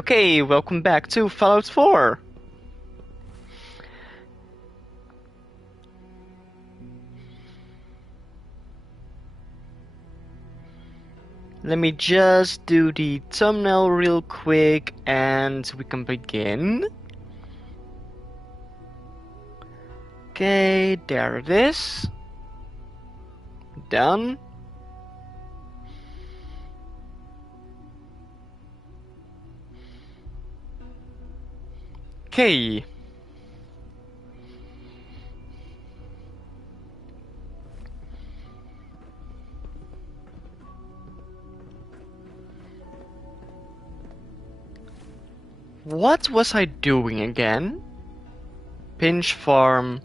Okay, welcome back to Fallout 4. Let me just do the thumbnail real quick and we can begin. Okay, there it is. Done. Okay. What was I doing again? Pinch farm.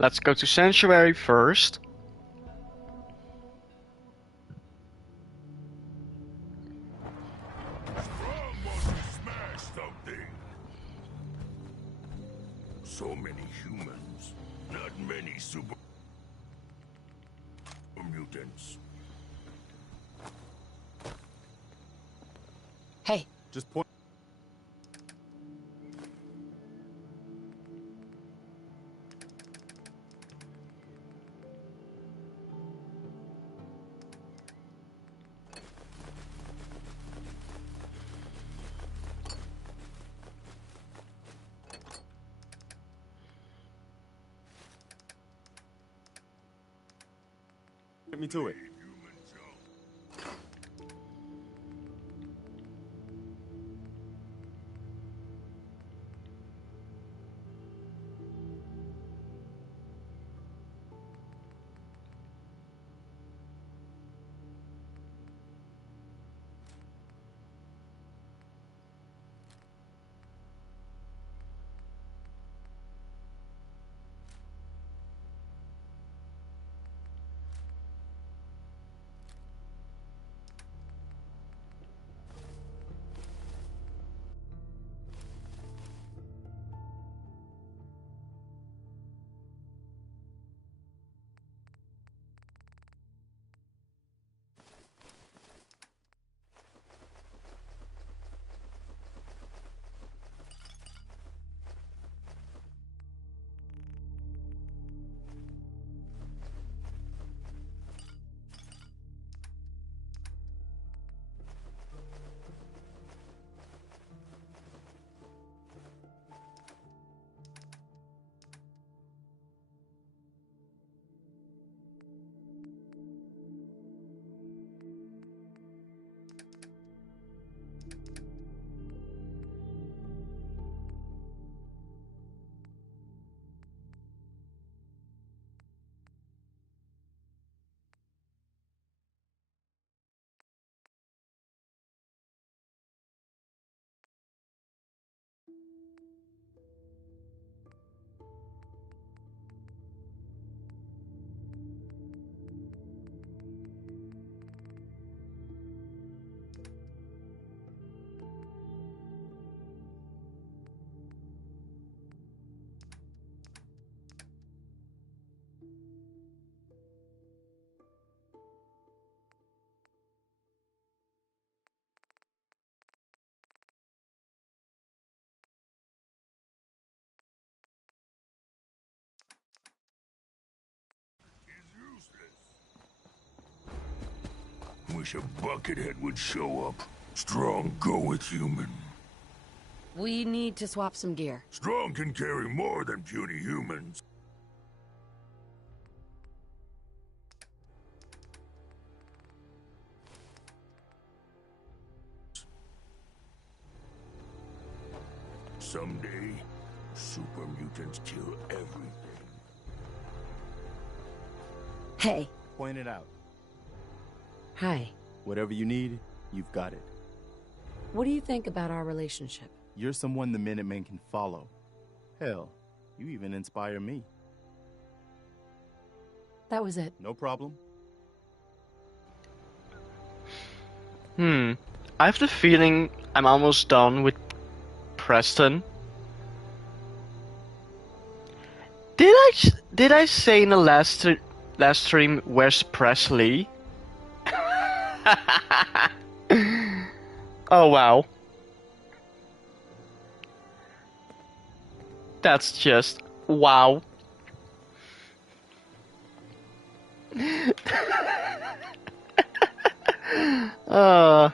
Let's go to Sanctuary first. So many humans, not many super mutants. Hey, just point. Get me to it. Wish a buckethead would show up. Strong go with human. We need to swap some gear. Strong can carry more than puny humans. Someday, super mutants kill everything. Hey. Point it out. Hi. Whatever you need, you've got it. What do you think about our relationship? You're someone the Minutemen can follow. Hell, you even inspire me. That was it. No problem. I have the feeling I'm almost done with Preston. Did I say in the last stream, where's Presley? Oh wow. That's just wow. uh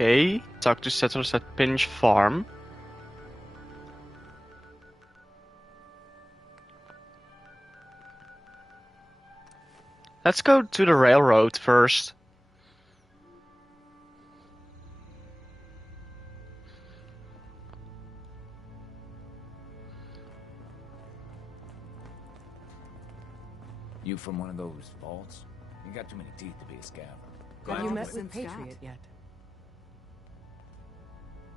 Okay, talk to settlers at Pinch Farm. Let's go to the railroad first. You from one of those vaults? You got too many teeth to be a scaver. Have you met with Patriot yet?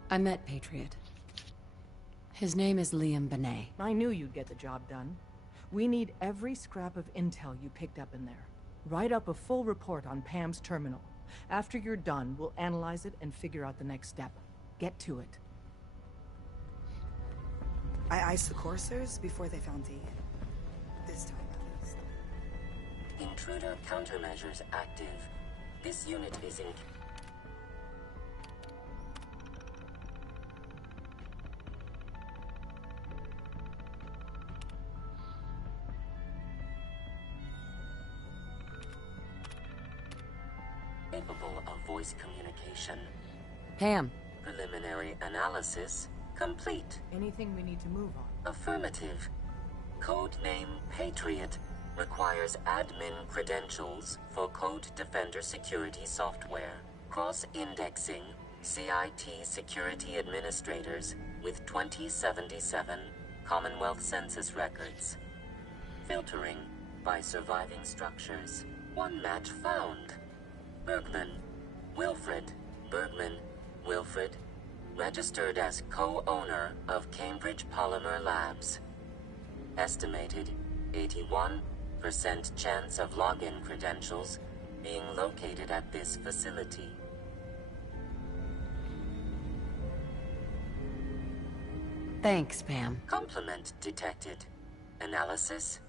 I met Patriot. His name is Liam Benet. I knew you'd get the job done. We need every scrap of intel you picked up in there. Write up a full report on Pam's terminal. After you're done, we'll analyze it and figure out the next step. Get to it. I iced the coursers before they found Dee. This time, at least. Intruder countermeasures active. This unit is in... capable of voice communication. Pam. Preliminary analysis complete. Anything we need to move on? Affirmative. Codename Patriot requires admin credentials for Code Defender security software. Cross-indexing CIT security administrators with 2077 Commonwealth Census records. Filtering by surviving structures. One match found. Bergman. Wilfred. Bergman. Wilfred. Registered as co-owner of Cambridge Polymer Labs. Estimated 81% chance of login credentials being located at this facility. Thanks, Pam. Complement detected. Analysis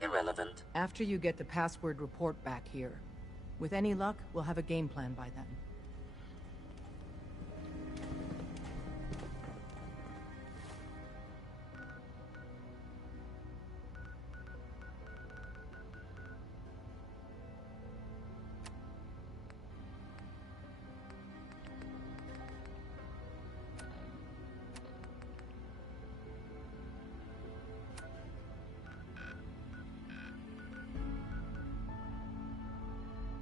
irrelevant. After you get the password report back here. With any luck, we'll have a game plan by then.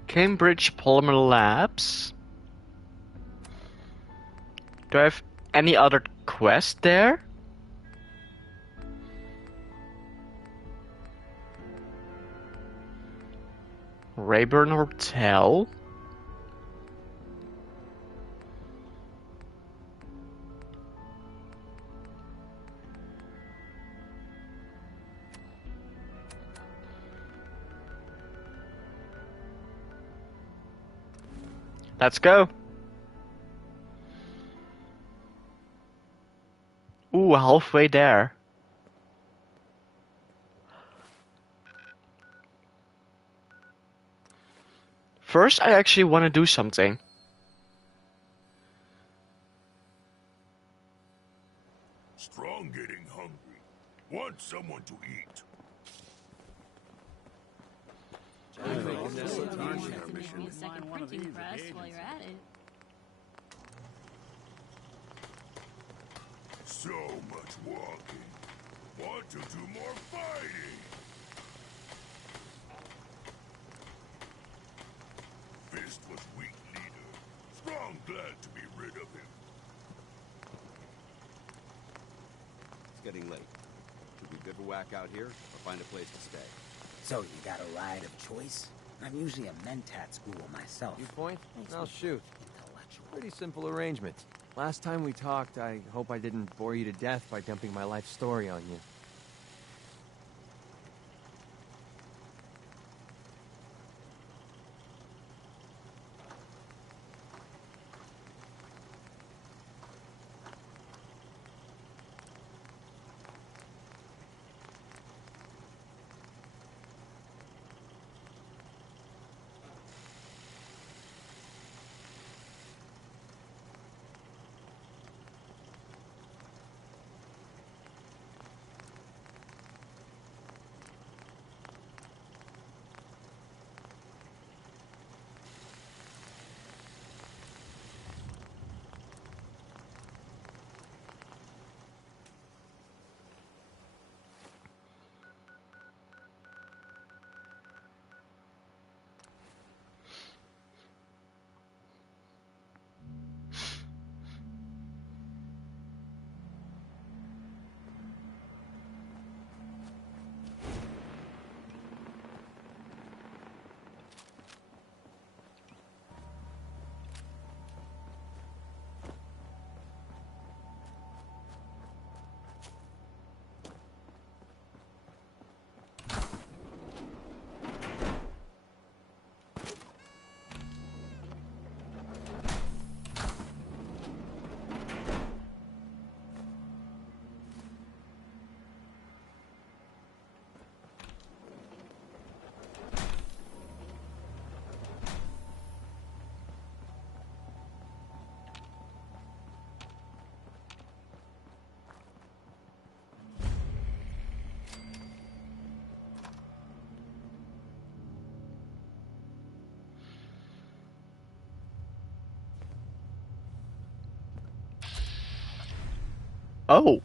Cambridge Polymer Labs. Do I have any other quest there? Rayburn Hotel. Let's go. Ooh, halfway there. First, I actually want to do something. Strong getting hungry. Want someone to eat. Second printing press while you're at it. So much walking. Want to do more fighting? Fist was weak leader. Strong glad to be rid of him. It's getting late. Should we bivouac out here or find a place to stay? So you got a ride of choice? I'm usually a mentat school myself. You point? Makes I'll me shoot. intellectual. Pretty simple arrangement. Last time we talked, I hope I didn't bore you to death by dumping my life story on you. Oh.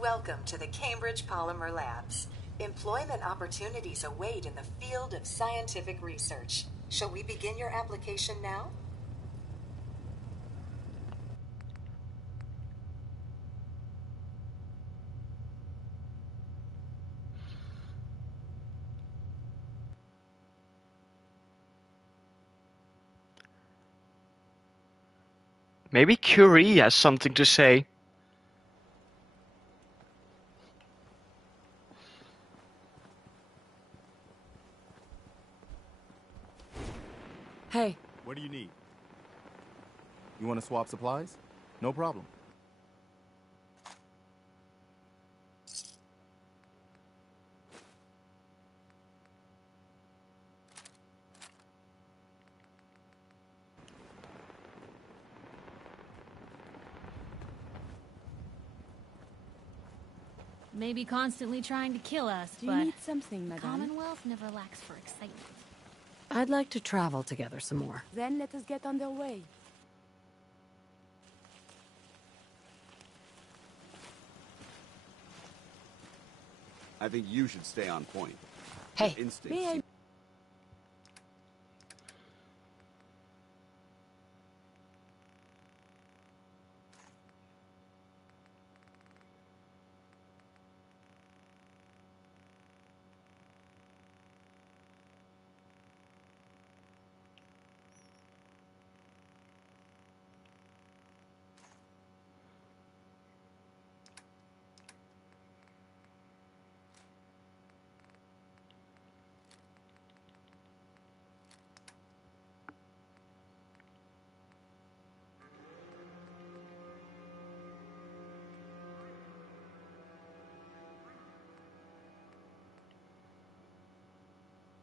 Welcome to the Cambridge Polymer Labs. Employment opportunities await in the field of scientific research. Shall we begin your application now? Maybe Curie has something to say. Hey. What do you need? You want to swap supplies? No problem. Maybe constantly trying to kill us, Do but you need something, the madame? Commonwealth never lacks for excitement. I'd like to travel together some more. Then let us get underway. I think you should stay on point. Hey, Your instincts may I- seem-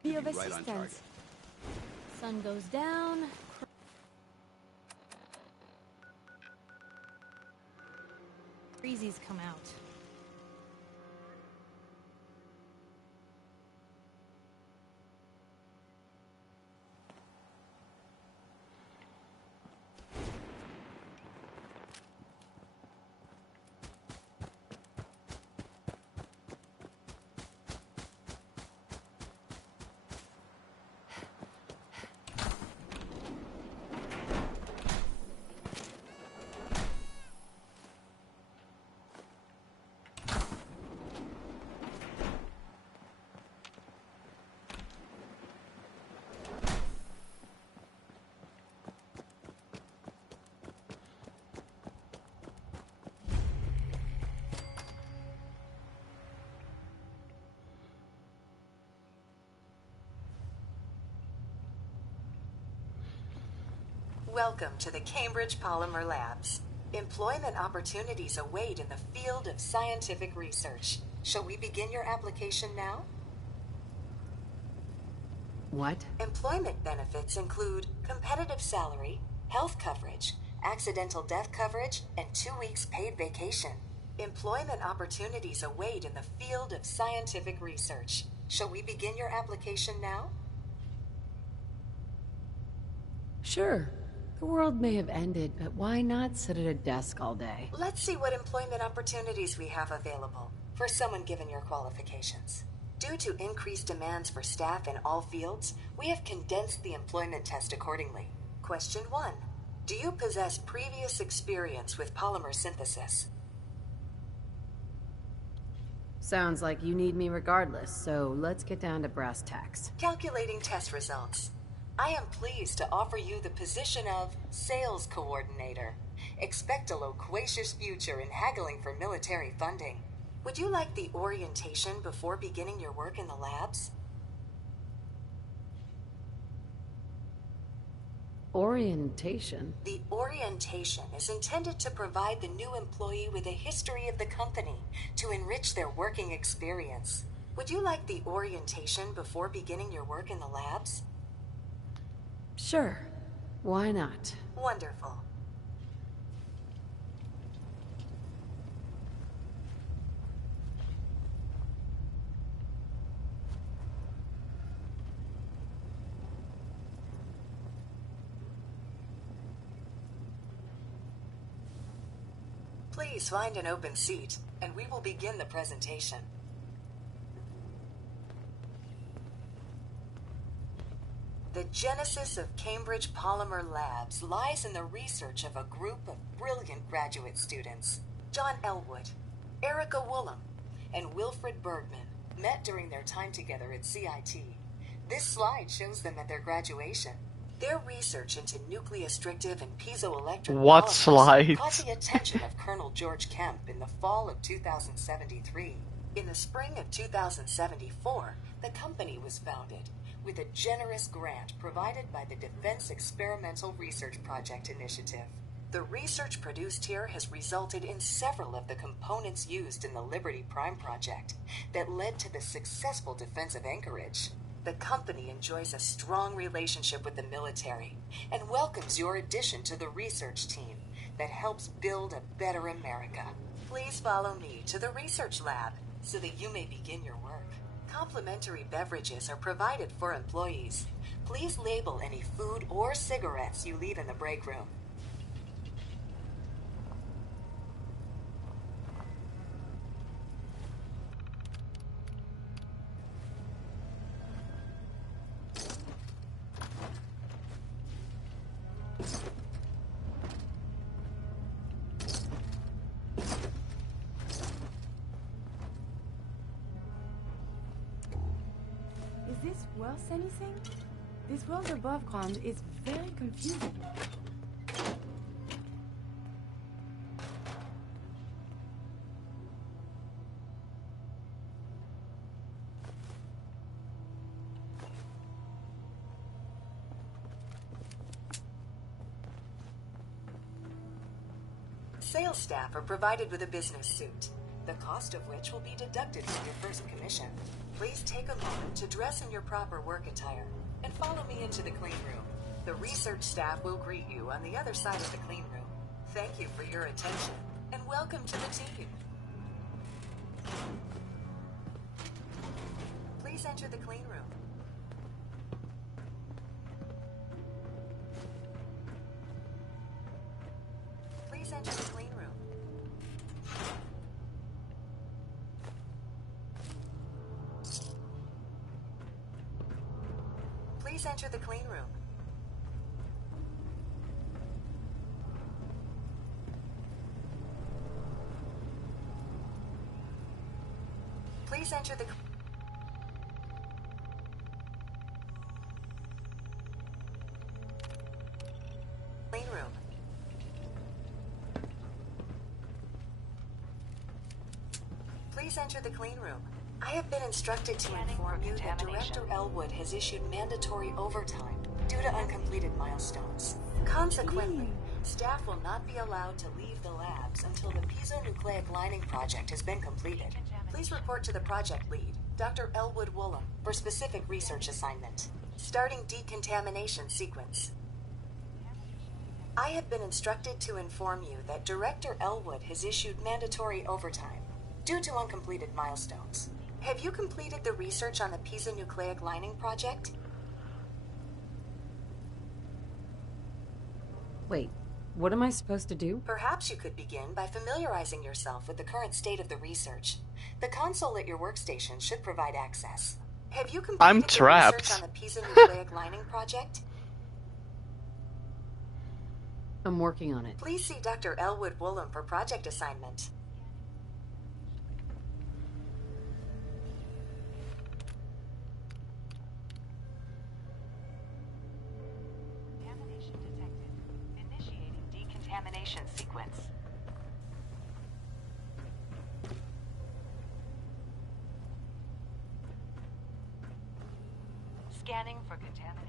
Be of You'd be right on target. assistance. Sun goes down. Breezies come out. Welcome to the Cambridge Polymer Labs. Employment opportunities await in the field of scientific research. Shall we begin your application now? What? Employment benefits include competitive salary, health coverage, accidental death coverage, and 2 weeks paid vacation. Employment opportunities await in the field of scientific research. Shall we begin your application now? Sure. The world may have ended, but why not sit at a desk all day? Let's see what employment opportunities we have available for someone given your qualifications. Due to increased demands for staff in all fields, we have condensed the employment test accordingly. Question 1. Do you possess previous experience with polymer synthesis? Sounds like you need me regardless, so let's get down to brass tacks. Calculating test results. I am pleased to offer you the position of Sales Coordinator. Expect a loquacious future in haggling for military funding. Would you like the orientation before beginning your work in the labs? Orientation? The orientation is intended to provide the new employee with a history of the company to enrich their working experience. Would you like the orientation before beginning your work in the labs? Sure. Why not? Wonderful. Please find an open seat, and we will begin the presentation. The genesis of Cambridge Polymer Labs lies in the research of a group of brilliant graduate students. John Elwood, Erica Woolham, and Wilfred Bergman met during their time together at CIT. This slide shows them at their graduation. Their research into nucleostrictive and piezoelectric What polymers slides? caught the attention of Colonel George Kemp in the fall of 2073. In the spring of 2074, the company was founded with a generous grant provided by the Defense Experimental Research Project Initiative. The research produced here has resulted in several of the components used in the Liberty Prime project that led to the successful defense of Anchorage. The company enjoys a strong relationship with the military and welcomes your addition to the research team that helps build a better America. Please follow me to the research lab so that you may begin your work. Complimentary beverages are provided for employees. Please label any food or cigarettes you leave in the break room. Is this worth anything? This world above ground is very confusing. Sales staff are provided with a business suit, the cost of which will be deducted from your first commission. Please take a moment to dress in your proper work attire and follow me into the clean room. The research staff will greet you on the other side of the clean room. Thank you for your attention and welcome to the team. Please enter the clean room. Please enter the clean room. Please enter the clean room. Please enter the clean room. Please enter the clean room. I have been instructed to inform you that Director Elwood has issued mandatory overtime due to uncompleted milestones. Consequently, staff will not be allowed to leave the labs until the piezonucleic lining project has been completed. Please report to the project lead, Dr. Elwood Woolham, for specific research assignment. Starting decontamination sequence. I have been instructed to inform you that Director Elwood has issued mandatory overtime due to uncompleted milestones. Have you completed the research on the piezonucleic lining project? Wait, what am I supposed to do? Perhaps you could begin by familiarizing yourself with the current state of the research. The console at your workstation should provide access. Have you I'm completed the trapped. research on the piezonucleic lining project? I'm working on it. Please see Dr. Elwood Woolham for project assignment. Contamination detected. Initiating decontamination sequence. Scanning for contamination.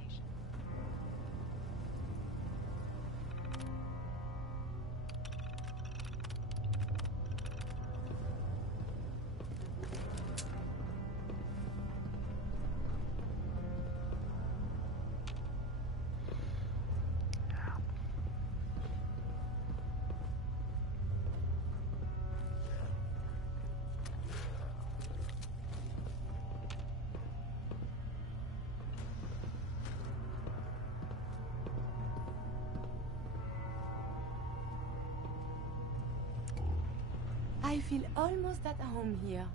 I feel almost at home here.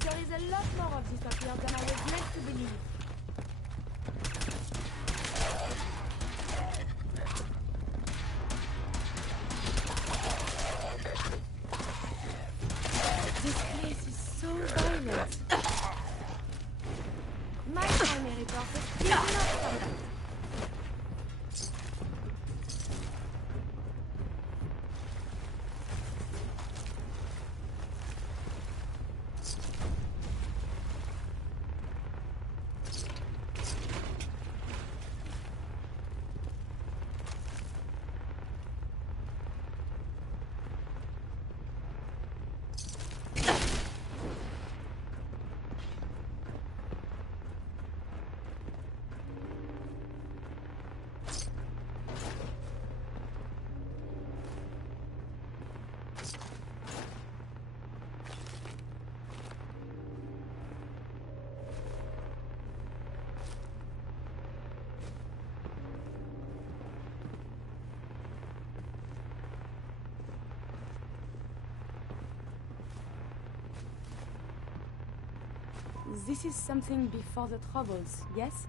There is a lot more of this up here than I was led to believe. This place is so violent. My primary purpose is not combat. This is something before the Troubles, yes?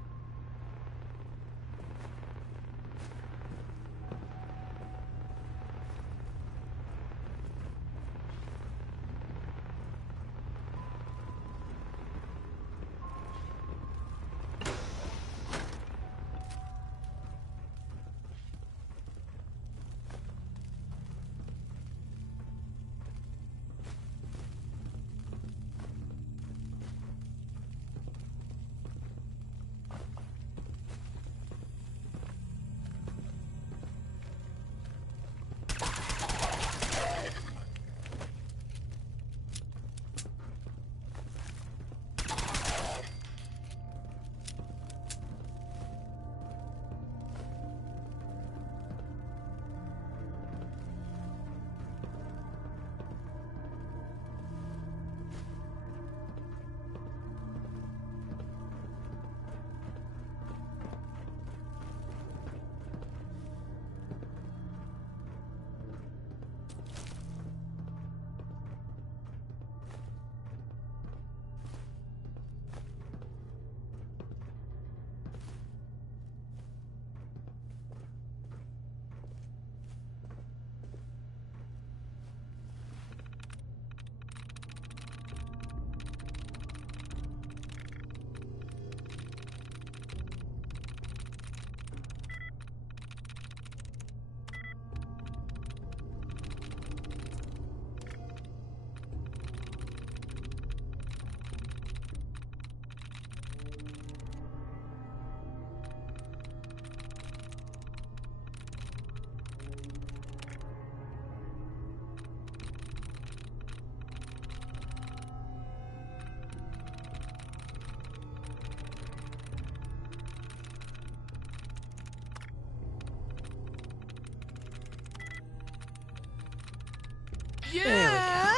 Yeah!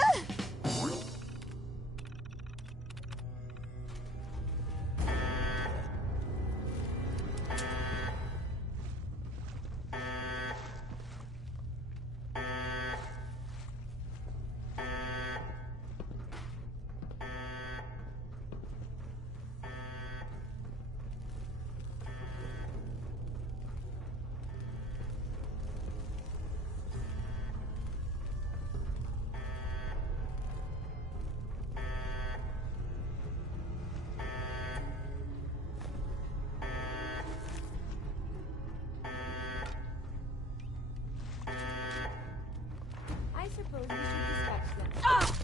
I suppose we should dispatch them. Ah!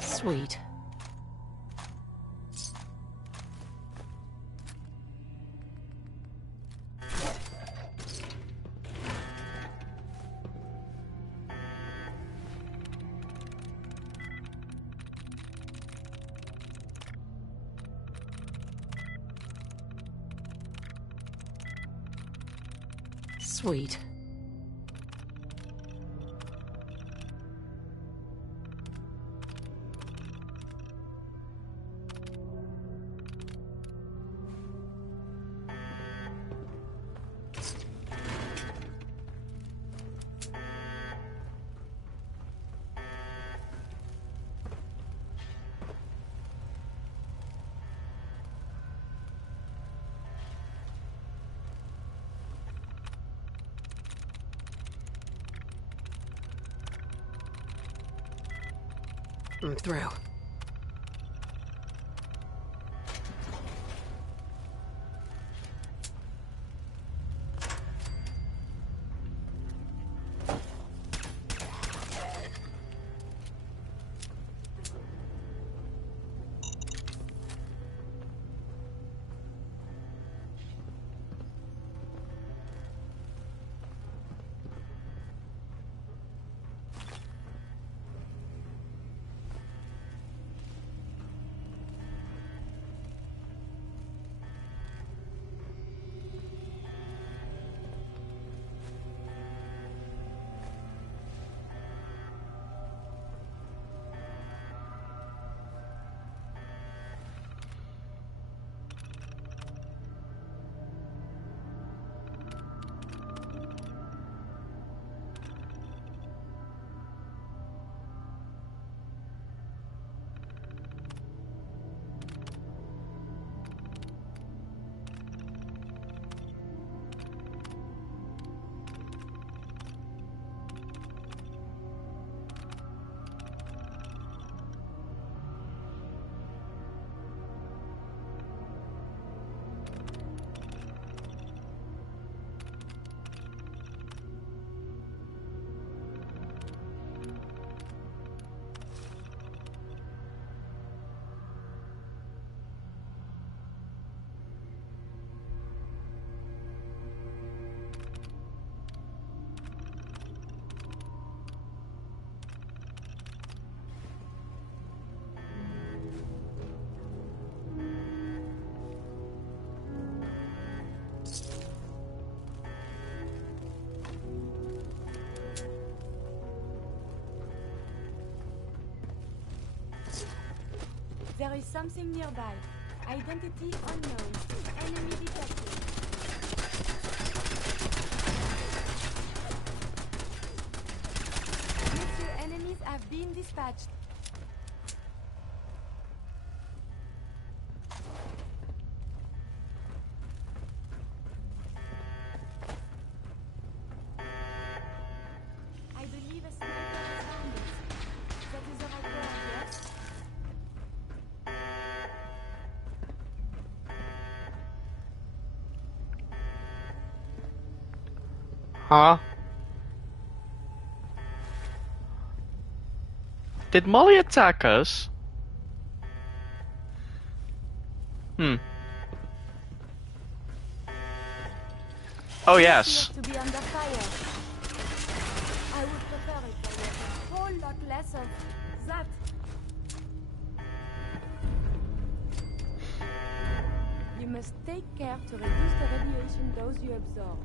Sweet. Sweet. I'm through. There is something nearby. Identity unknown. Enemy detected. Monsieur, enemies have been dispatched. I believe a sniper has found us. That is the right word, yes? Huh? Did Molly attack us? Oh yes. To be under fire. I would prefer it for a whole lot less of that. You must take care to reduce the radiation dose you absorb.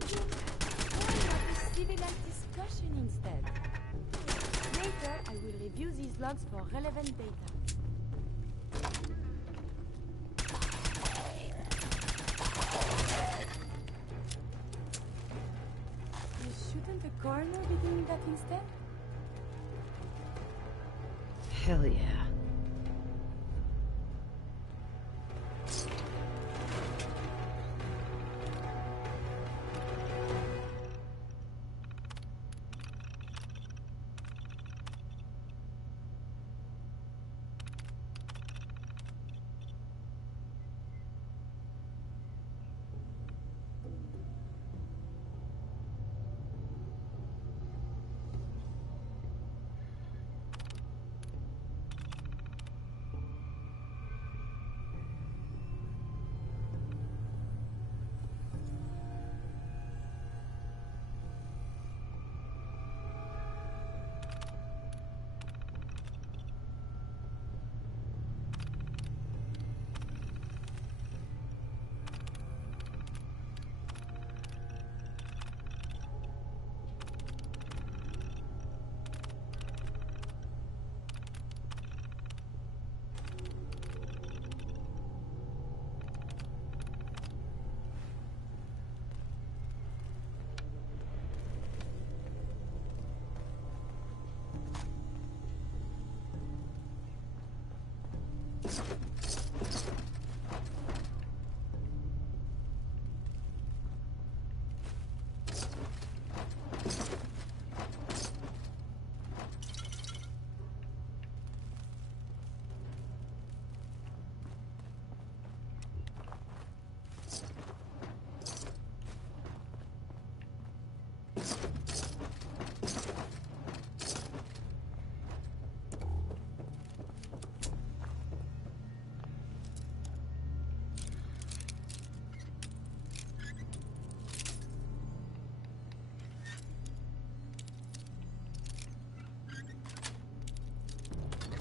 think why not a civilized discussion instead? Later, I will review these logs for relevant data. Shouldn't the coroner be doing that instead? Hell yeah.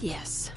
Yes.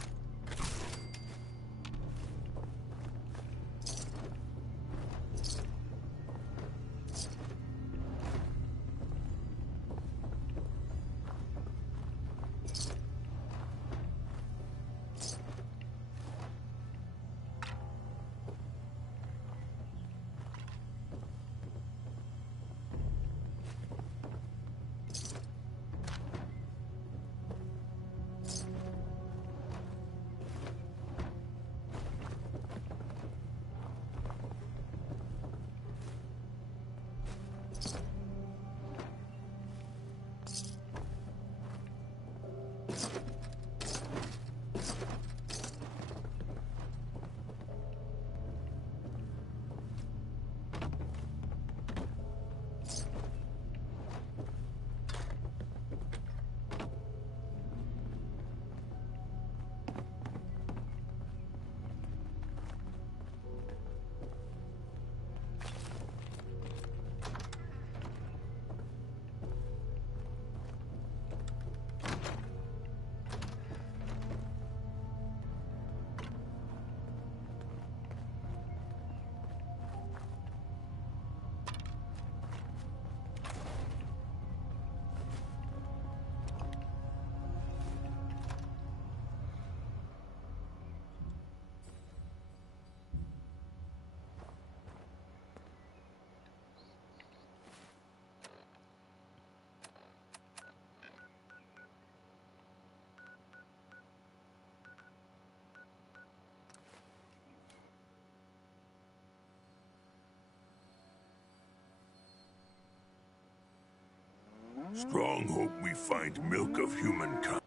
Strong hope we find milk of humankind.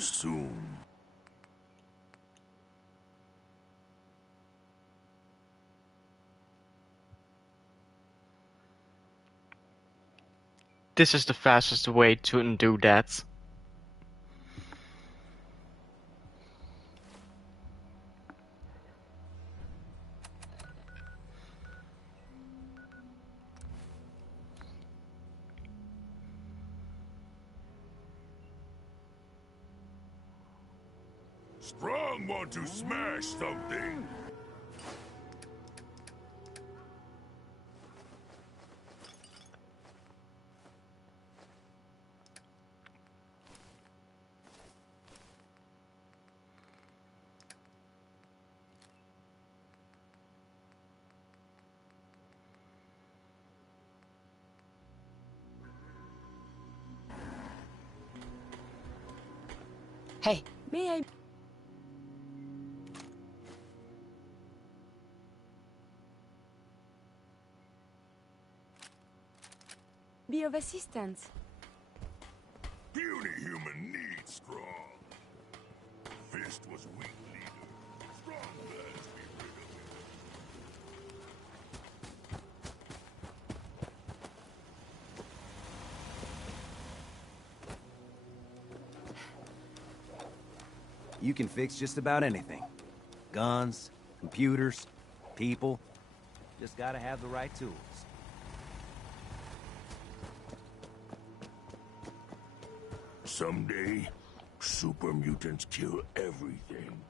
Soon. This is the fastest way to undo that. Strong want to smash something. Hey, may I... be of assistance? Puny human needs strong. Fist was weak leader. Strong must be rid of him. You can fix just about anything. Guns, computers, people. Just gotta have the right tools. Someday, super mutants kill everything.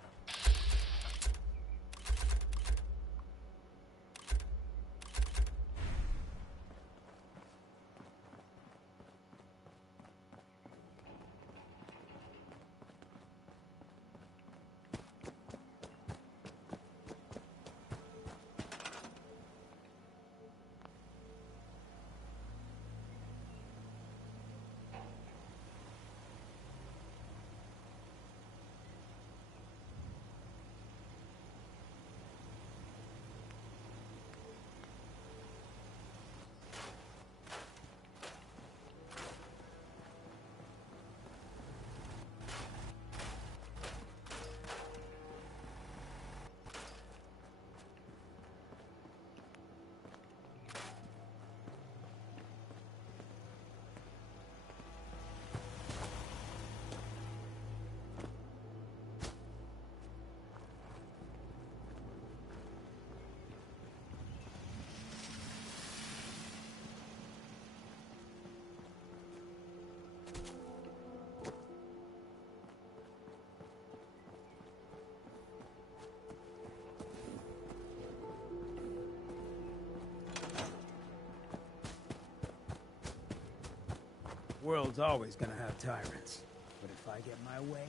World's always gonna have tyrants. But if I get my way...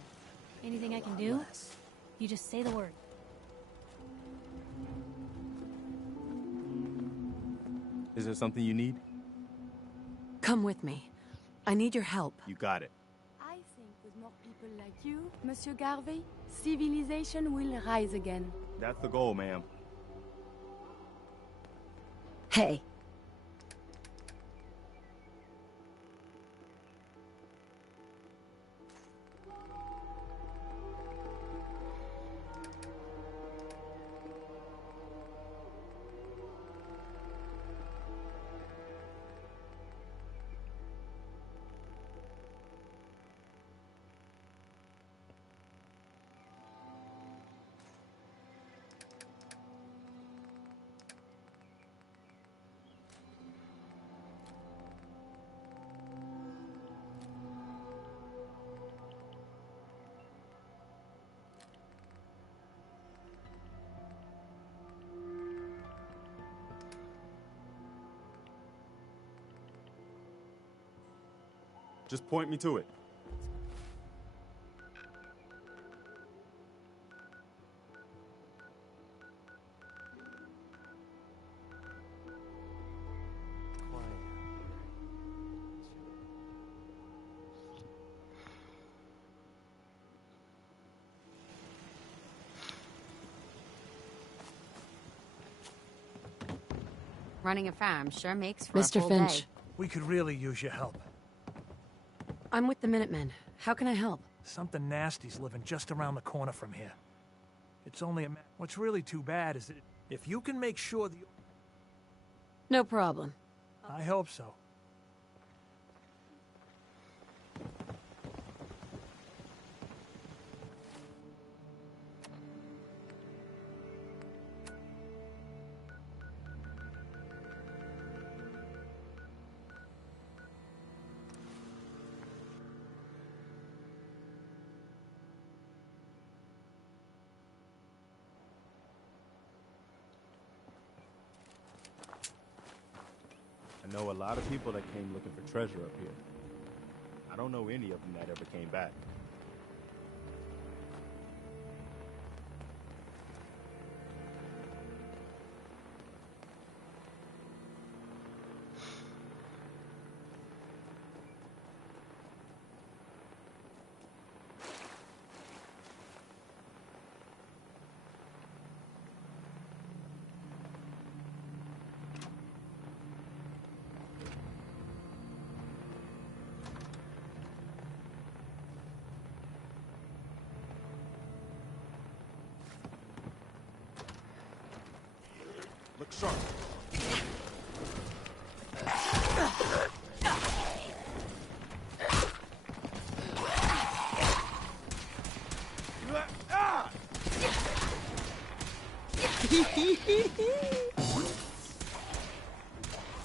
Anything I can do? You just say the word. Is there something you need? Come with me. I need your help. You got it. I think with more people like you, Monsieur Garvey, civilization will rise again. That's the goal, ma'am. Hey. Just point me to it. Running a farm sure makes for a Mr. full Finch. day. We could really use your help. I'm with the Minutemen. How can I help? Something nasty's living just around the corner from here. It's only a What's really too bad is that if you can make sure the... No problem. I hope so. I know a lot of people that came looking for treasure up here. I don't know any of them that ever came back. Look sharp.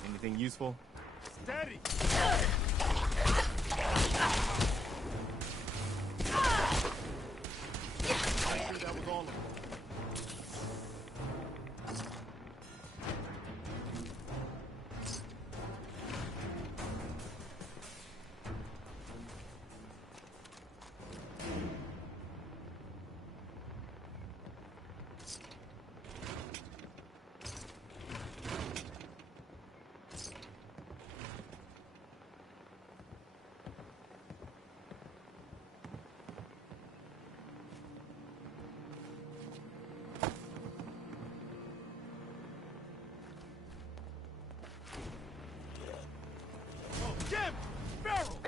Anything useful? Steady! I'm sure that was all of them. Jim! Barrel!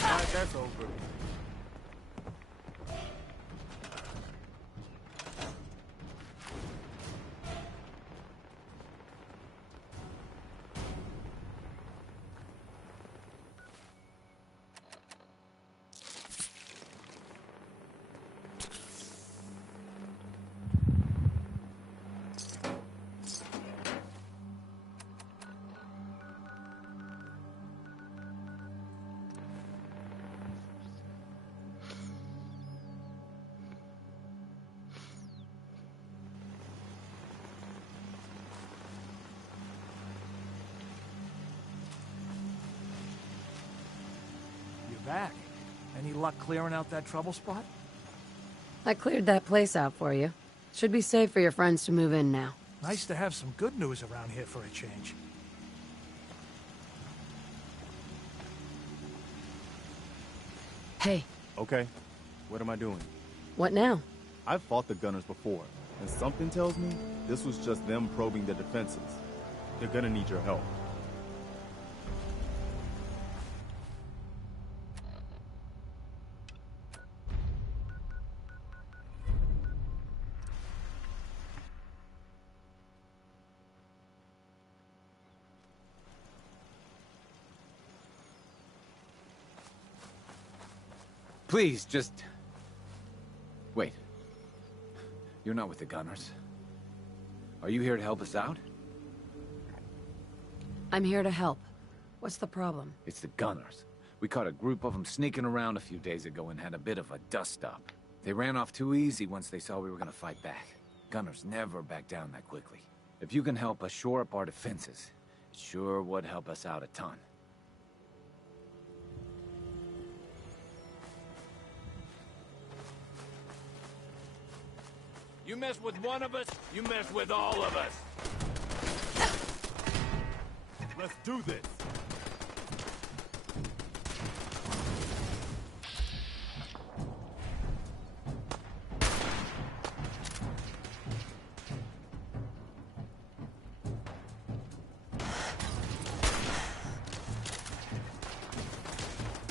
Alright, that's over. You're back. Any luck clearing out that trouble spot? I cleared that place out for you. Should be safe for your friends to move in now. Nice to have some good news around here for a change. Hey. Okay, what am I doing? What now? I've fought the Gunners before, and something tells me this was just them probing their defenses. They're gonna need your help. Please, just... Wait. You're not with the Gunners. Are you here to help us out? I'm here to help. What's the problem? It's the Gunners. We caught a group of them sneaking around a few days ago and had a bit of a dust-up. They ran off too easy once they saw we were gonna fight back. Gunners never back down that quickly. If you can help us shore up our defenses, it sure would help us out a ton. You mess with one of us, you mess with all of us. Let's do this.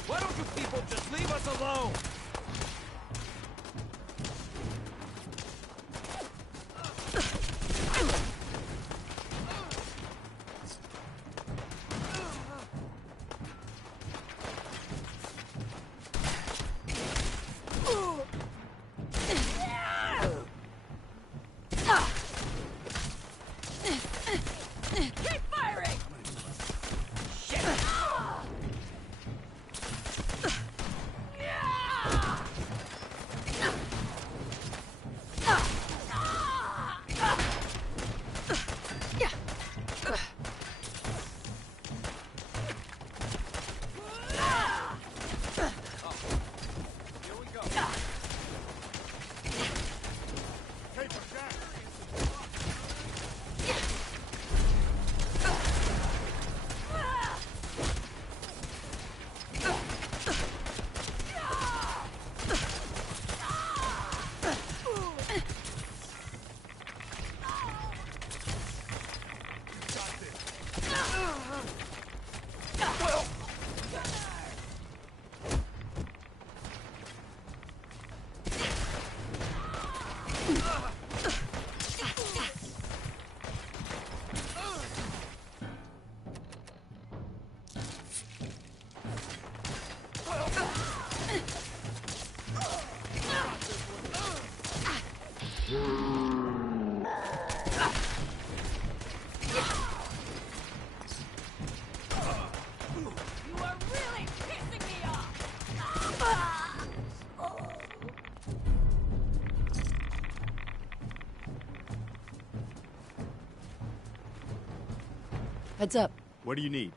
Why don't you people just leave us alone? Keep firing! Shit! Heads up. What do you need?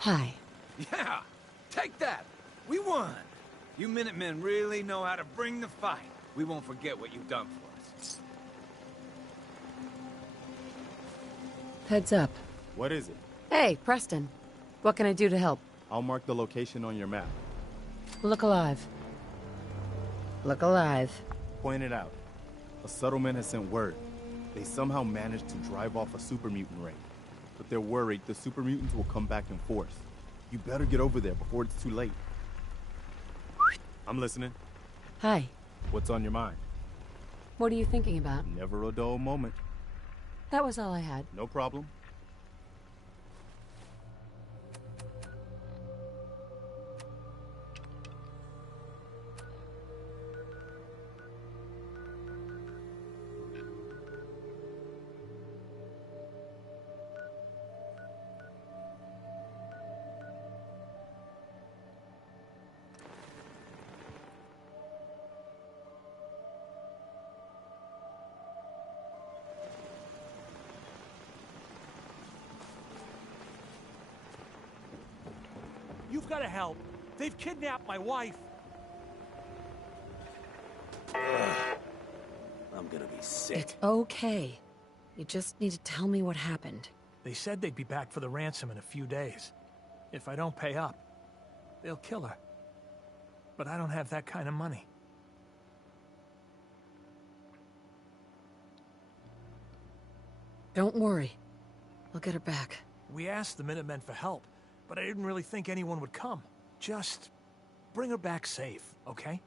Hi. Yeah! Take that! We won! You Minutemen really know how to bring the fight. We won't forget what you've done for us. Heads up. What is it? Hey, Preston. What can I do to help? I'll mark the location on your map. Look alive. Look alive. Point it out. A settlement has sent word. They somehow managed to drive off a super mutant raid. But they're worried the super mutants will come back in force. You better get over there before it's too late. I'm listening. Hi. What's on your mind? What are you thinking about? Never a dull moment. That was all I had. No problem. You've got to help. They've kidnapped my wife. I'm gonna be sick. It's okay. You just need to tell me what happened. They said they'd be back for the ransom in a few days. If I don't pay up, they'll kill her. But I don't have that kind of money. Don't worry. I'll get her back. We asked the Minutemen for help, but I didn't really think anyone would come. Just bring her back safe, okay?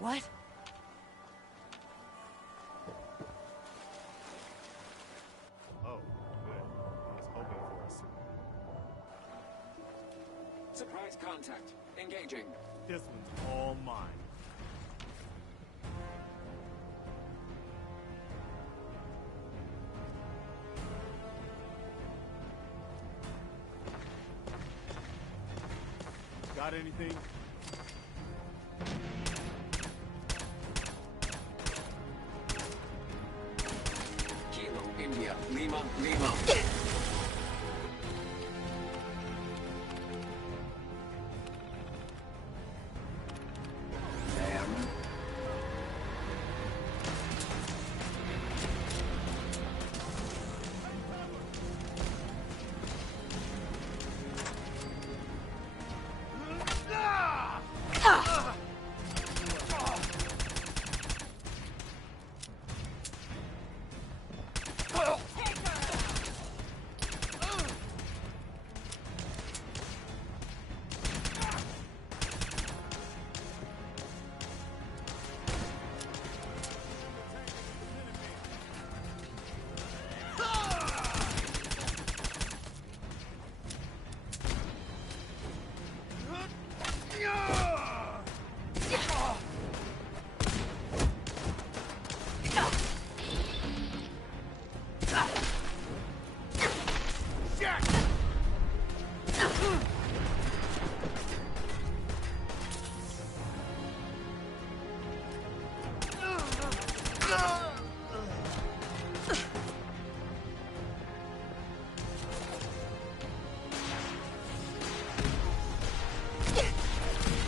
What? Oh, good. I was hoping for a Surprise contact. Engaging. This one's all mine. Got anything? Kilo, India. Lima, Lima.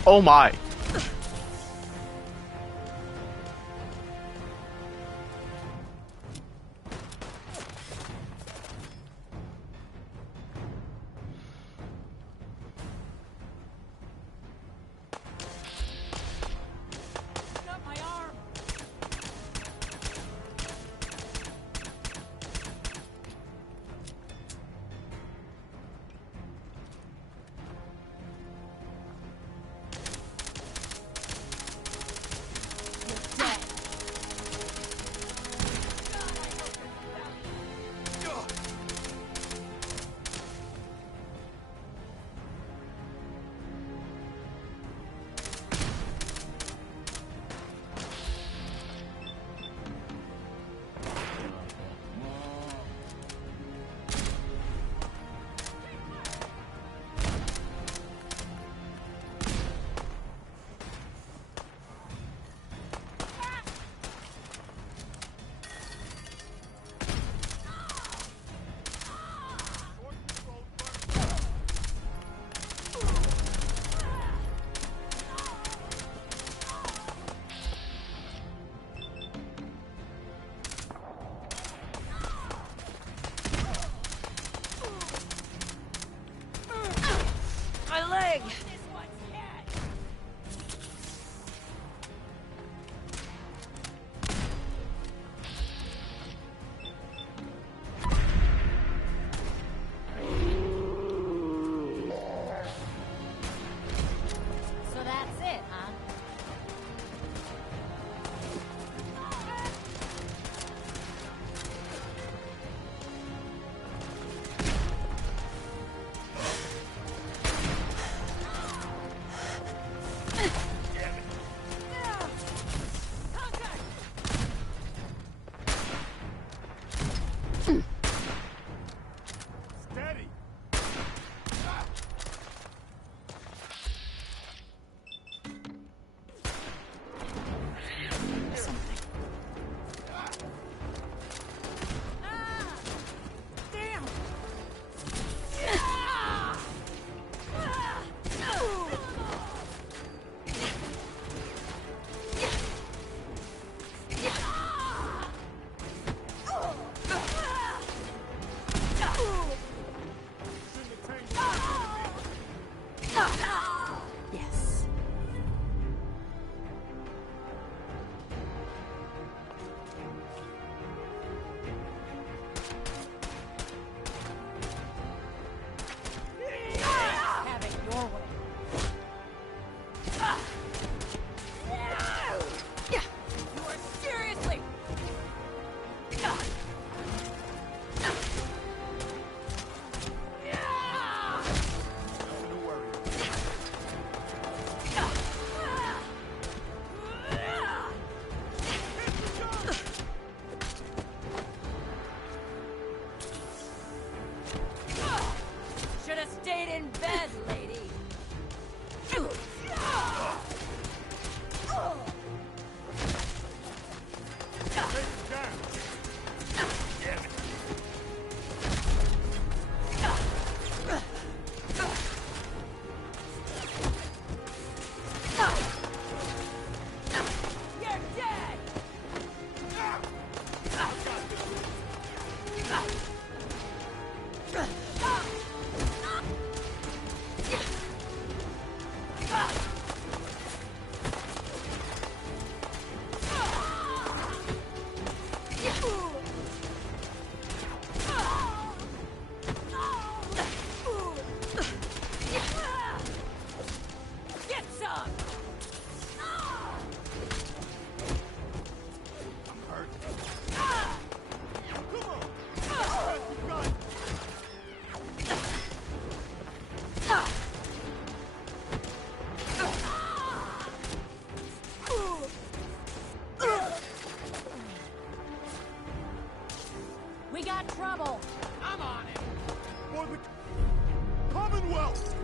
Oh my! trouble. I'm on it. For the Commonwealth!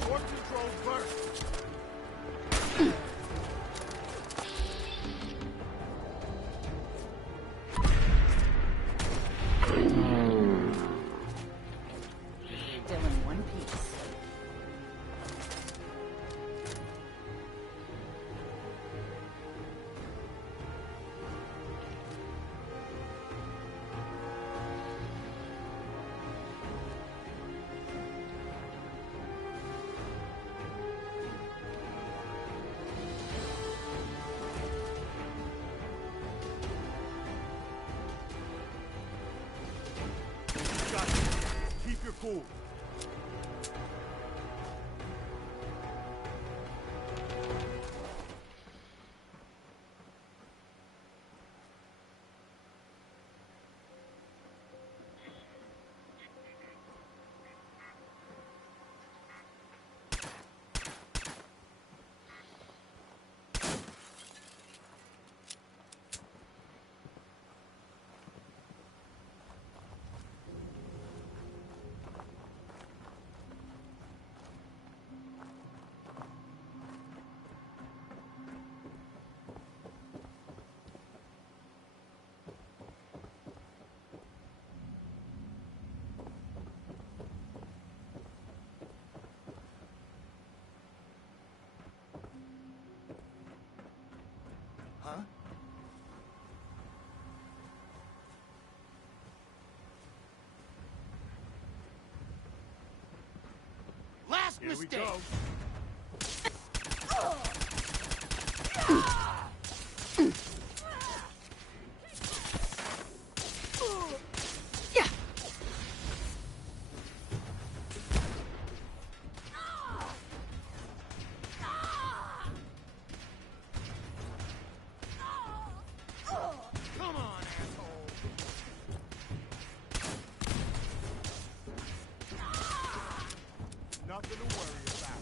Port control first. Still in one piece. Got it. Keep your cool. Huh? Last Here we mistake. go. Come on, asshole. Nothing to worry about.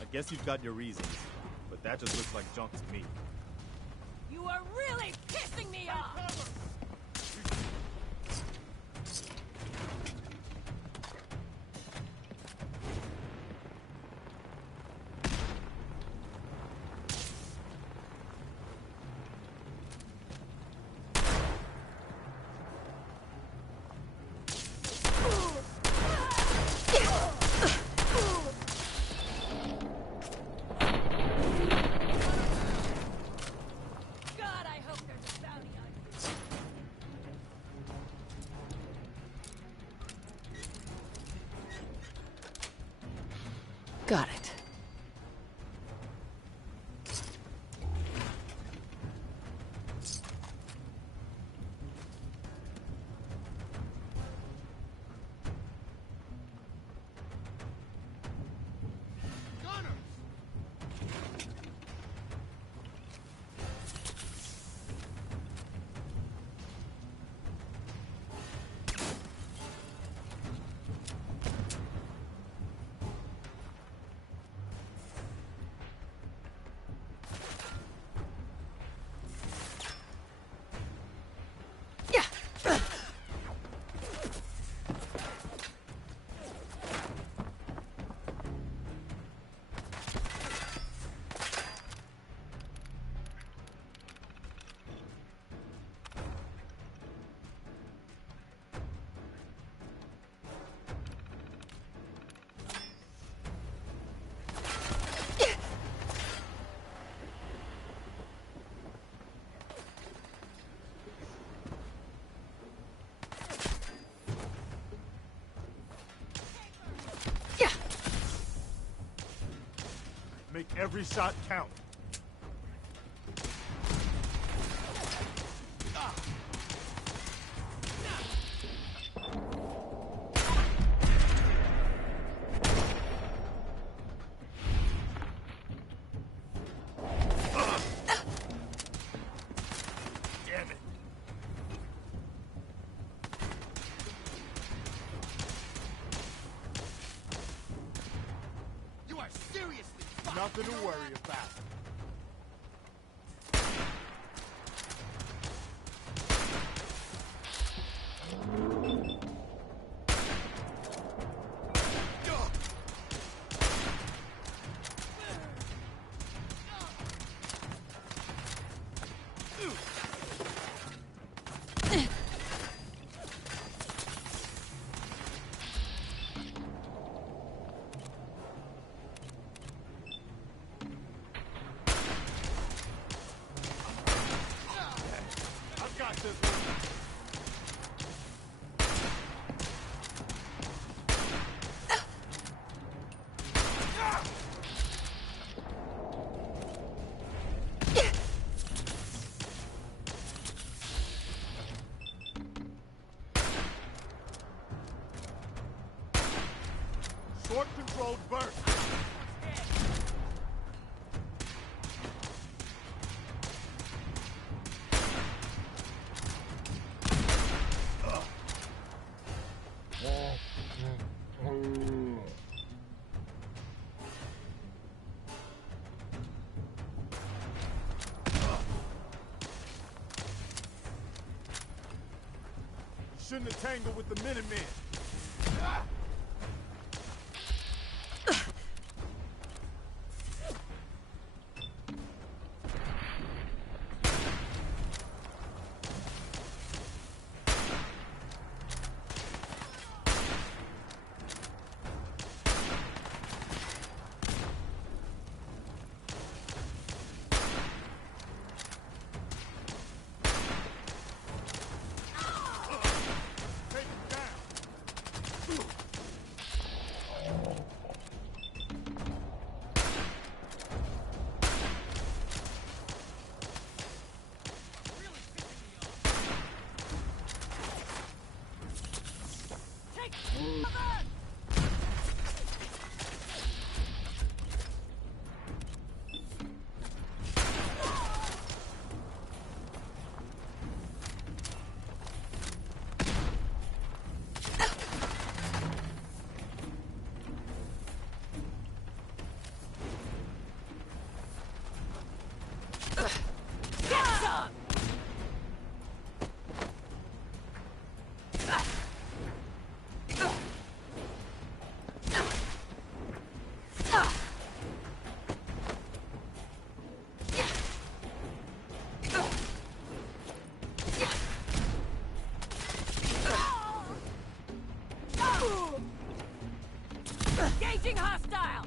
I guess you've got your reasons, but that just looks like junk to me. You are really pissing me off! God, I hope there's a bounty on you. Got it. Make every shot count. Damn it. You are seriously fucked. Nothing to worry about. I've got this one. Short controlled burst. Shouldn't have tangled with the Minutemen. Take him down. Engaging hostile!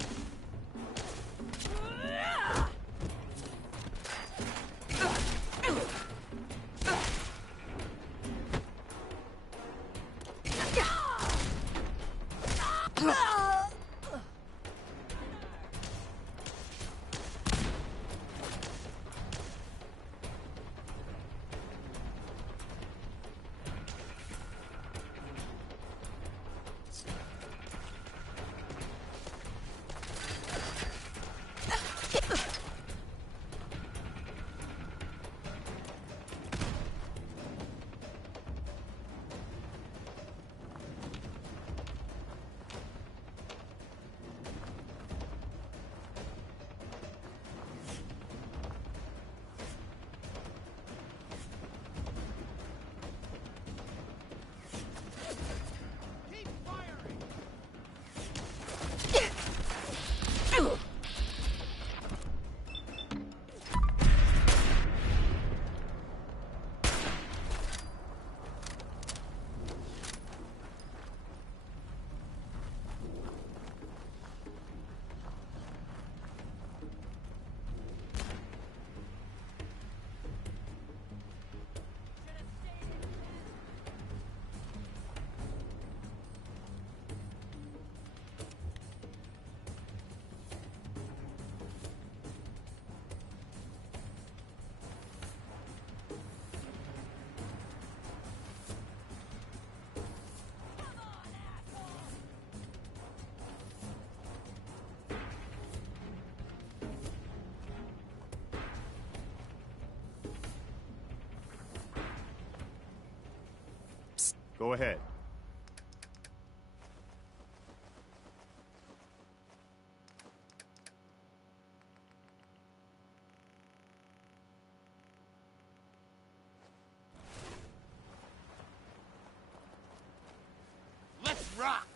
Go ahead. Let's rock!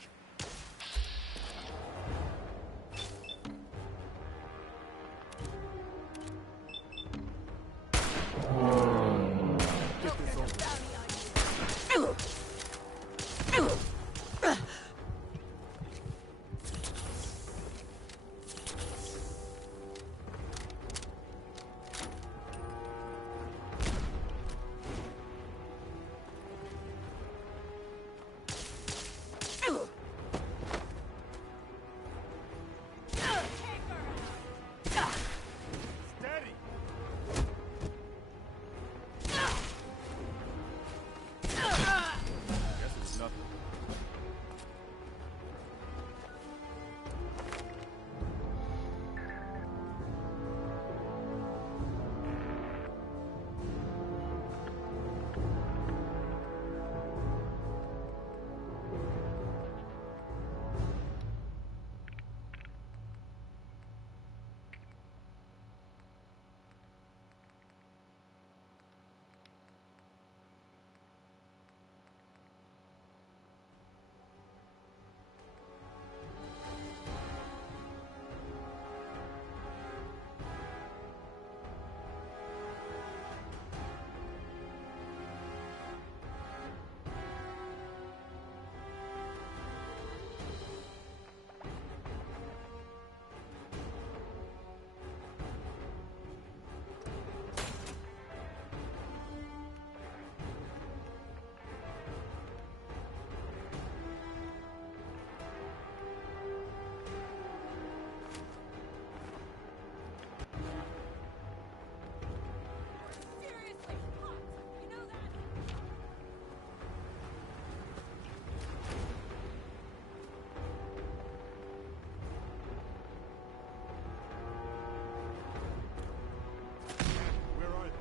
Steady! Guess it was nothing. Where are they?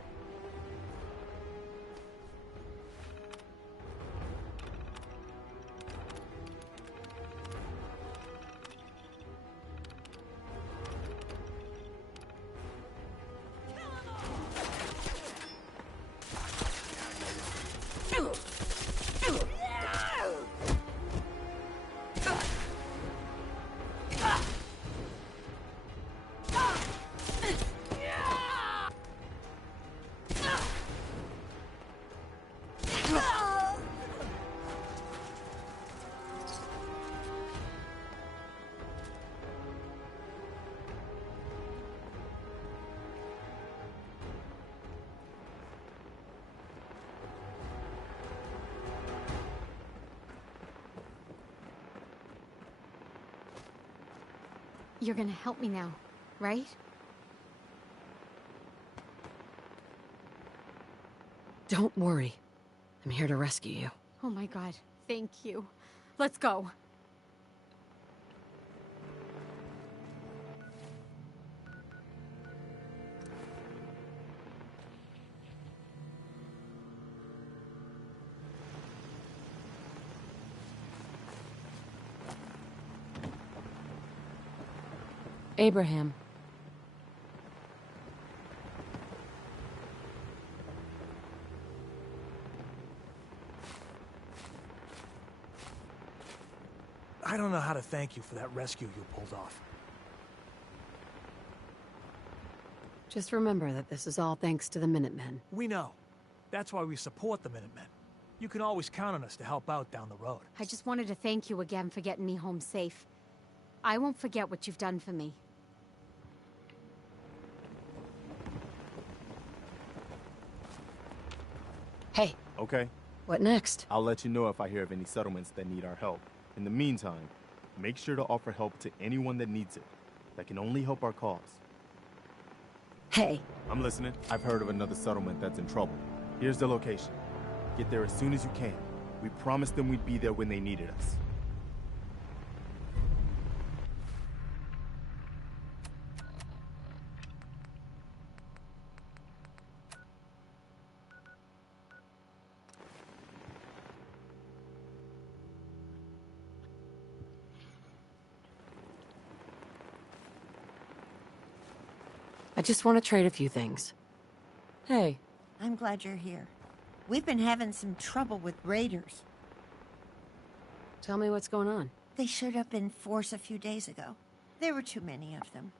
You're gonna help me now, right? Don't worry. I'm here to rescue you. Oh my god, thank you. Let's go. Abraham. I don't know how to thank you for that rescue you pulled off. Just remember that this is all thanks to the Minutemen. We know. That's why we support the Minutemen. You can always count on us to help out down the road. I just wanted to thank you again for getting me home safe. I won't forget what you've done for me. Hey. Okay. What next? I'll let you know if I hear of any settlements that need our help. In the meantime, make sure to offer help to anyone that needs it. That can only help our cause. Hey. I'm listening. I've heard of another settlement that's in trouble. Here's the location. Get there as soon as you can. We promised them we'd be there when they needed us. I just want to trade a few things. Hey. I'm glad you're here. We've been having some trouble with raiders. Tell me what's going on. They showed up in force a few days ago. There were too many of them.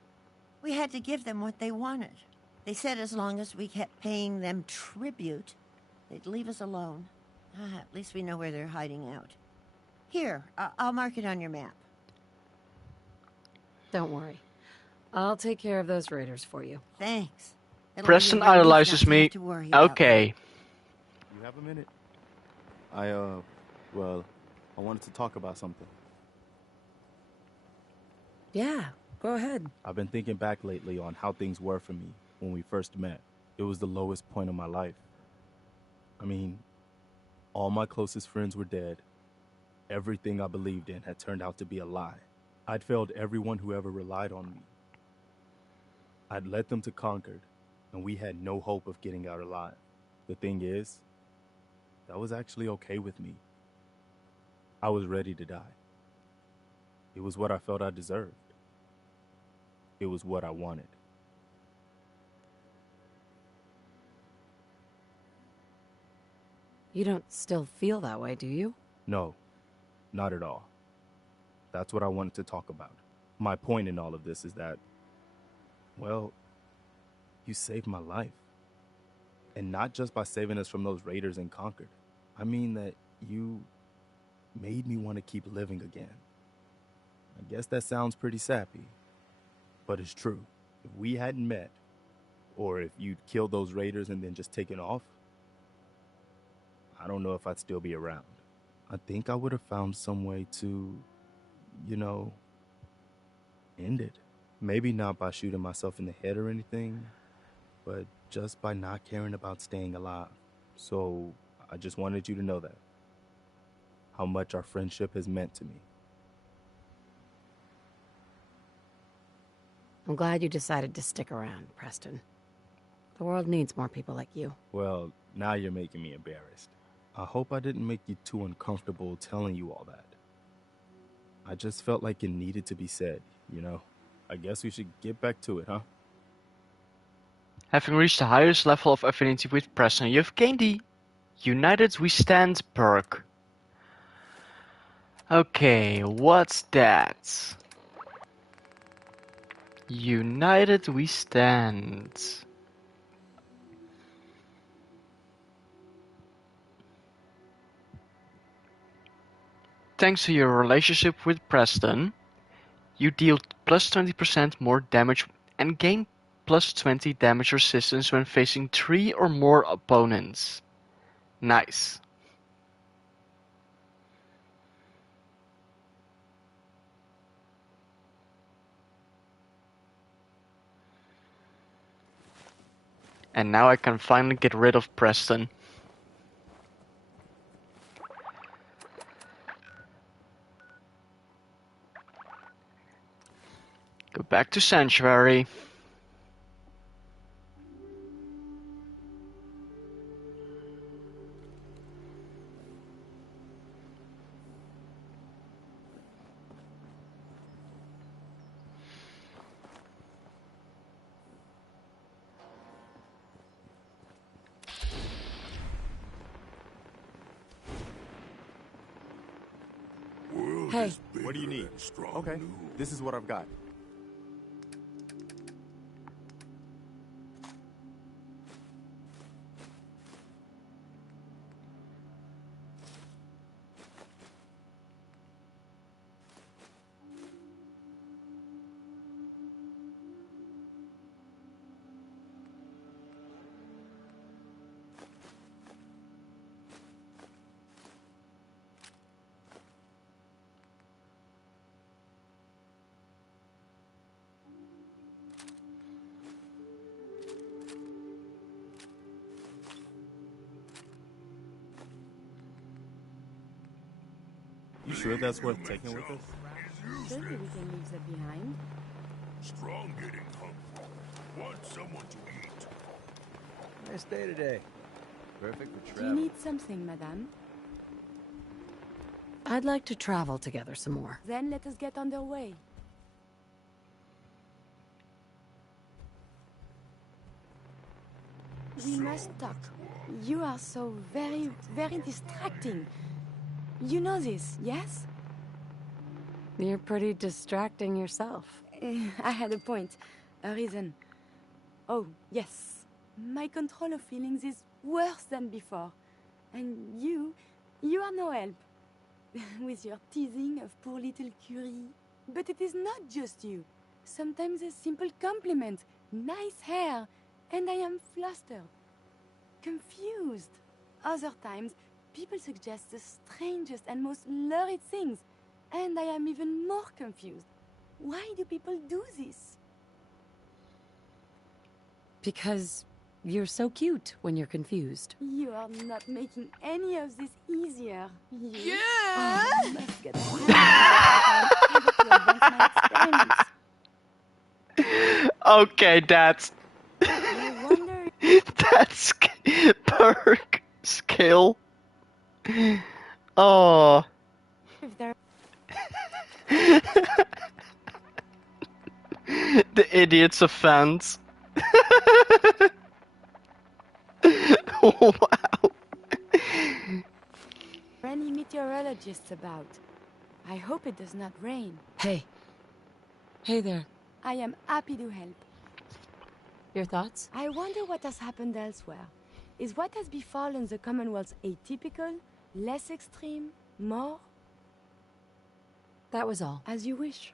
We had to give them what they wanted. They said as long as we kept paying them tribute, they'd leave us alone. At least we know where they're hiding out. Here, I'll mark it on your map. Don't worry. I'll take care of those raiders for you. Thanks. Preston idolizes me. Okay. You have a minute? Well, I wanted to talk about something. Yeah, go ahead. I've been thinking back lately on how things were for me when we first met. It was the lowest point of my life. I mean, all my closest friends were dead. Everything I believed in had turned out to be a lie. I'd failed everyone who ever relied on me. I'd led them to Concord, and we had no hope of getting out alive. The thing is, that was actually okay with me. I was ready to die. It was what I felt I deserved. It was what I wanted. You don't still feel that way, do you? No, not at all. That's what I wanted to talk about. My point in all of this is that, well, you saved my life. And not just by saving us from those raiders in Concord. I mean that you made me want to keep living again. I guess that sounds pretty sappy, but it's true. If we hadn't met, or if you'd killed those raiders and then just taken off, I don't know if I'd still be around. I think I would have found some way to, end it. Maybe not by shooting myself in the head or anything, but just by not caring about staying alive. So I just wanted you to know that. How much our friendship has meant to me. I'm glad you decided to stick around, Preston. The world needs more people like you. Well, now you're making me embarrassed. I hope I didn't make you too uncomfortable telling you all that. I just felt like it needed to be said, I guess we should get back to it, huh? Having reached the highest level of affinity with Preston, you've gained the United We Stand perk. Okay, what's that? United We Stand. Thanks to your relationship with Preston, you deal plus 20% more damage and gain plus 20 damage resistance when facing 3 or more opponents. Nice. And now I can finally get rid of Preston. Go back to Sanctuary. Hey. What do you need? Okay, this is what I've got. You sure that's worth taking with us? Surely we can leave that behind. Strong getting hungry. Want someone to eat. Nice day today. Perfect for Do you travel. need something, madame? I'd like to travel together some more. Then let us get underway. We must talk. You are so very, very distracting. You know this, yes? You're pretty distracting yourself. I had a point. A reason. Oh, yes. My control of feelings is worse than before. And you are no help. With your teasing of poor little Curie. But it is not just you. Sometimes a simple compliment, nice hair, and I am flustered. Confused. Other times, people suggest the strangest and most lurid things, and I am even more confused. Why do people do this? Because you're so cute when you're confused. You are not making any of this easier. You... Yeah! Oh, I must get my Okay, that's I wonder that's perk skill. Oh. if there... The idiot's offense. Wow. any meteorologists about. I hope it does not rain. Hey. Hey there. I am happy to help. Your thoughts? I wonder what has happened elsewhere. Is what has befallen the Commonwealth atypical, less extreme, more? That was all. As you wish.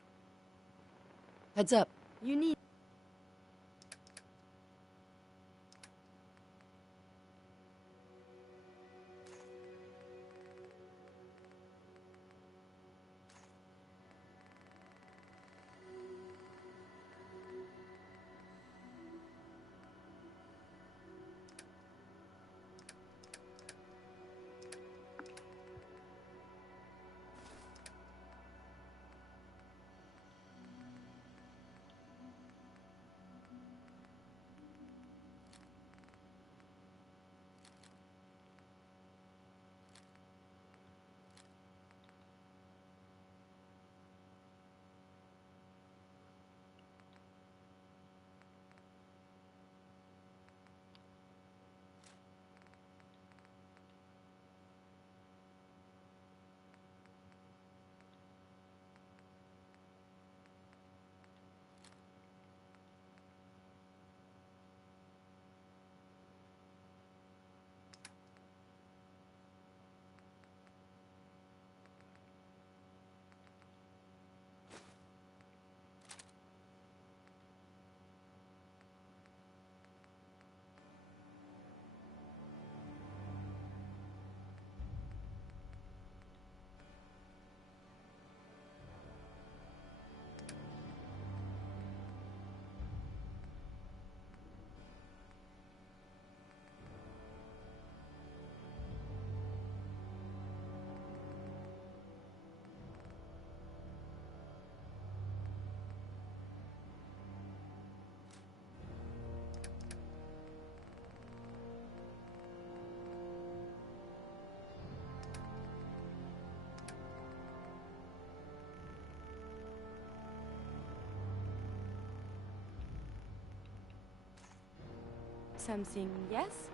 Heads up. You need... Something, yes?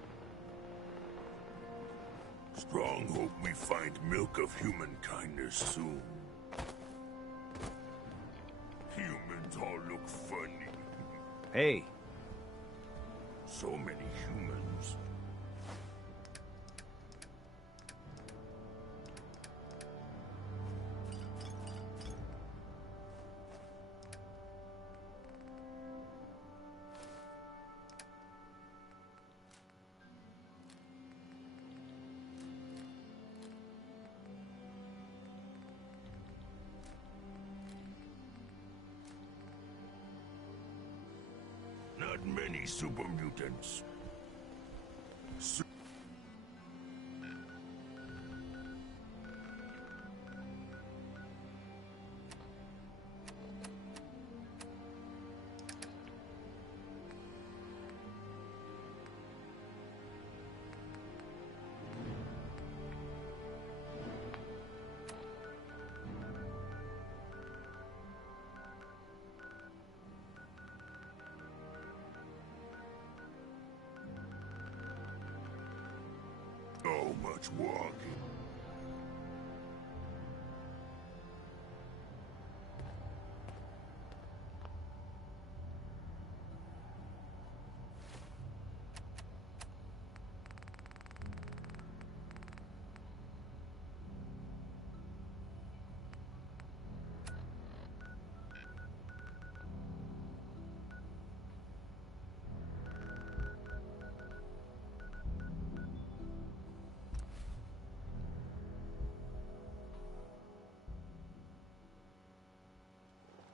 Strong hope we find milk of human kindness soon. Humans all look funny. Hey. So many humans. Not many super mutants. much walking.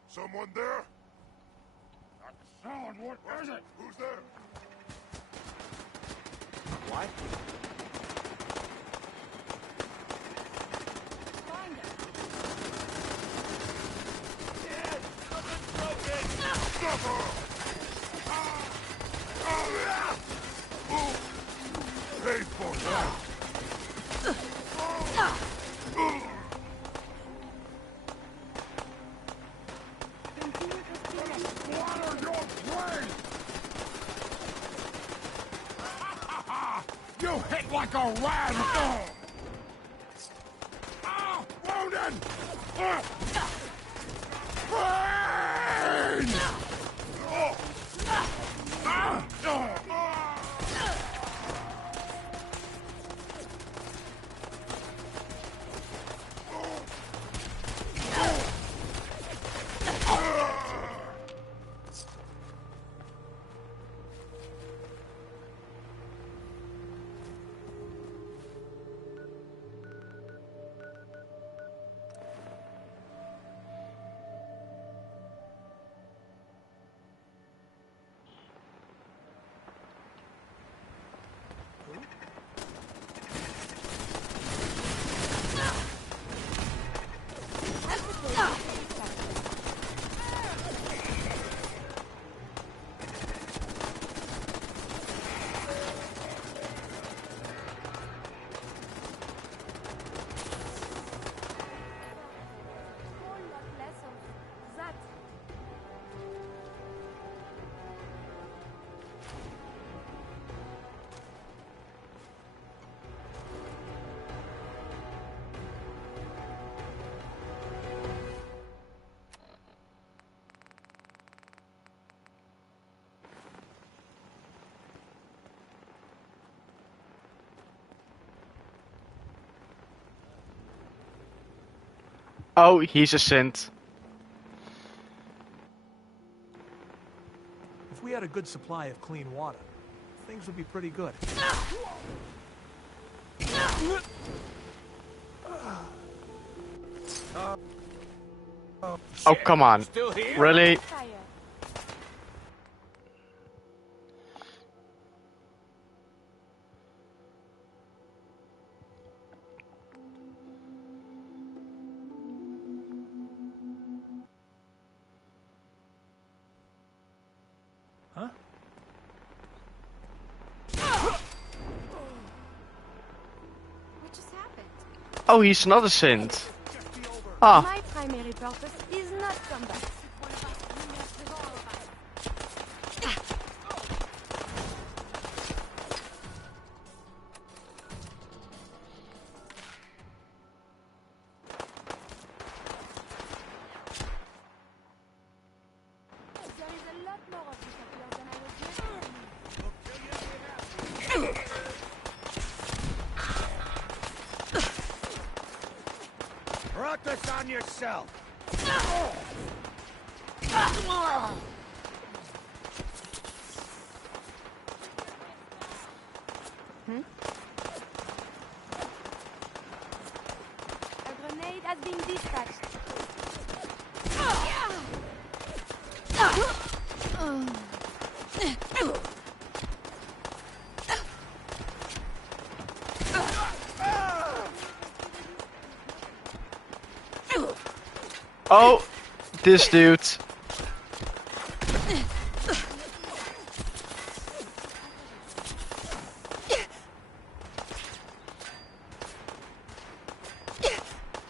Someone there? Not someone, what is it? Who's there? What? Pay for that! You hit like a rat! Ah! Wounded! Pain! Oh, he's a synth. If we had a good supply of clean water, things would be pretty good. Oh, come on. Really? Huh? What just happened? Oh, he's not a synth. Ah. My primary purpose is not combat. There is a lot more of this up here than I was Brought this on yourself! A grenade has been dispatched. Oh, this dude.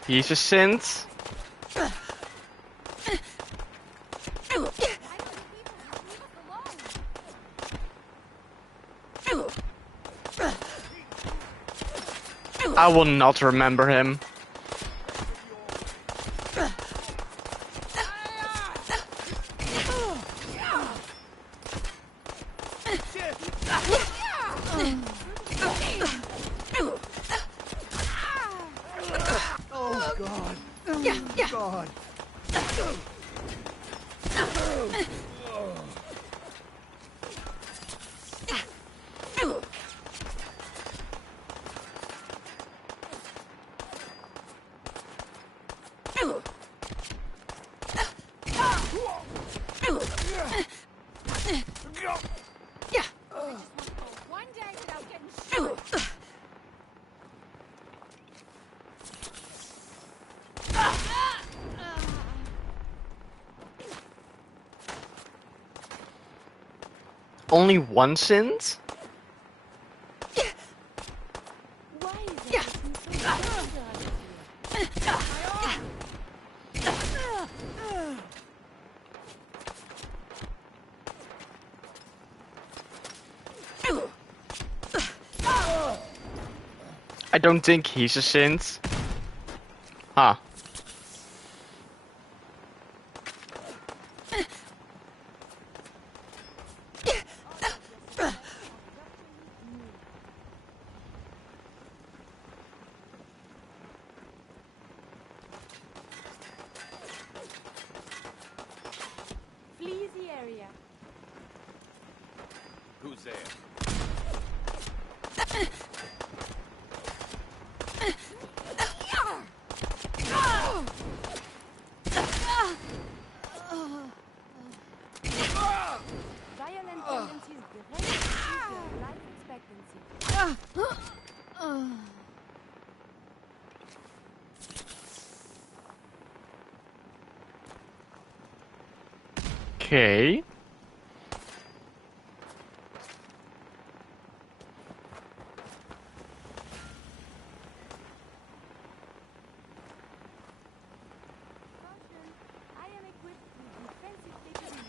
He's a synth. I will not remember him. Oh, God. God. One day without getting shot. Only one since? Why is everything so dangerous I don't think he's a synth. Huh. Flee the area. Who's there? Violent tendencies greatly reduce your life expectancy. Okay. I am equipped with defensive capabilities.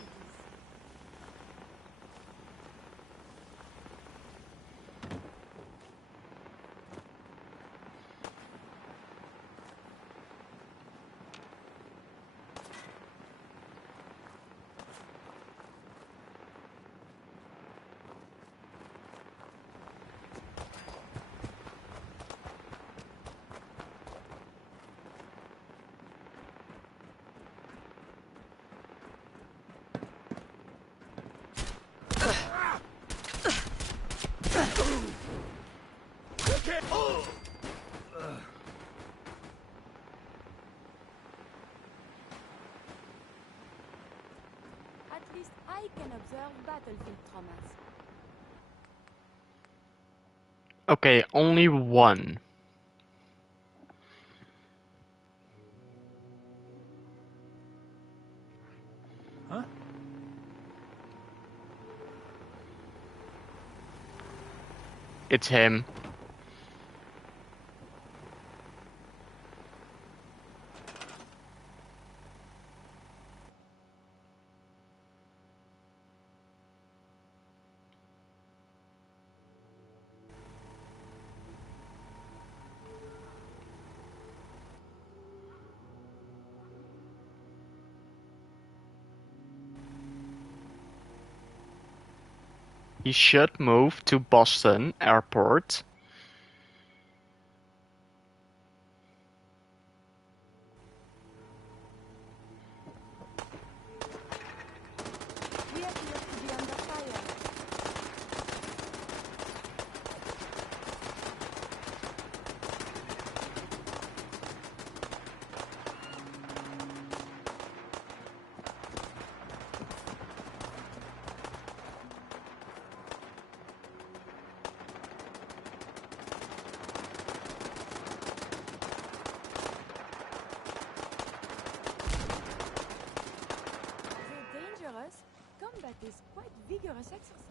At least I can observe battlefield traumas. Okay, only one. Huh? It's him. He should move to Boston Airport. We appear to be under fire. Though dangerous, combat is quite vigorous exercise.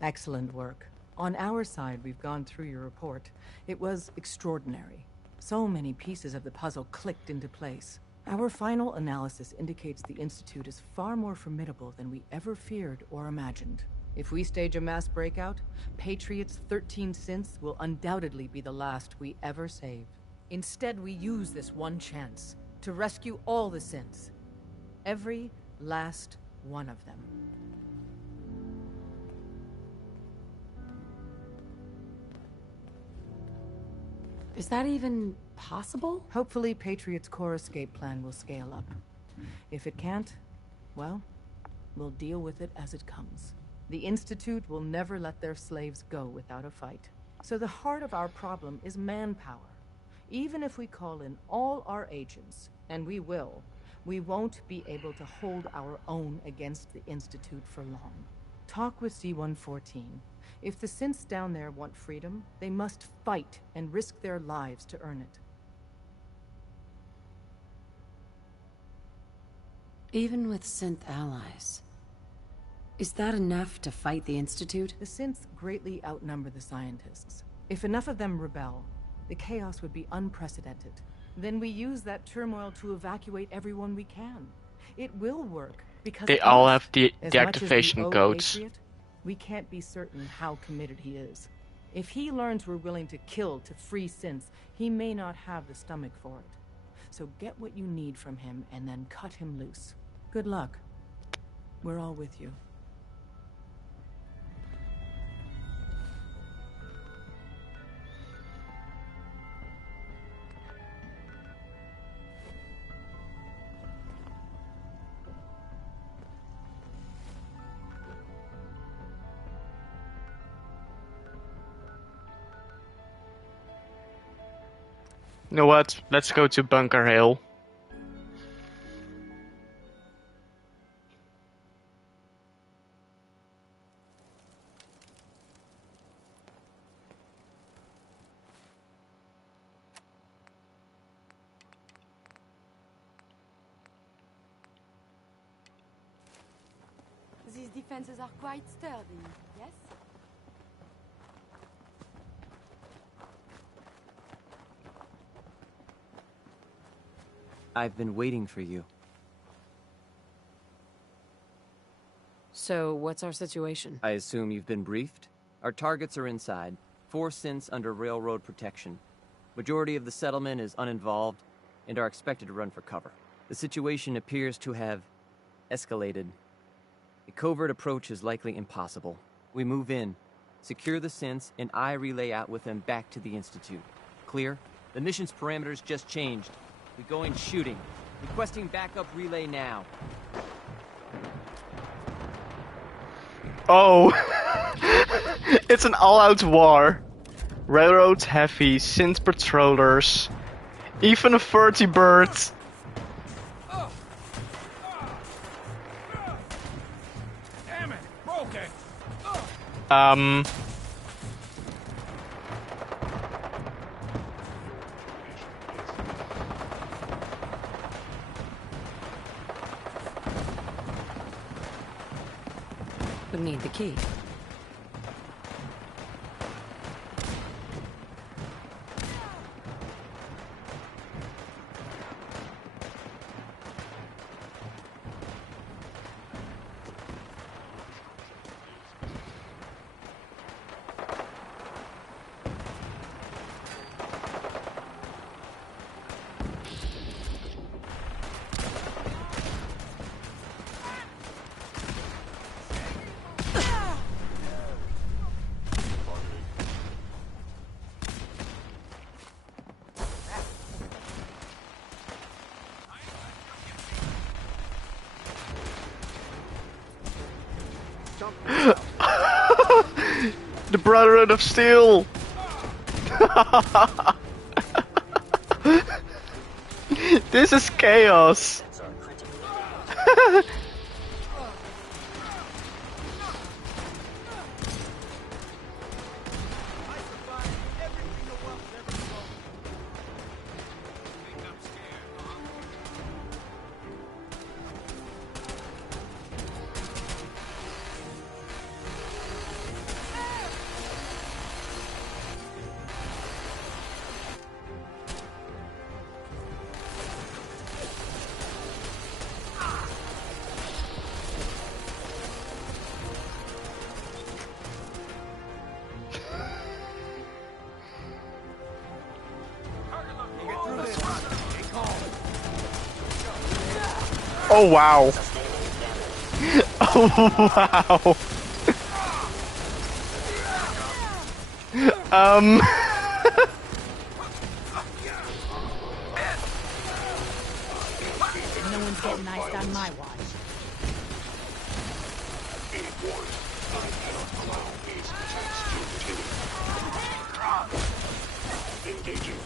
Excellent work. On our side, we've gone through your report. It was extraordinary. So many pieces of the puzzle clicked into place. Our final analysis indicates the Institute is far more formidable than we ever feared or imagined. If we stage a mass breakout, Patriot's 13 synths will undoubtedly be the last we ever save. Instead, we use this one chance to rescue all the synths. Every last one of them. Is that even possible? Hopefully, Patriot's core escape plan will scale up. If it can't, well, we'll deal with it as it comes. The Institute will never let their slaves go without a fight. So the heart of our problem is manpower. Even if we call in all our agents, and we will, we won't be able to hold our own against the Institute for long. Talk with C-114. If the synths down there want freedom, they must fight and risk their lives to earn it. Even with synth allies, is that enough to fight the Institute? The synths greatly outnumber the scientists. If enough of them rebel, the chaos would be unprecedented. Then we use that turmoil to evacuate everyone we can. It will work, because They all have the as much as we deactivation owe codes. Patriot, we can't be certain how committed he is. If he learns we're willing to kill to free synths, he may not have the stomach for it. So get what you need from him and then cut him loose. Good luck. We're all with you. You know what? Let's go to Bunker Hill. These defenses are quite sturdy, yes? I've been waiting for you. So, what's our situation? I assume you've been briefed? Our targets are inside. 4 synths under railroad protection. Majority of the settlement is uninvolved and are expected to run for cover. The situation appears to have escalated. A covert approach is likely impossible. We move in, secure the synths, and I relay out with them back to the Institute. Clear? The mission's parameters just changed. We go in shooting. Requesting backup relay now. Oh! It's an all-out war. Railroads heavy, synth patrollers, even a vertibird. Damn it, broken. We need the key. The Brotherhood of Steel! This is chaos! Oh wow. Oh wow. No one's getting iced on my watch. Engaging.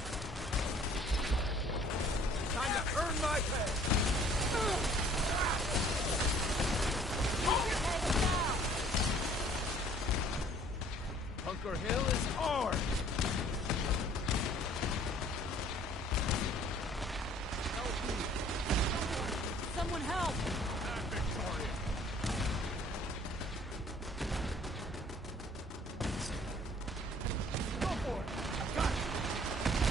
Time to earn my pay. Bunker Hill is ours. Someone help! I'm victorious. Go for it. Got it.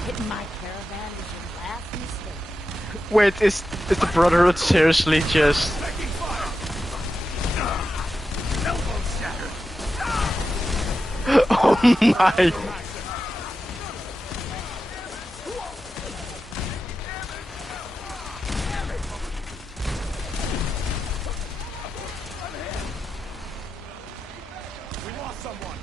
Hitting my caravan is your last mistake. Wait, is the Brotherhood seriously just... Taking fire. Elbow shattered. Oh my... We lost someone.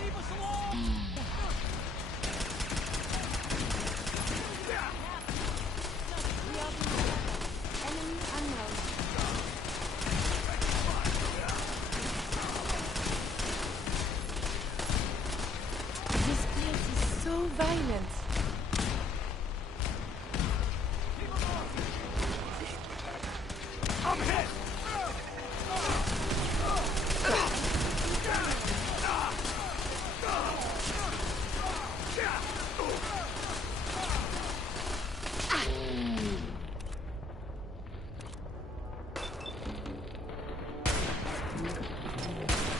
Leave us alone. Enemy unknown. This place is so violent. I'm hit.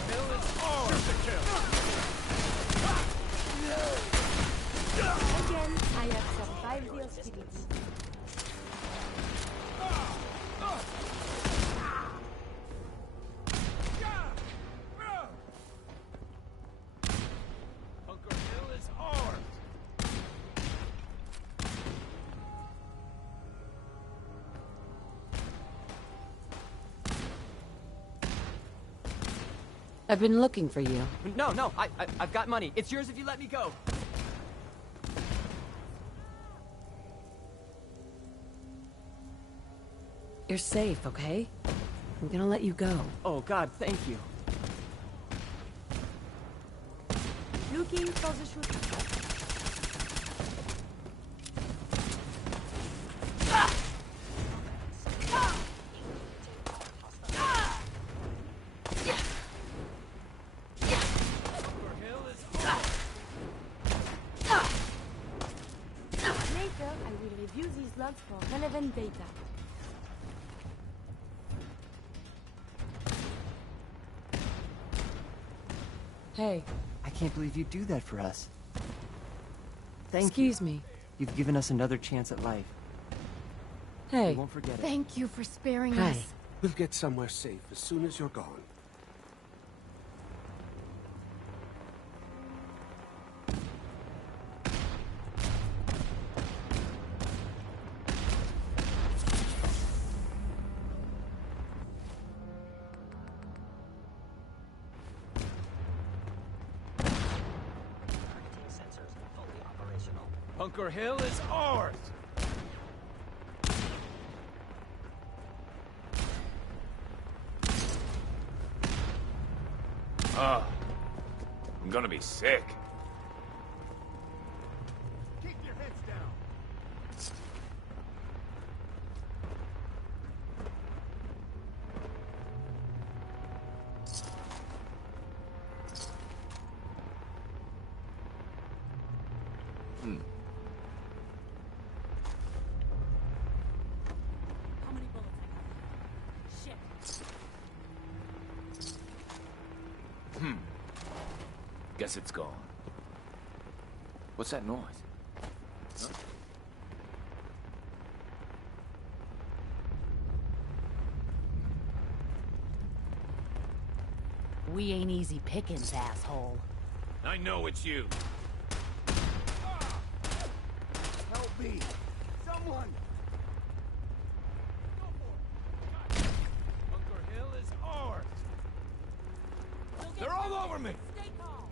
Hill is ours to kill. Again, I have survived the hostility. Bunker Hill is ours. I've been looking for you. No, no, I've got money. It's yours if you let me go. You're safe, okay? I'm gonna let you go. Oh, God, thank you. Looking for the shooter. Bunker Hill is ours. Later, I will review these logs for relevant data. Hey, I can't believe you do that for us. Thank excuse you. me. You've given us another chance at life. Hey. We won't forget it. Thank you for sparing Hi. us. We'll get somewhere safe as soon as you're gone. Bunker Hill is ours. I'm gonna be sick. Keep your heads down. How many bullets I got? Shit. Guess it's gone. What's that noise? Huh? We ain't easy pickings, asshole. I know it's you. be? Someone! Bunker Hill is ours! They're all over me! Stay calm.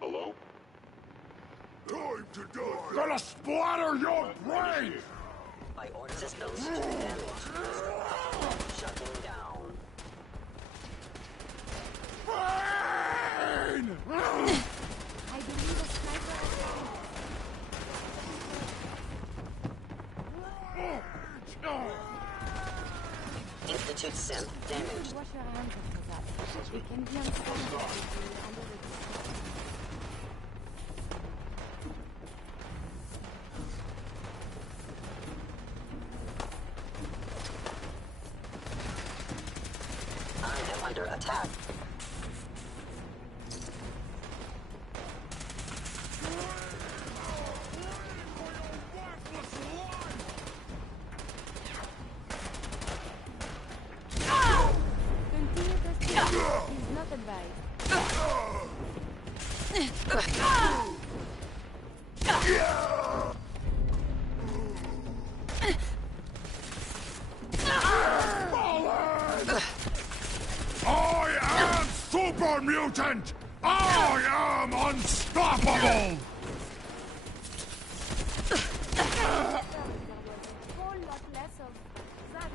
Hello? Time to die! Gonna splatter your brain! By order systems damage. Shutting down. Brain! I believe a sniper is Institute sim damaged. Wash your hands after that. It can be unstable under the I am under attack. Continue testing. Is not advised. I am super mutant! I am unstoppable! Whole lot less of that.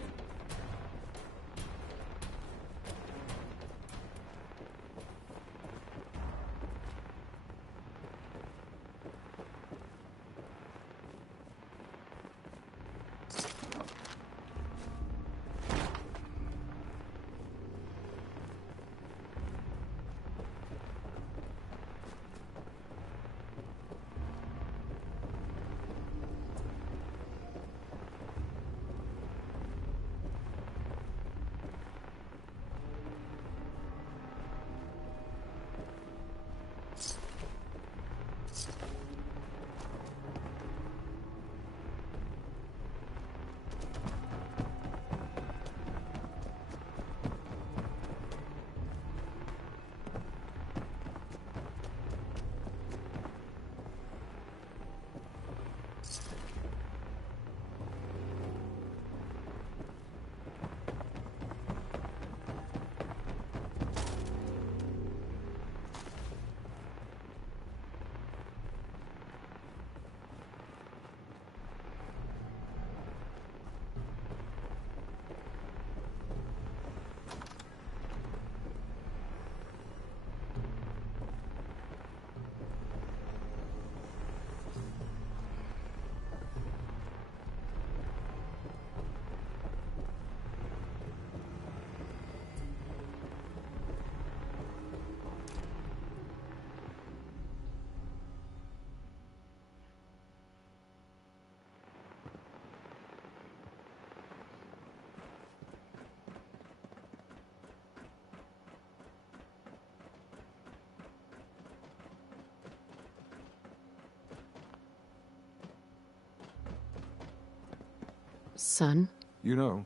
Son? You know,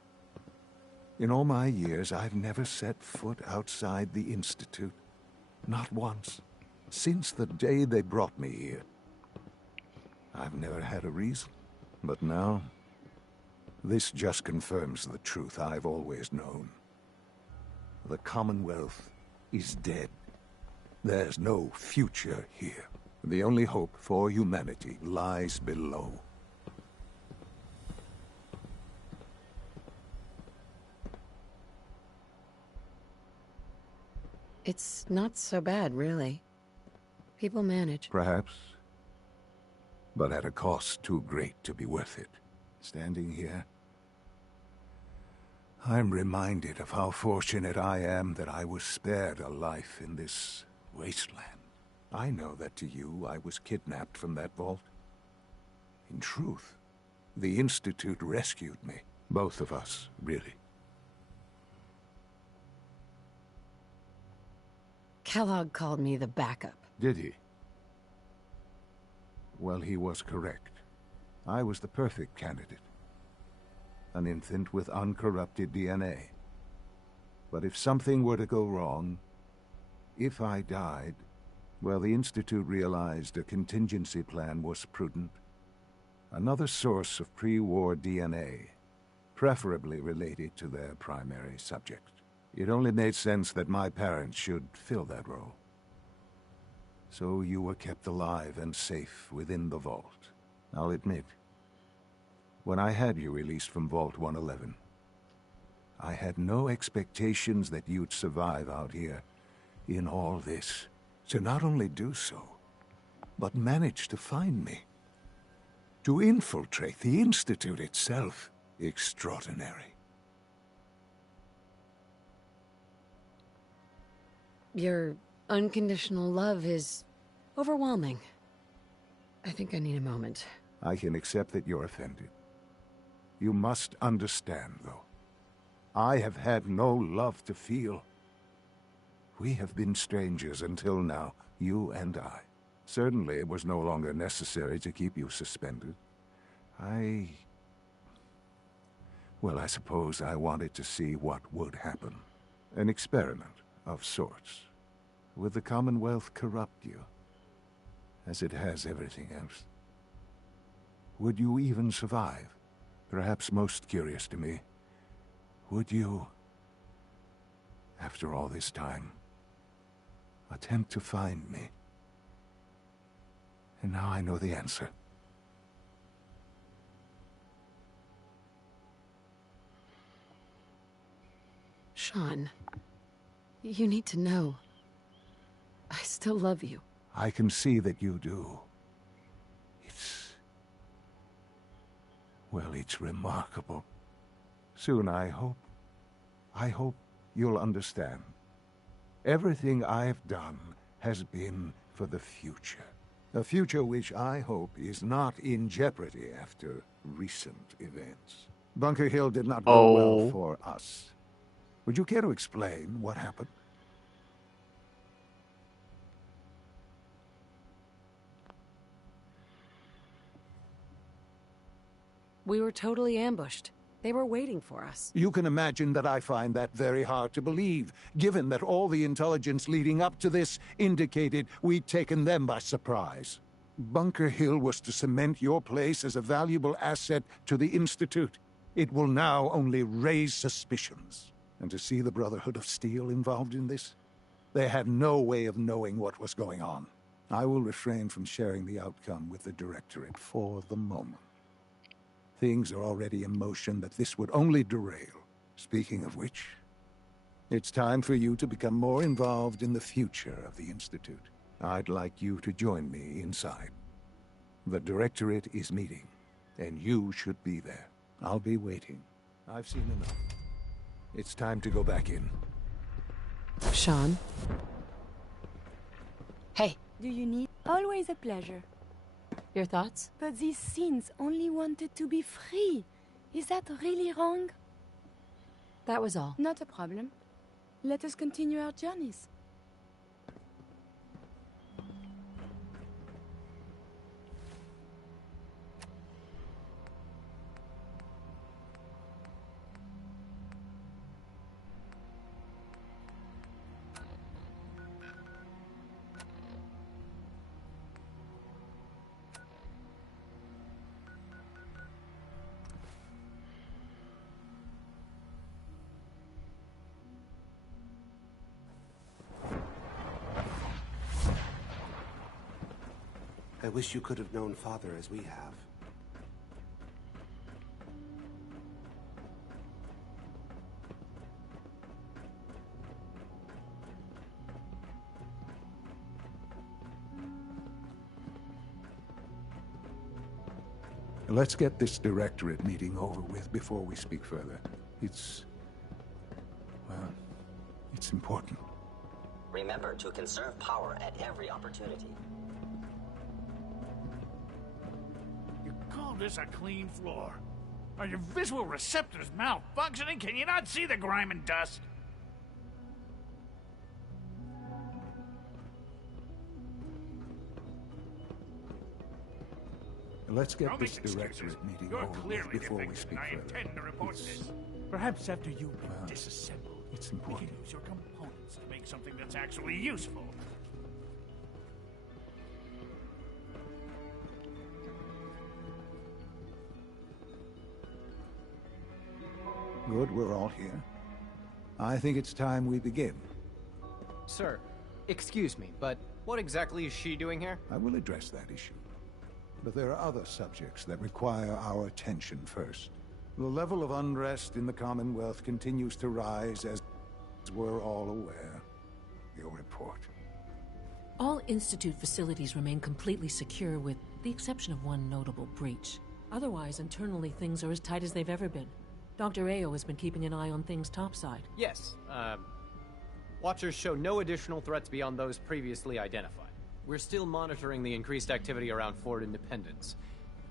in all my years, I've never set foot outside the Institute. Not once. Since the day they brought me here. I've never had a reason. But now, this just confirms the truth I've always known. The Commonwealth is dead. There's no future here. The only hope for humanity lies below. It's not so bad, really. People manage. Perhaps. But at a cost too great to be worth it. Standing here, I'm reminded of how fortunate I am that I was spared a life in this wasteland. I know that to you, I was kidnapped from that vault. In truth, the Institute rescued me. Both of us, really. Kellogg called me the backup. Did he? Well, he was correct. I was the perfect candidate. An infant with uncorrupted DNA. But if something were to go wrong, if I died, well, the Institute realized a contingency plan was prudent. Another source of pre-war DNA, preferably related to their primary subject. It only made sense that my parents should fill that role. So you were kept alive and safe within the vault. I'll admit, when I had you released from Vault 111, I had no expectations that you'd survive out here in all this. To not only do so, but manage to find me. To infiltrate the Institute itself. Extraordinary. Your unconditional love is overwhelming. I think I need a moment. I can accept that you're offended. You must understand, though. I have had no love to feel. We have been strangers until now, you and I. Certainly it was no longer necessary to keep you suspended. Well, I suppose I wanted to see what would happen. An experiment of sorts. Would the Commonwealth corrupt you? As it has everything else? Would you even survive? Perhaps most curious to me, would you, after all this time, attempt to find me? And now I know the answer. Sean, you need to know. I still love you. I can see that you do. Well, it's remarkable. Soon, I hope you'll understand. Everything I've done has been for the future. A future which I hope is not in jeopardy after recent events. Bunker Hill did not go well for us. Would you care to explain what happened? We were totally ambushed. They were waiting for us. You can imagine that I find that very hard to believe, given that all the intelligence leading up to this indicated we'd taken them by surprise. Bunker Hill was to cement your place as a valuable asset to the Institute. It will now only raise suspicions. And to see the Brotherhood of Steel involved in this? They had no way of knowing what was going on. I will refrain from sharing the outcome with the Directorate for the moment. Things are already in motion that this would only derail. Speaking of which, it's time for you to become more involved in the future of the Institute. I'd like you to join me inside. The Directorate is meeting, and you should be there. I'll be waiting. I've seen enough. It's time to go back in. Sean? Hey. Do you need? Always a pleasure. Your thoughts? But these scenes only wanted to be free. Is that really wrong? That was all. Not a problem. Let us continue our journeys. I wish you could have known Father as we have. Let's get this directorate meeting over with before we speak further. Well, it's important. Remember to conserve power at every opportunity. You call this a clean floor? Are your visual receptors malfunctioning? Can you not see the grime and dust? Let's get Don't this make excuses. directorate meeting You're over with clearly before we defective, speak and I further. intend to report this. Perhaps after you've been disassembled, it's we important. can use your components to make something that's actually useful. Good, we're all here. I think it's time we begin. Sir, excuse me, but what exactly is she doing here? I will address that issue. But there are other subjects that require our attention first. The level of unrest in the Commonwealth continues to rise, as we're all aware. Your report. All Institute facilities remain completely secure with the exception of one notable breach. Otherwise, internally, things are as tight as they've ever been. Dr. Ayo has been keeping an eye on things topside. Yes, Watchers show no additional threats beyond those previously identified. We're still monitoring the increased activity around Fort Independence,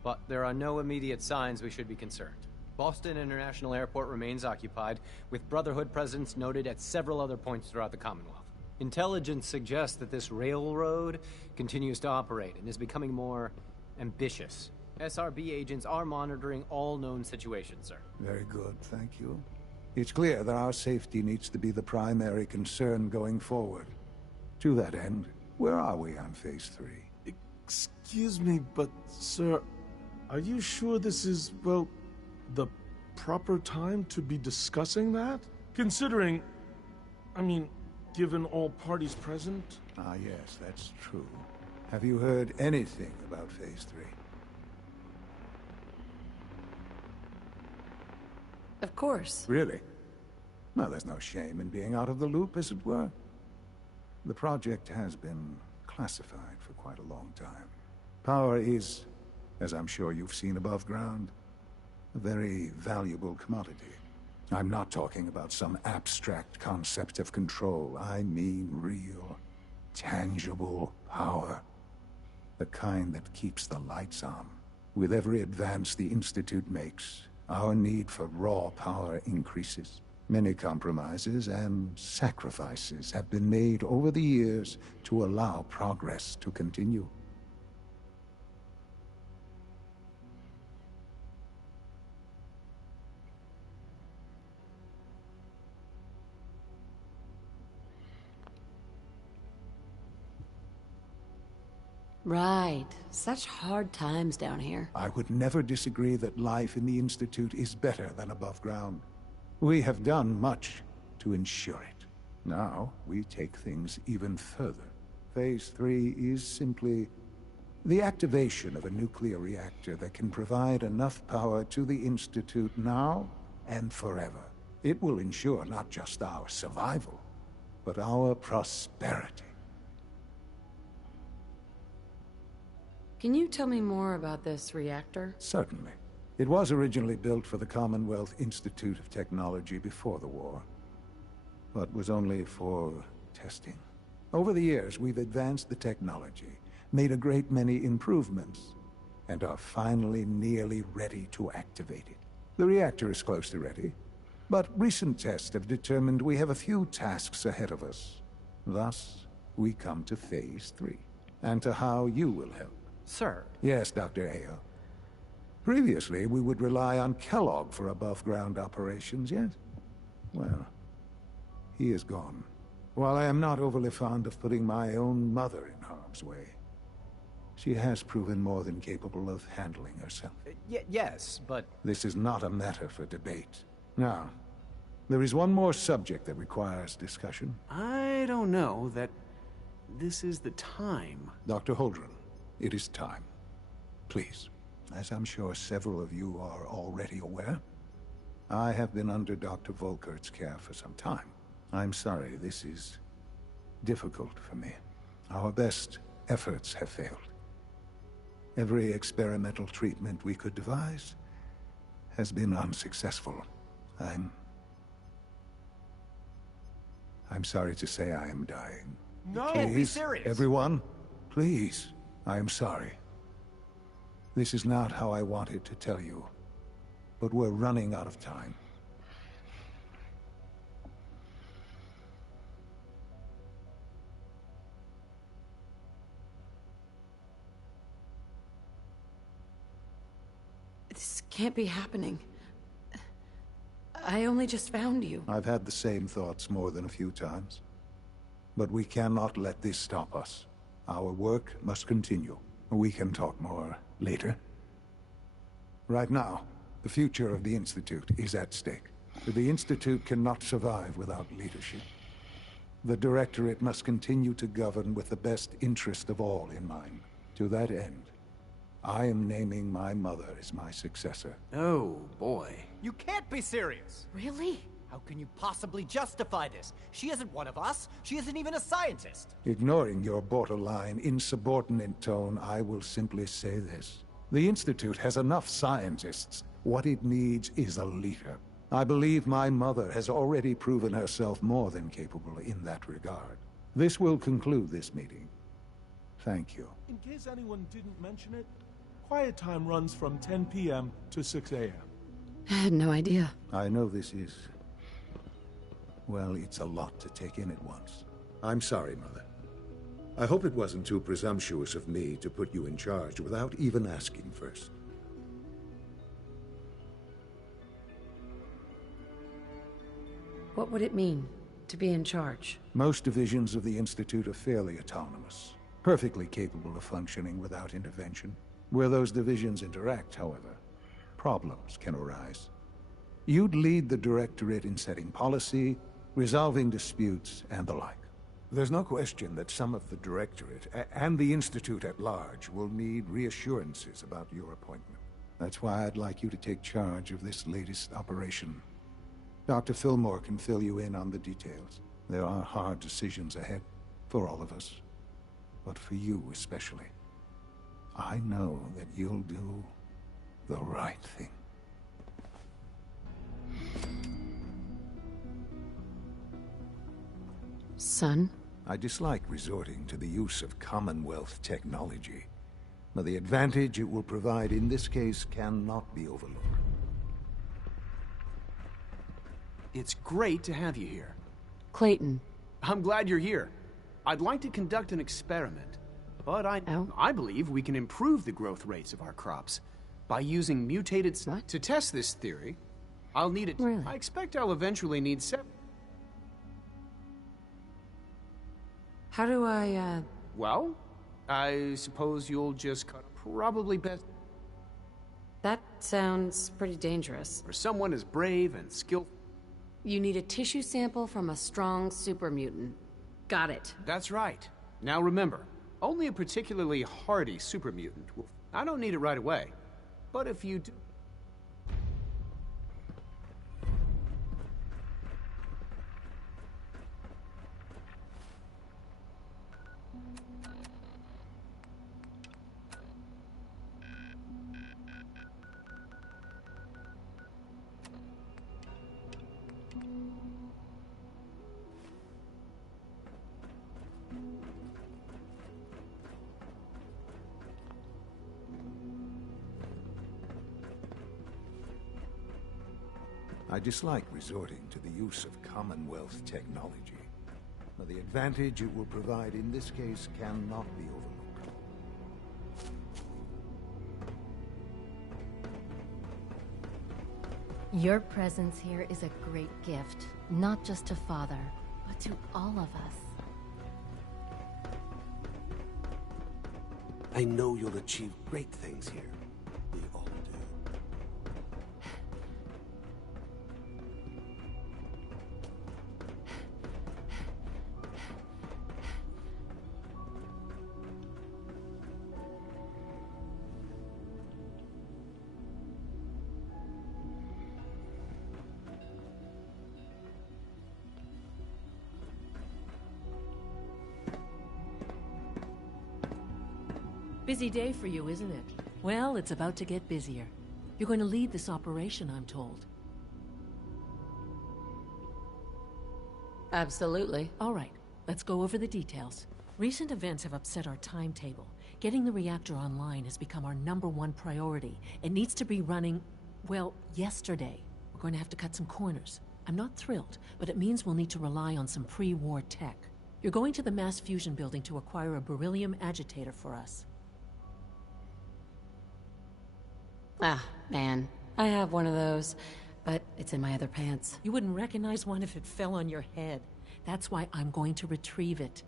but there are no immediate signs we should be concerned. Boston International Airport remains occupied, with Brotherhood presence noted at several other points throughout the Commonwealth. Intelligence suggests that this railroad continues to operate and is becoming more ambitious. SRB agents are monitoring all known situations, sir. Very good, thank you. It's clear that our safety needs to be the primary concern going forward. To that end, where are we on Phase 3? Excuse me, but, sir, are you sure this is, well, the proper time to be discussing that? Considering, given all parties present? Ah, yes, that's true. Have you heard anything about Phase 3? Of course. Really? Well, there's no shame in being out of the loop, as it were. The project has been classified for quite a long time. Power is, as I'm sure you've seen above ground, a very valuable commodity. I'm not talking about some abstract concept of control. I mean real, tangible power. The kind that keeps the lights on. With every advance the Institute makes, our need for raw power increases. Many compromises and sacrifices have been made over the years to allow progress to continue. Right. Such hard times down here. I would never disagree that life in the Institute is better than above ground. We have done much to ensure it. Now, we take things even further. Phase 3 is simply the activation of a nuclear reactor that can provide enough power to the Institute now and forever. It will ensure not just our survival, but our prosperity. Can you tell me more about this reactor? Certainly. It was originally built for the Commonwealth Institute of Technology before the war, but was only for testing. Over the years, we've advanced the technology, made a great many improvements, and are finally nearly ready to activate it. The reactor is close to ready, but recent tests have determined we have a few tasks ahead of us. Thus, we come to Phase 3, and to how you will help. Sir. Yes, Dr. Ayo. Previously, we would rely on Kellogg for above-ground operations, yet, well, he is gone. While I am not overly fond of putting my own mother in harm's way, she has proven more than capable of handling herself. Yes, but... This is not a matter for debate. Now, there is one more subject that requires discussion. I don't know that this is the time. Dr. Holdren, it is time. Please. As I'm sure several of you are already aware, I have been under Dr. Volkert's care for some time. I'm sorry this is difficult for me. Our best efforts have failed. Every experimental treatment we could devise has been unsuccessful. I'm sorry to say I am dying. No! Please, Be serious! everyone, please, I am sorry. This is not how I wanted to tell you, but we're running out of time. This can't be happening. I only just found you. I've had the same thoughts more than a few times. But we cannot let this stop us. Our work must continue. We can talk more later. Right now, the future of the Institute is at stake. The Institute cannot survive without leadership. The Directorate must continue to govern with the best interest of all in mind. To that end, I am naming my mother as my successor. Oh, boy. You can't be serious! Really? How can you possibly justify this? She isn't one of us. She isn't even a scientist. Ignoring your borderline, insubordinate tone, I will simply say this. The Institute has enough scientists. What it needs is a leader. I believe my mother has already proven herself more than capable in that regard. This will conclude this meeting. Thank you. In case anyone didn't mention it, quiet time runs from 10 p.m. to 6 a.m. I had no idea. I know this is... well, it's a lot to take in at once. I'm sorry, Mother. I hope it wasn't too presumptuous of me to put you in charge without even asking first. What would it mean to be in charge? Most divisions of the Institute are fairly autonomous, perfectly capable of functioning without intervention. Where those divisions interact, however, problems can arise. You'd lead the Directorate in setting policy, resolving disputes, and the like. There's no question that some of the Directorate and the Institute at large will need reassurances about your appointment. That's why I'd like you to take charge of this latest operation. Dr. Fillmore can fill you in on the details. There are hard decisions ahead, for all of us, but for you especially. I know that you'll do the right thing. Son? I dislike resorting to the use of Commonwealth technology, but the advantage it will provide in this case cannot be overlooked. It's great to have you here. Clayton. I'm glad you're here. I'd like to conduct an experiment, but I believe we can improve the growth rates of our crops by using mutated... What? To test this theory, I'll need it... Really? I expect I'll eventually need How do I, Well, I suppose you'll just cut... Probably best... That sounds pretty dangerous. For someone as brave and skillful... You need a tissue sample from a strong super mutant. Got it. That's right. Now remember, only a particularly hardy super mutant will... I don't need it right away, but if you do... I dislike resorting to the use of Commonwealth technology, but the advantage it will provide in this case cannot be overlooked. Your presence here is a great gift, not just to Father, but to all of us. I know you'll achieve great things here. We all do. Busy day for you, isn't it? Well, it's about to get busier. You're going to lead this operation, I'm told. Absolutely. All right, let's go over the details. Recent events have upset our timetable. Getting the reactor online has become our #1 priority. It needs to be running, well, yesterday. We're going to have to cut some corners. I'm not thrilled, but it means we'll need to rely on some pre-war tech. You're going to the mass fusion building to acquire a beryllium agitator for us. Ah, man. I have one of those, but it's in my other pants. You wouldn't recognize one if it fell on your head. That's why I'm going to retrieve it.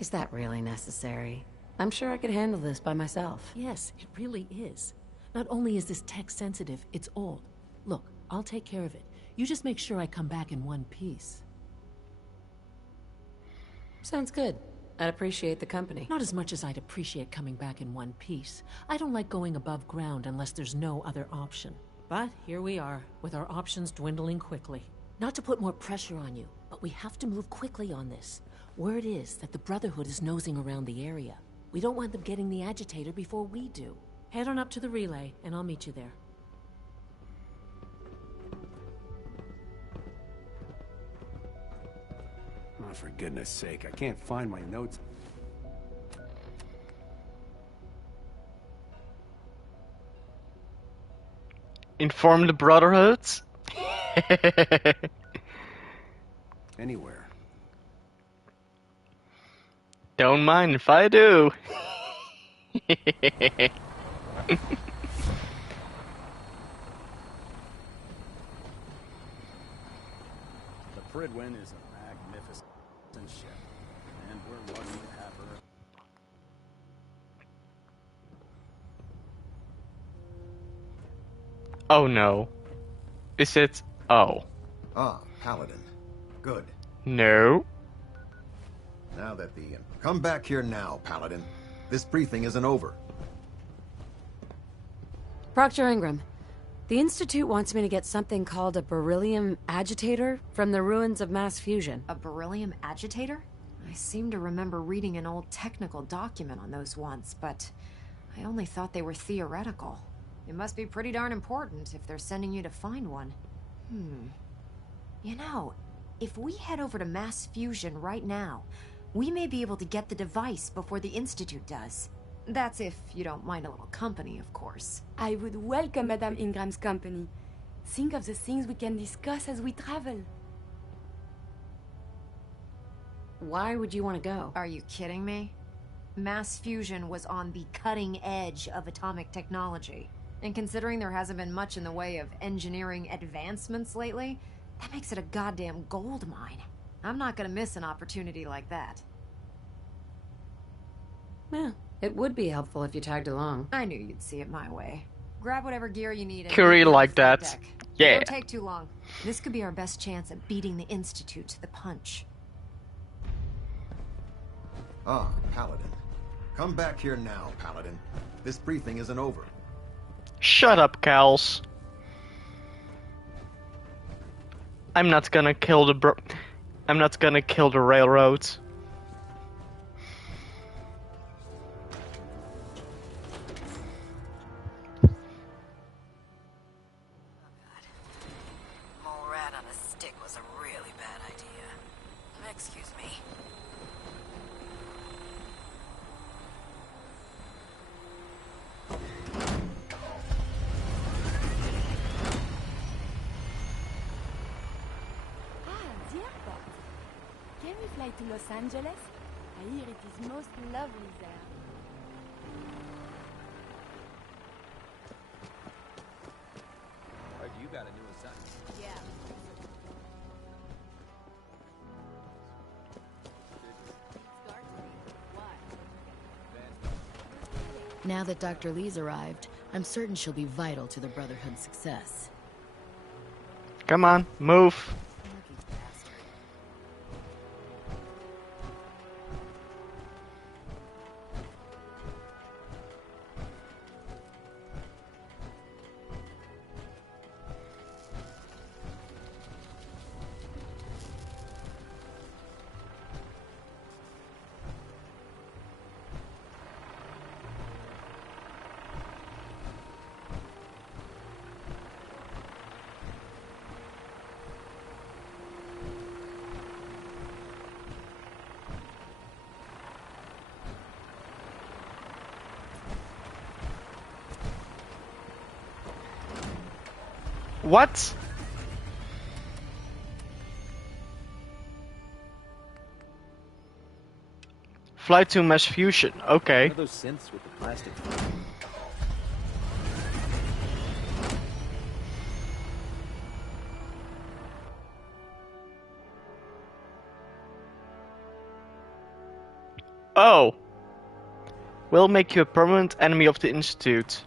Is that really necessary? I'm sure I could handle this by myself. Yes, it really is. Not only is this tech sensitive, it's old. Look, I'll take care of it. You just make sure I come back in one piece. Sounds good. I'd appreciate the company. Not as much as I'd appreciate coming back in one piece. I don't like going above ground unless there's no other option. But here we are, with our options dwindling quickly. Not to put more pressure on you, but we have to move quickly on this. Word is that the Brotherhood is nosing around the area. We don't want them getting the agitator before we do. Head on up to the relay, and I'll meet you there. Oh, for goodness sake, I can't find my notes. Inform the Brotherhoods? Anywhere. Don't mind if I do. The Pridwin is a magnificent ship, and we're lucky to have her. Oh no. Is it... Oh. Ah, Paladin. Good. No. Now that the... Come back here now, Paladin. This briefing isn't over. Proctor Ingram, the Institute wants me to get something called a beryllium agitator from the ruins of mass fusion. A beryllium agitator? I seem to remember reading an old technical document on those once, but I only thought they were theoretical. It must be pretty darn important if they're sending you to find one. You know, if we head over to mass fusion right now, we may be able to get the device before the Institute does. That's if you don't mind a little company, of course. I would welcome Madame Ingram's company. Think of the things we can discuss as we travel. Why would you want to go? Are you kidding me? Mass fusion was on the cutting edge of atomic technology. And considering there hasn't been much in the way of engineering advancements lately, that makes it a goddamn gold mine. I'm not gonna miss an opportunity like that. Yeah, it would be helpful if you tagged along. I knew you'd see it my way. Grab whatever gear you need. Curry like that. Deck. Yeah. Don't take too long. This could be our best chance at beating the Institute to the punch. Ah, Paladin. Come back here now, Paladin. This briefing isn't over. Shut up, Cals. I'm not gonna kill the I'm not gonna kill the railroads. Mole rat on a stick was a really bad idea. Excuse me. The airport. Can we fly to Los Angeles? I hear it is most lovely there. Heard you got a new assignment. Yeah. Now that Dr. Lee's arrived, I'm certain she'll be vital to the Brotherhood's success. Come on, move. What? Fly to mass fusion. Okay. One of those synths with the plastic frame. Oh. We'll make you a permanent enemy of the Institute.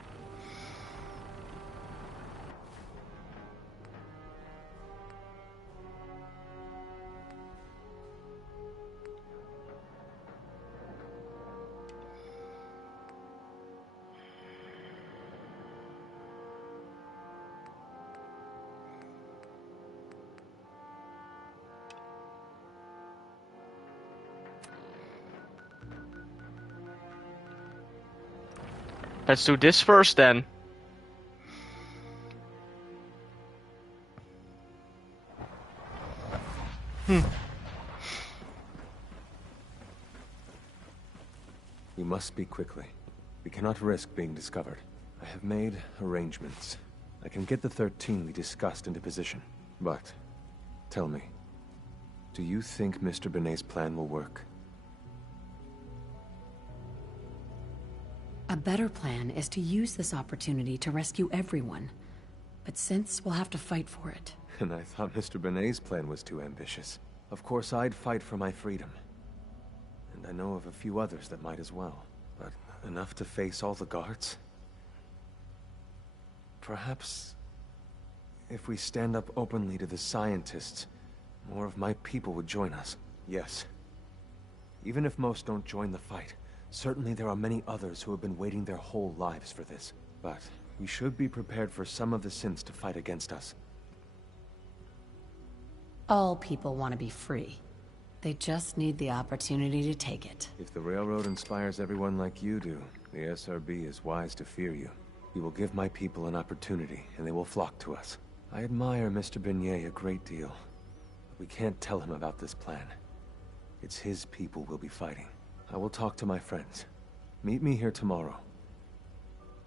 Let's do this first then. We must speak quickly. We cannot risk being discovered. I have made arrangements. I can get the 13 we discussed into position. But, tell me, do you think Mr. Benet's plan will work? A better plan is to use this opportunity to rescue everyone. But since we'll have to fight for it. And I thought Mr. Benet's plan was too ambitious. Of course, I'd fight for my freedom. And I know of a few others that might as well. But enough to face all the guards? Perhaps, if we stand up openly to the scientists, more of my people would join us. Yes. Even if most don't join the fight, certainly there are many others who have been waiting their whole lives for this. But we should be prepared for some of the synths to fight against us. All people want to be free. They just need the opportunity to take it. If the Railroad inspires everyone like you do, the SRB is wise to fear you. You will give my people an opportunity, and they will flock to us. I admire Mr. Benet a great deal, but we can't tell him about this plan. It's his people we'll be fighting. I will talk to my friends. Meet me here tomorrow.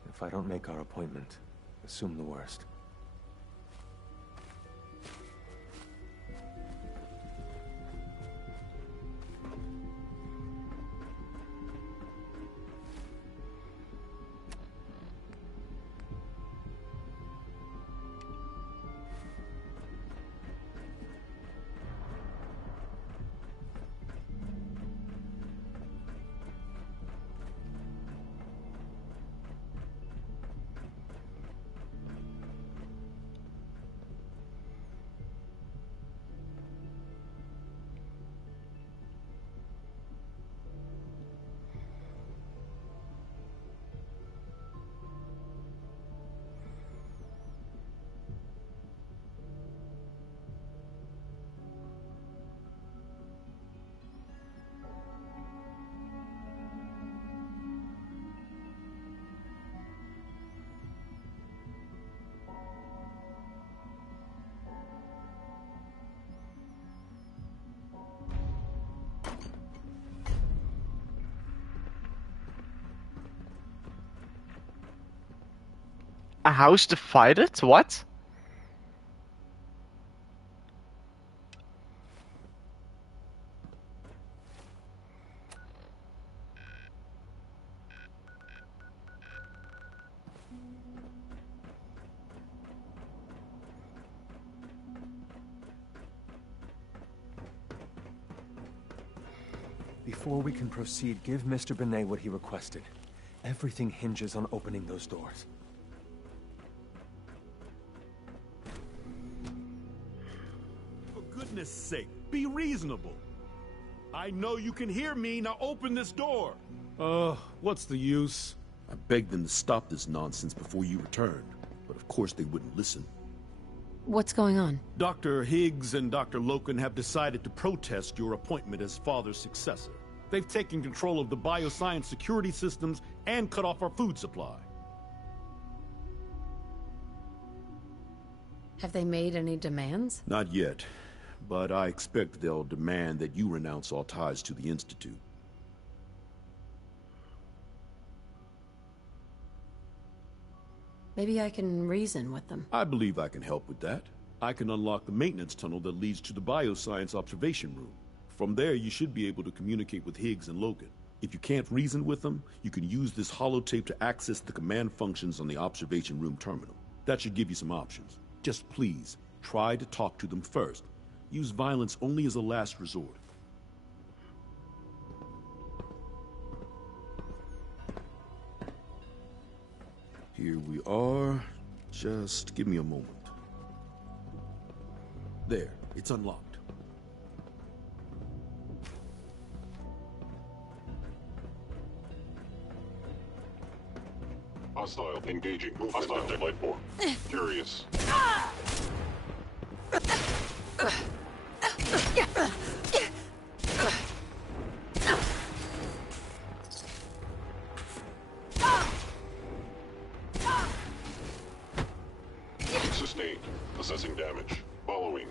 If I don't make our appointment, assume the worst. A house divided? What? Before we can proceed, give Mr. Benet what he requested. Everything hinges on opening those doors. For goodness sake, be reasonable. I know you can hear me, now open this door. What's the use? I begged them to stop this nonsense before you returned, but of course they wouldn't listen. What's going on? Dr. Higgs and Dr. Loken have decided to protest your appointment as Father's successor. They've taken control of the bioscience security systems and cut off our food supply. Have they made any demands? Not yet, but I expect they'll demand that you renounce all ties to the Institute. Maybe I can reason with them. I believe I can help with that. I can unlock the maintenance tunnel that leads to the bioscience observation room. From there, you should be able to communicate with Higgs and Logan. If you can't reason with them, you can use this holotape to access the command functions on the observation room terminal. That should give you some options. Just please, try to talk to them first. Use violence only as a last resort. Here we are. Just give me a moment. There, it's unlocked. Hostile engaging. Hostile light form. Curious. Sustained. Assessing damage. Following.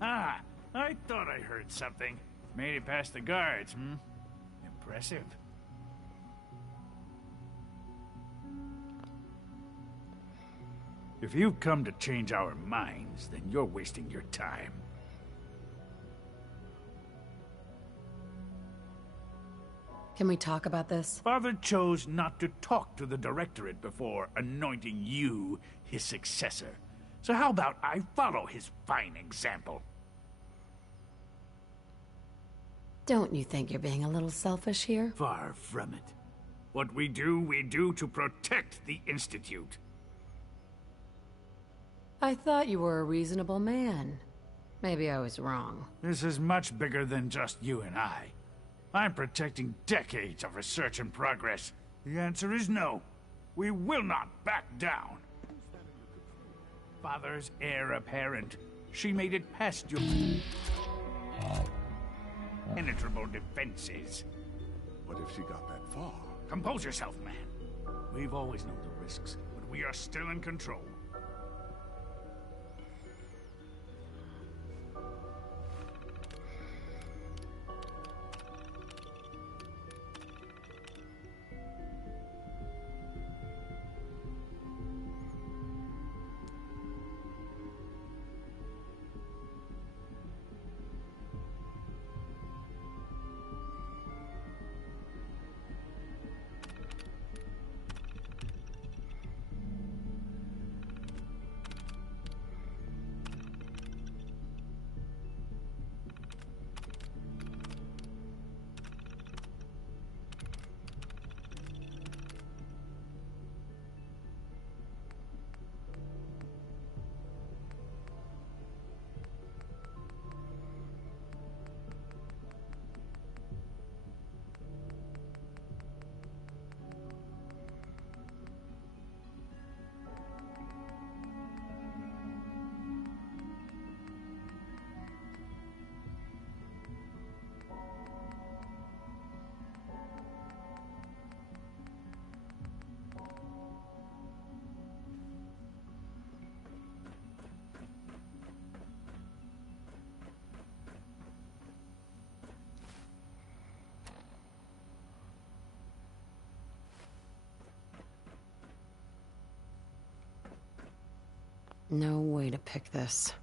Aha! I thought I heard something. Made it past the guards, hmm? Impressive. If you've come to change our minds, then you're wasting your time. Can we talk about this? Father chose not to talk to the Directorate before anointing you his successor. So how about I follow his fine example? Don't you think you're being a little selfish here? Far from it. What we do to protect the Institute. I thought you were a reasonable man. Maybe I was wrong. This is much bigger than just you and I. I'm protecting decades of research and progress. The answer is no. We will not back down. Father's heir apparent. She made it past your penetrable defenses. What if she got that far? Compose yourself, man. We've always known the risks, but we are still in control. No way to pick this.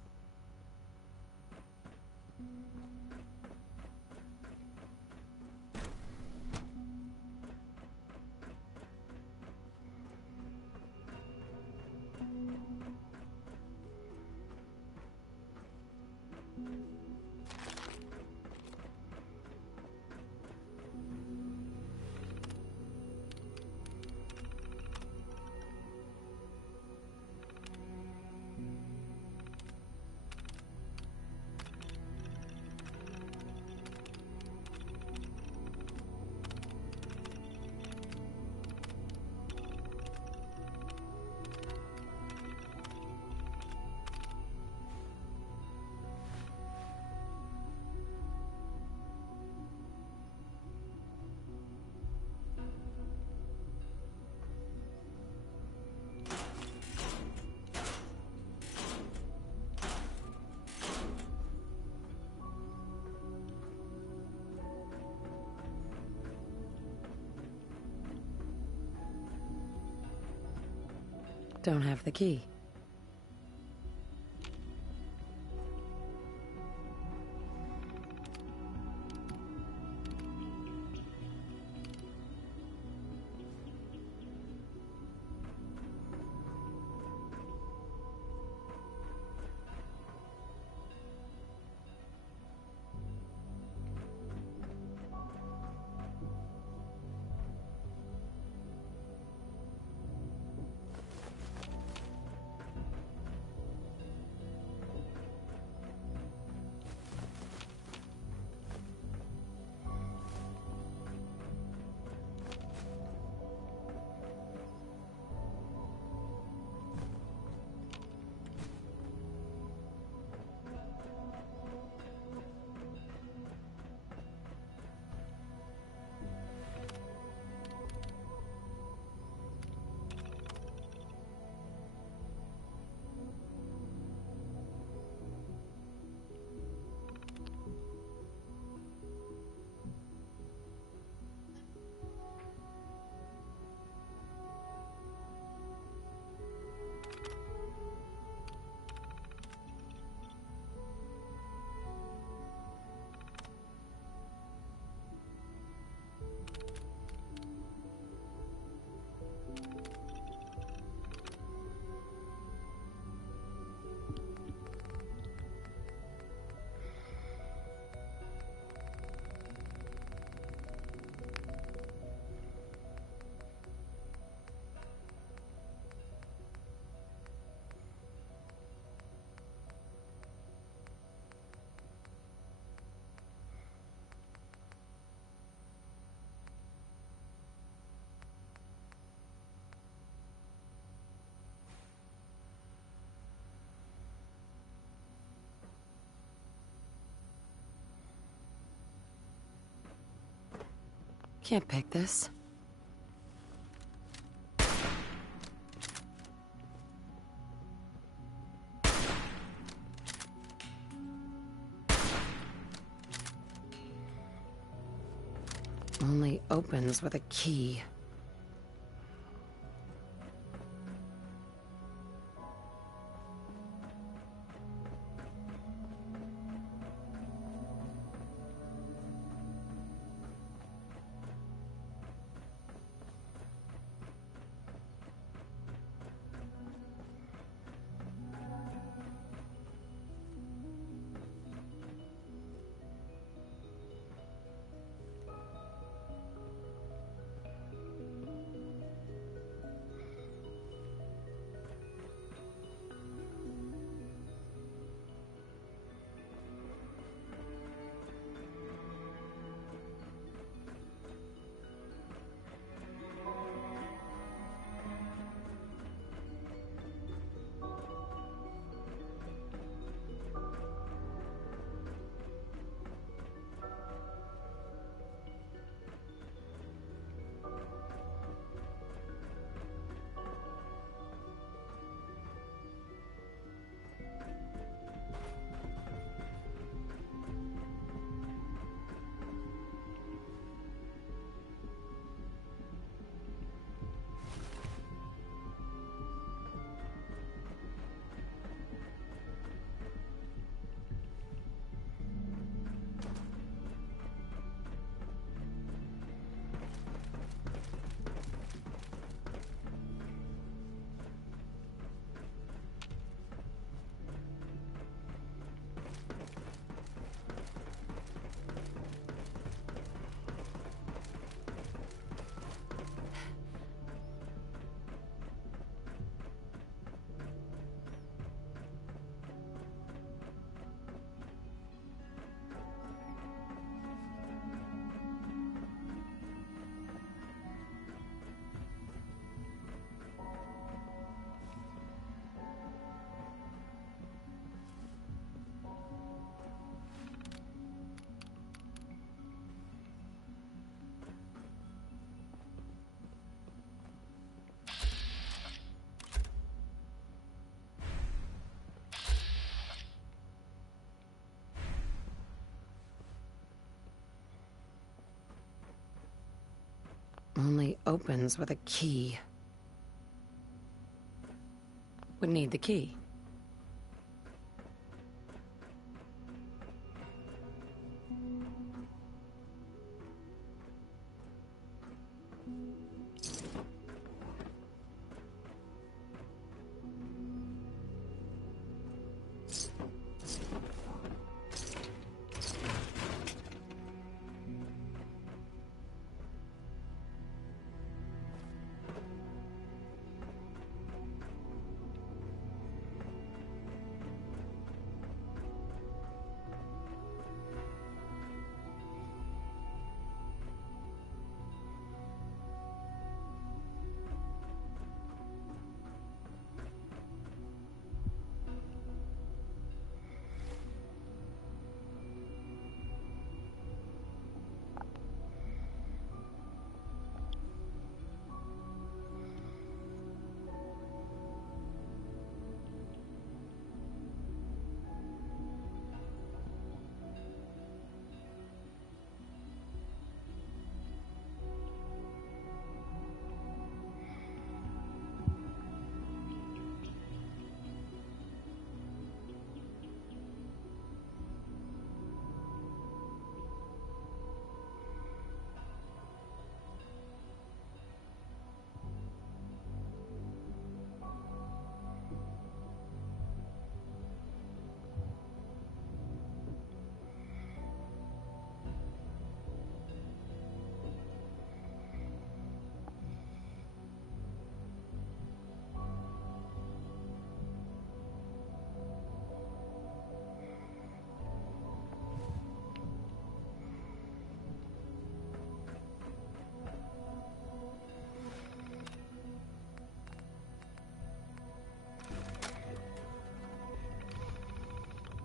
Don't have the key. Can't pick this. Only opens with a key. Only opens with a key. Would need the key.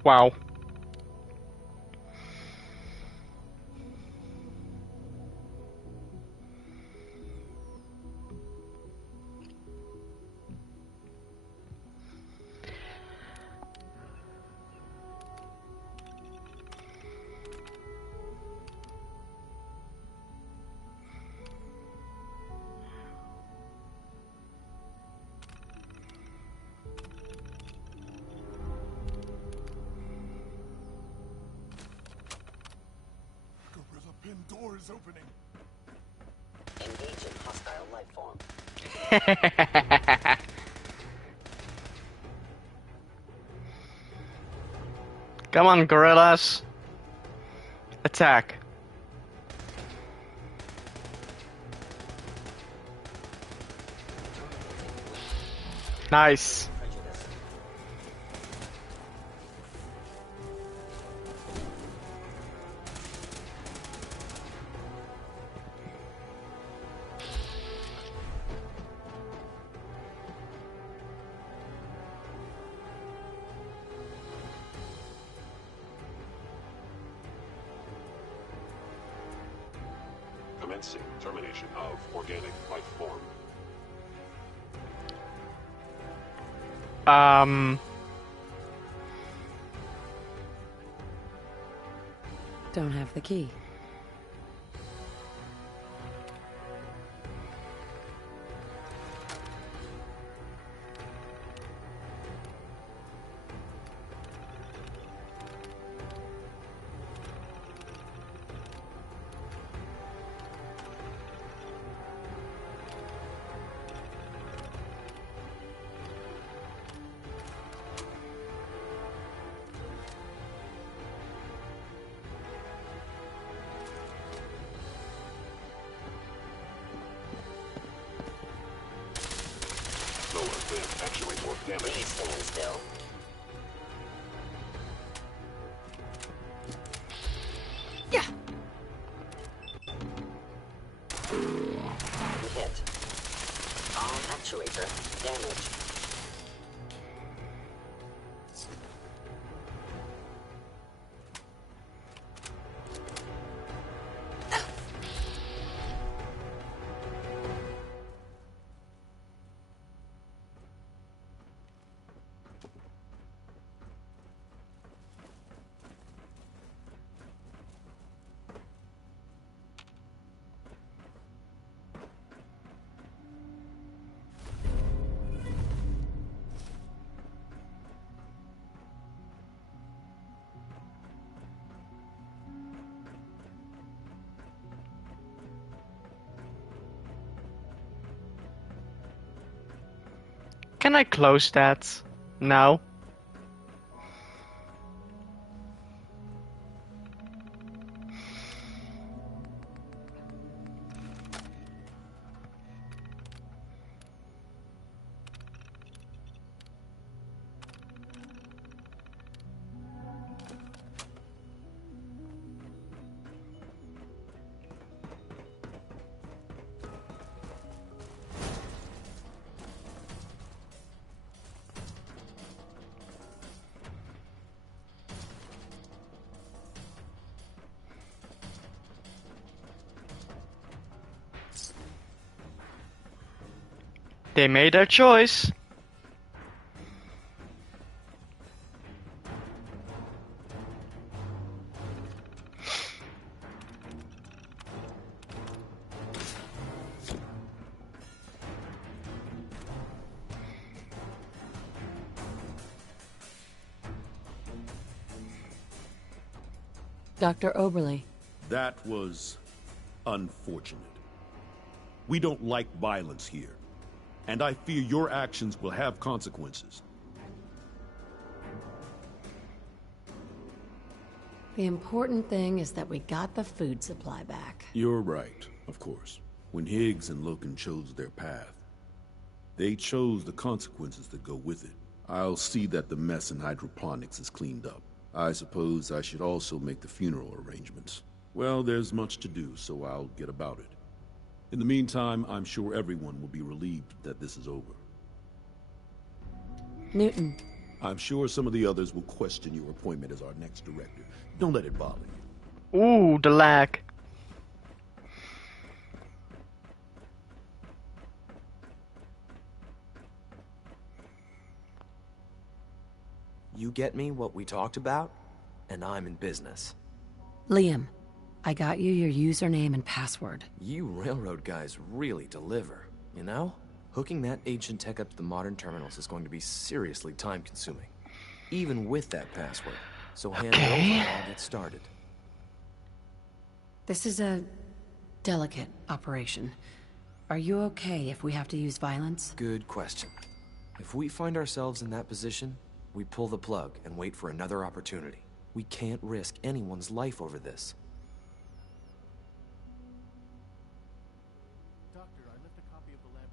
Wow. Gorilla pin door is opening. Engaging hostile life form. Come on, gorillas. Attack. Nice. Commencing termination of organic life form. Don't have the key. Lower limb actuator damage. Please stand still. Yeah. Hit. All actuator damage. Can I close that now? They made their choice. Dr. Oberly. That was unfortunate. We don't like violence here, and I fear your actions will have consequences. The important thing is that we got the food supply back. You're right, of course. When Higgs and Loken chose their path, they chose the consequences that go with it. I'll see that the mess in hydroponics is cleaned up. I suppose I should also make the funeral arrangements. Well, there's much to do, so I'll get about it. In the meantime, I'm sure everyone will be relieved that this is over. Newton. I'm sure some of the others will question your appointment as our next director. Don't let it bother you. Ooh, the lag. You get me what we talked about, and I'm in business. Liam, I got you your username and password. You railroad guys really deliver, you know? Hooking that ancient tech up to the modern terminals is going to be seriously time-consuming. Even with that password. So hand it over and I'll get started. This is a delicate operation. Are you okay if we have to use violence? Good question. If we find ourselves in that position, we pull the plug and wait for another opportunity. We can't risk anyone's life over this.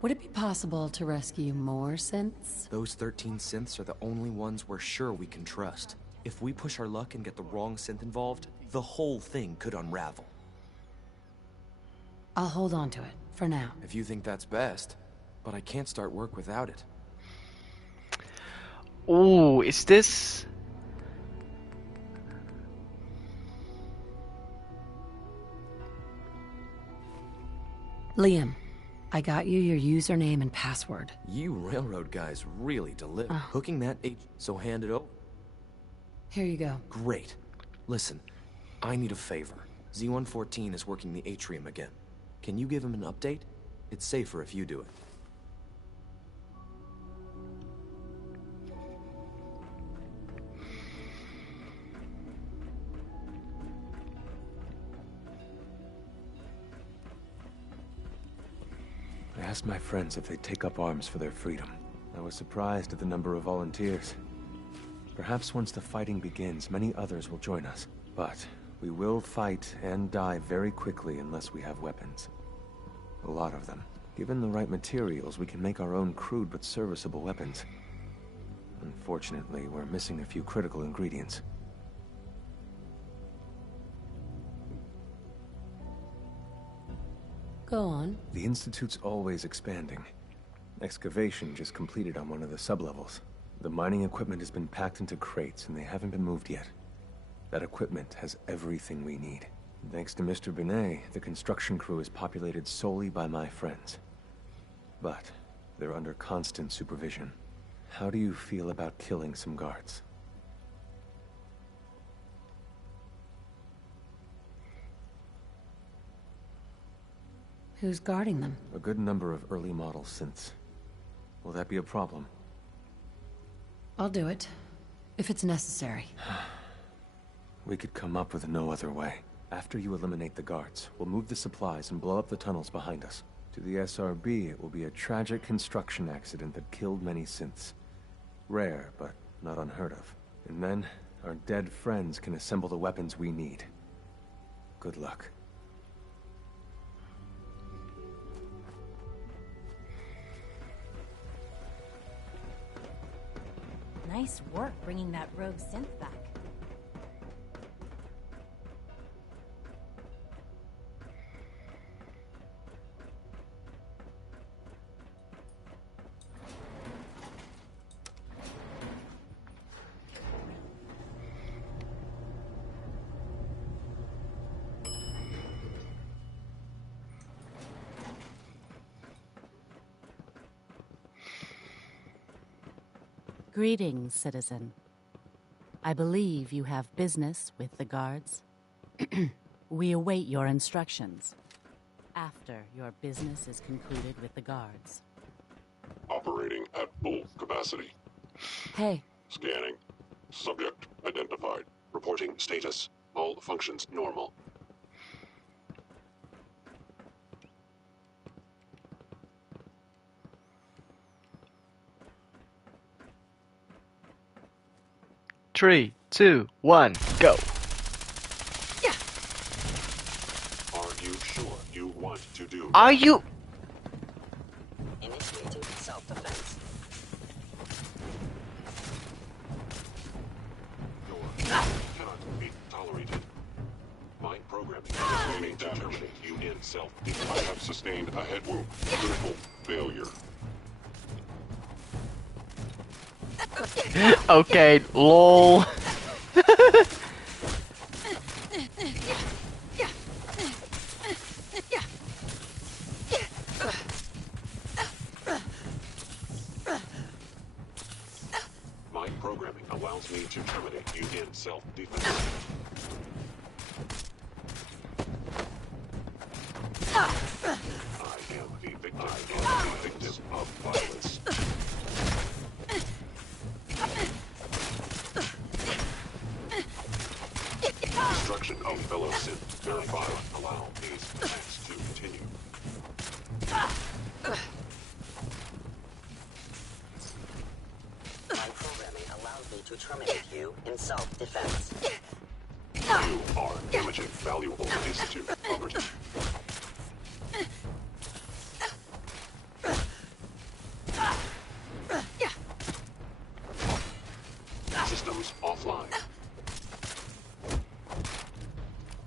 Would it be possible to rescue more synths? Those 13 synths are the only ones we're sure we can trust. If we push our luck and get the wrong synth involved, the whole thing could unravel. I'll hold on to it, for now. If you think that's best, but I can't start work without it. Ooh, is this... Liam, I got you your username and password. You railroad guys really deliver. Hooking that so hand it over. Here you go. Great. Listen, I need a favor. Z-114 is working the atrium again. Can you give him an update? It's safer if you do it. I asked my friends if they'd take up arms for their freedom. I was surprised at the number of volunteers. Perhaps once the fighting begins, many others will join us. But we will fight and die very quickly unless we have weapons. A lot of them. Given the right materials, we can make our own crude but serviceable weapons. Unfortunately, we're missing a few critical ingredients. Go on. The Institute's always expanding. Excavation just completed on one of the sublevels. The mining equipment has been packed into crates and they haven't been moved yet. That equipment has everything we need. Thanks to Mr. Binet, the construction crew is populated solely by my friends. But they're under constant supervision. How do you feel about killing some guards? Who's guarding them? A good number of early model synths. Will that be a problem? I'll do it, if it's necessary. We could come up with no other way. After you eliminate the guards, we'll move the supplies and blow up the tunnels behind us. To the SRB, it will be a tragic construction accident that killed many synths. Rare, but not unheard of. And then, our dead friends can assemble the weapons we need. Good luck. Nice work bringing that rogue synth back. Greetings, citizen. I believe you have business with the guards. We await your instructions. After your business is concluded with the guards. Operating at full capacity. Hey. Scanning. Subject identified. Reporting status. All functions normal. Three, two, one, go. Are you sure you want to do? Are you? Initiating self-defense. Cannot be tolerated. My programming is aiming to terminate you in self-defense. I have sustained a head wound. Critical failure. Okay, lol. My programming allows me to terminate you in self-defense. I am the victim of violence. Destruction of fellow synth. Verify. Allow these attacks to continue. My programming allows me to terminate you in self-defense. You are damaging valuable Institute property. Systems offline.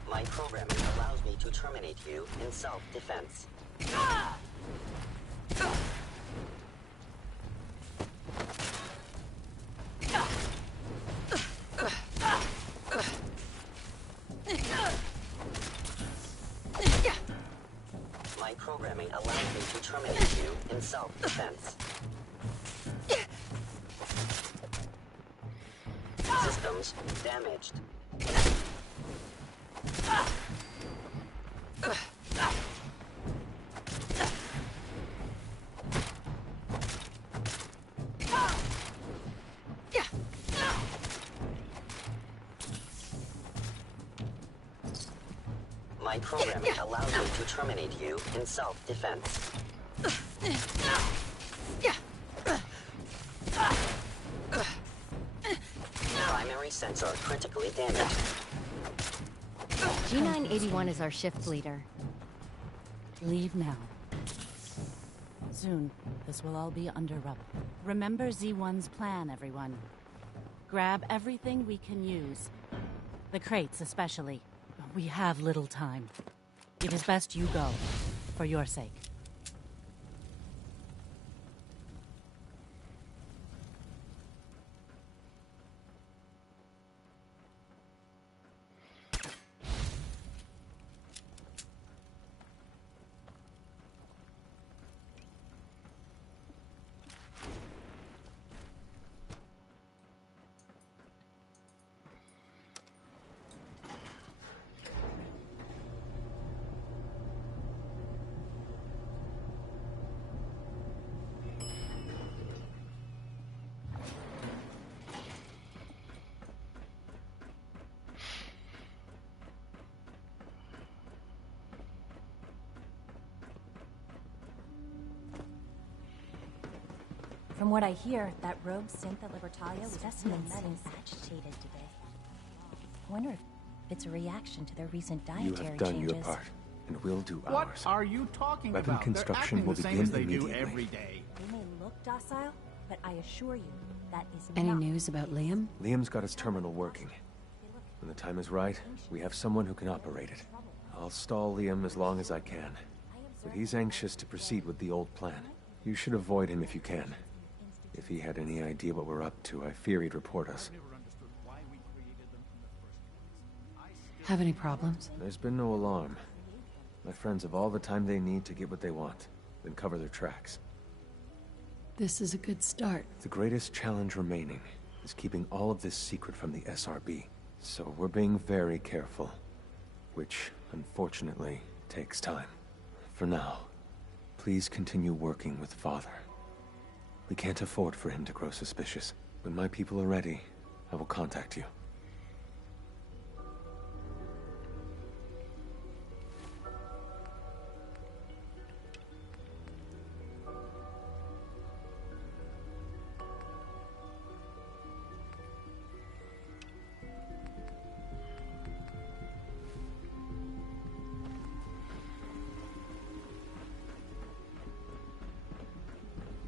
My programming allows me to terminate you in self-defense. My programming allows me to terminate you in self-defense. Systems damaged. My programming allows me to terminate you in self-defense. Primary sensor critically damaged. G981 is our shift leader. Leave now. Soon, this will all be under rubble. Remember Z1's plan, everyone. Grab everything we can use. The crates especially. We have little time. It is best you go, for your sake. From what I hear, that rogue synth at Libertalia was being agitated today. I wonder if it's a reaction to their recent dietary You have done changes. your part, and we'll do What ours. are you talking Weapon about? construction They're will acting the begin same as they immediately. do every day. They may look docile, but I assure you that is Any not. news about Liam? Liam's got his terminal working. When the time is right, we have someone who can operate it. I'll stall Liam as long as I can. But he's anxious to proceed with the old plan. You should avoid him if you can. If he had any idea what we're up to, I fear he'd report us. Have any problems? There's been no alarm. My friends have all the time they need to get what they want, then cover their tracks. This is a good start. The greatest challenge remaining is keeping all of this secret from the SRB. So we're being very careful, which, unfortunately, takes time. For now, please continue working with Father. We can't afford for him to grow suspicious. When my people are ready, I will contact you.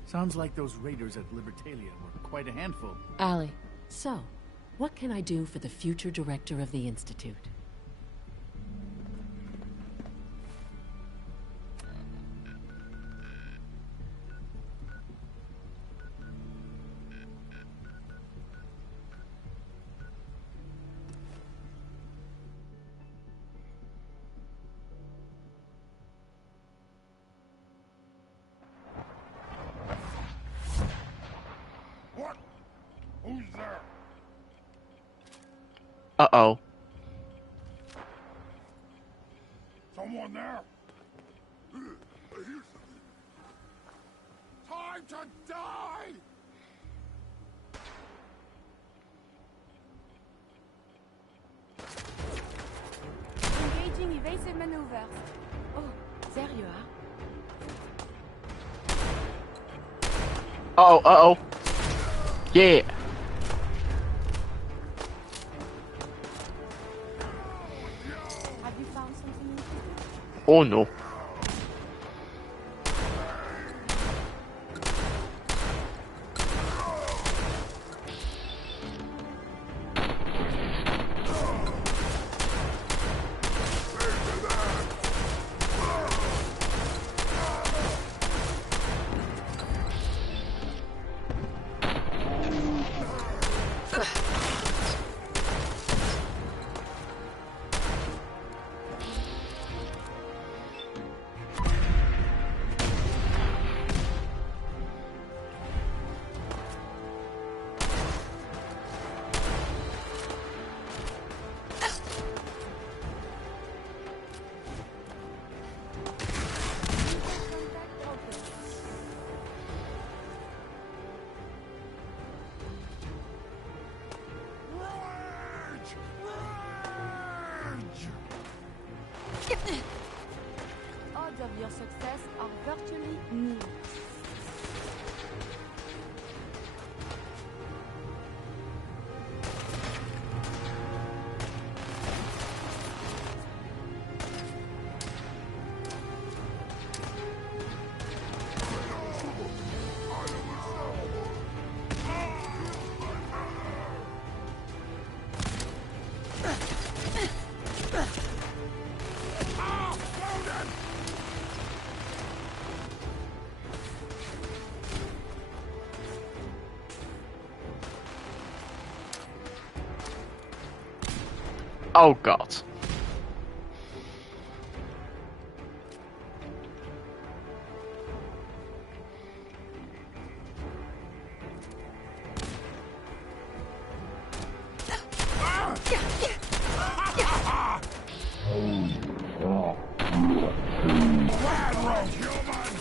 Sounds like those raiders at Libertalia were quite a handful. Allie. So, what can I do for the future director of the Institute? Who's there? Uh-oh. Someone there? Time to die! Engaging evasive maneuvers. Oh, there you are. Uh-oh, uh-oh. Yeah. Have you found something new? Oh no. Odds of your success are virtually nil. Oh god. Bad human!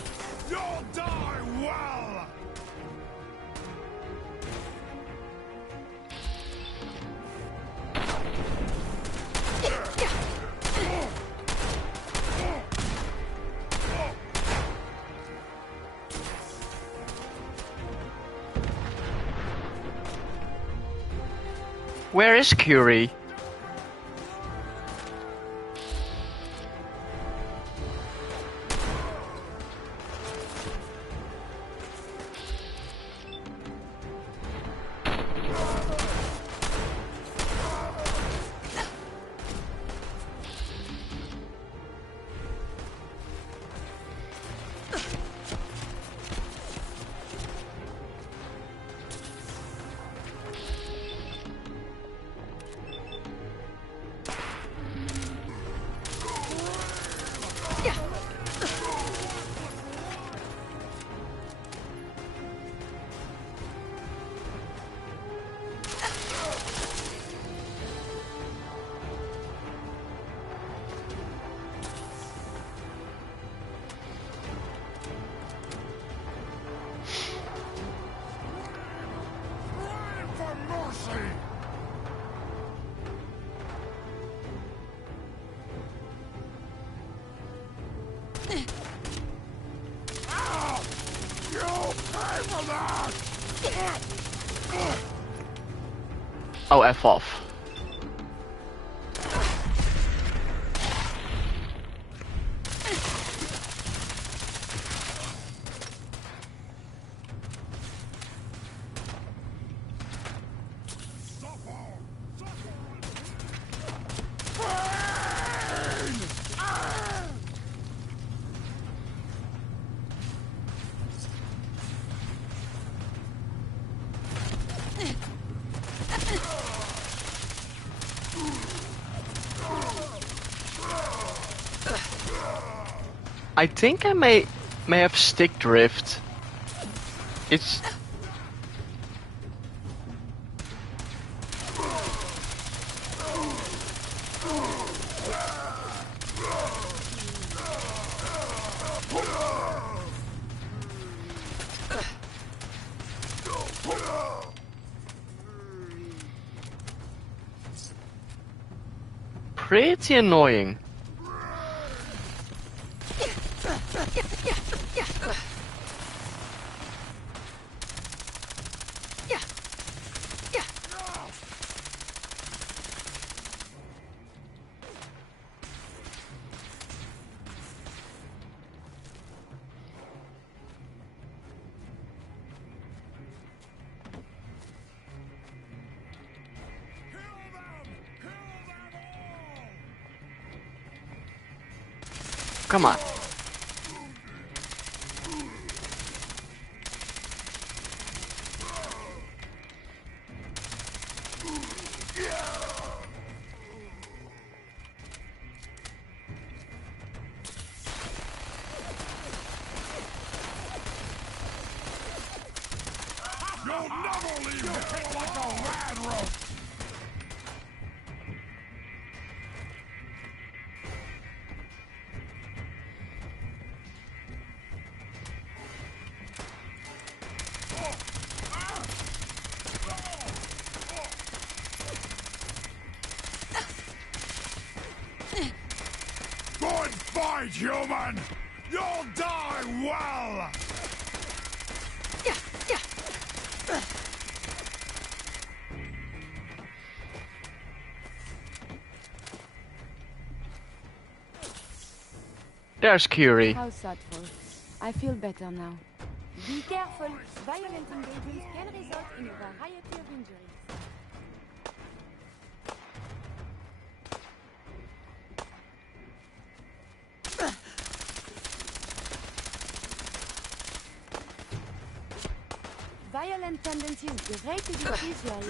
You'll die well! Where is Curie? Oh, F off. I think I may have stick drift. It's pretty annoying. Come on. You'll never leave here like a rad rope! Good fight, human! You'll die well! There's Curie. How thoughtful. I feel better now. Be careful. Violent engagements can result in a variety of injuries. Violent tendencies greatly decrease your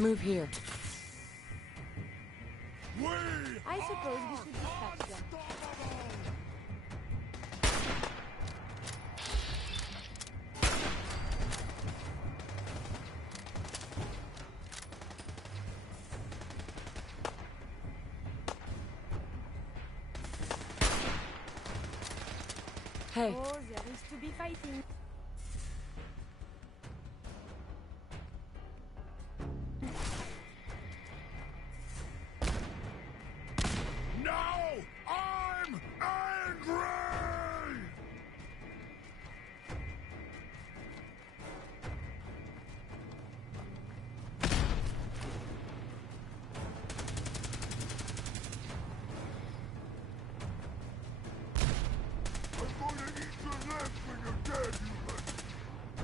Move here. I suppose we should dispatch them. Hey. Oh, there is to be fighting. Now I'm angry!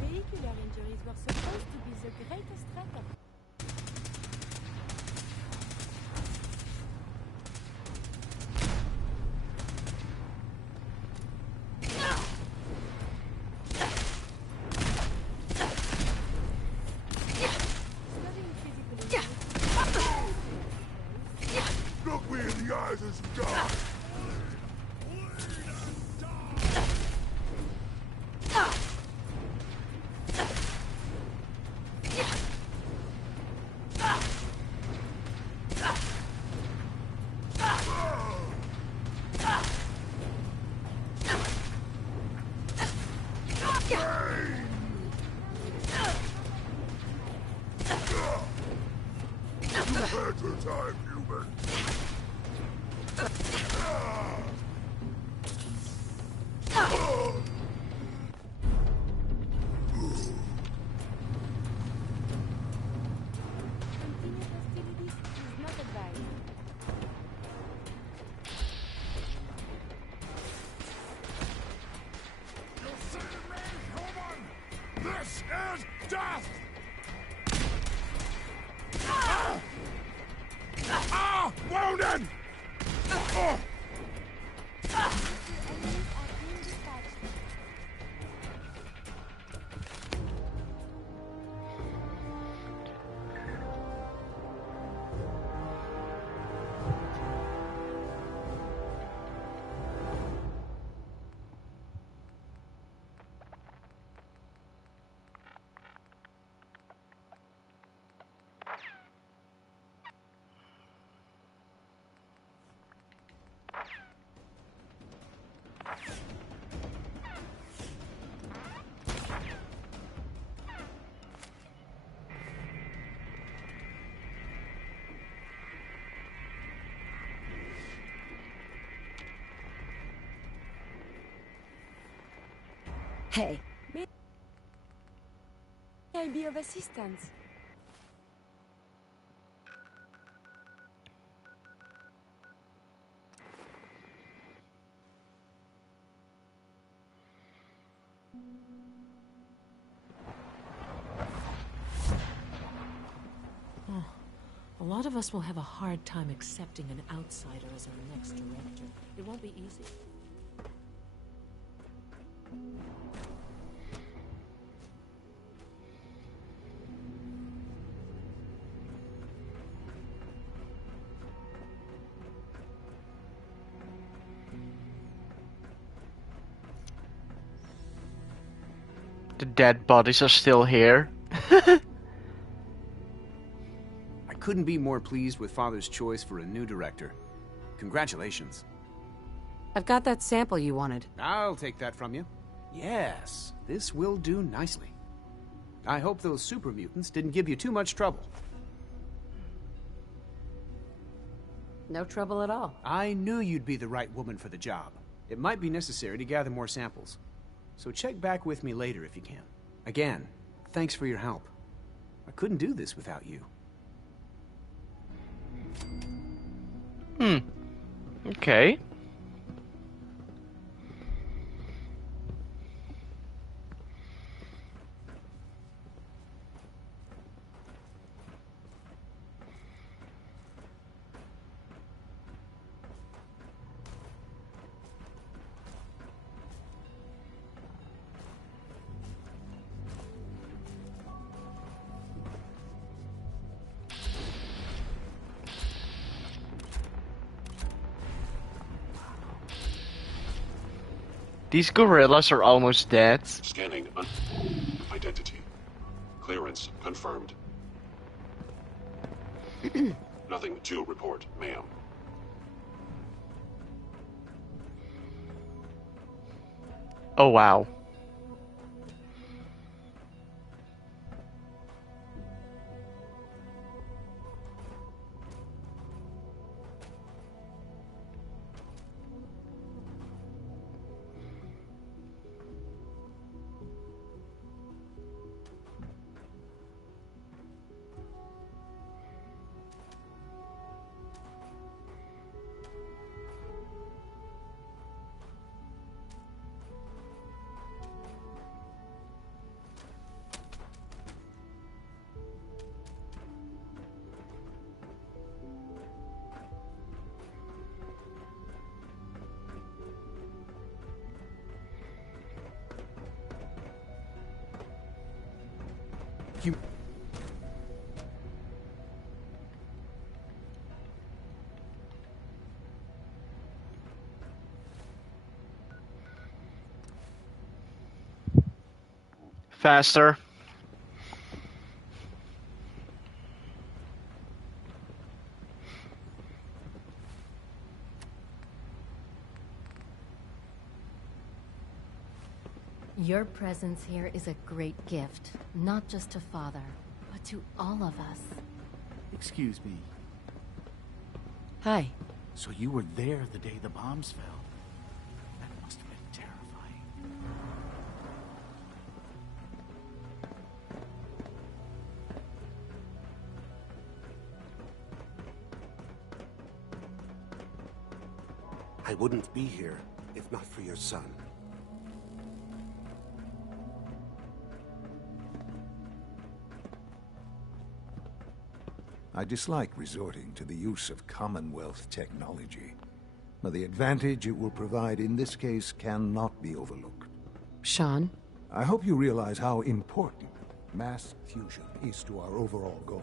Vehicular injuries were supposed to be the greatest threat of... Look me in the eyes and die! You had your time, human! Continued hostilities is not advised. You see me, human? This is death! Wounded! Hey. May I be of assistance? Oh, a lot of us will have a hard time accepting an outsider as our next director. It won't be easy. The dead bodies are still here. I couldn't be more pleased with Father's choice for a new director. Congratulations. I've got that sample you wanted. I'll take that from you. Yes, this will do nicely. I hope those super mutants didn't give you too much trouble. No trouble at all. I knew you'd be the right woman for the job. It might be necessary to gather more samples. So check back with me later if you can. Again, thanks for your help. I couldn't do this without you. Okay. These gorillas are almost dead. Scanning identity. Clearance confirmed. Nothing to report, ma'am. Oh wow. Faster. Your presence here is a great gift, not just to Father, but to all of us. Excuse me. Hi. So you were there the day the bombs fell? That must have been terrifying. I wouldn't be here if not for your son. I dislike resorting to the use of Commonwealth technology, but the advantage it will provide in this case cannot be overlooked. Sean? I hope you realize how important mass fusion is to our overall goal.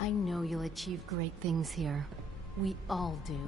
I know you'll achieve great things here. We all do.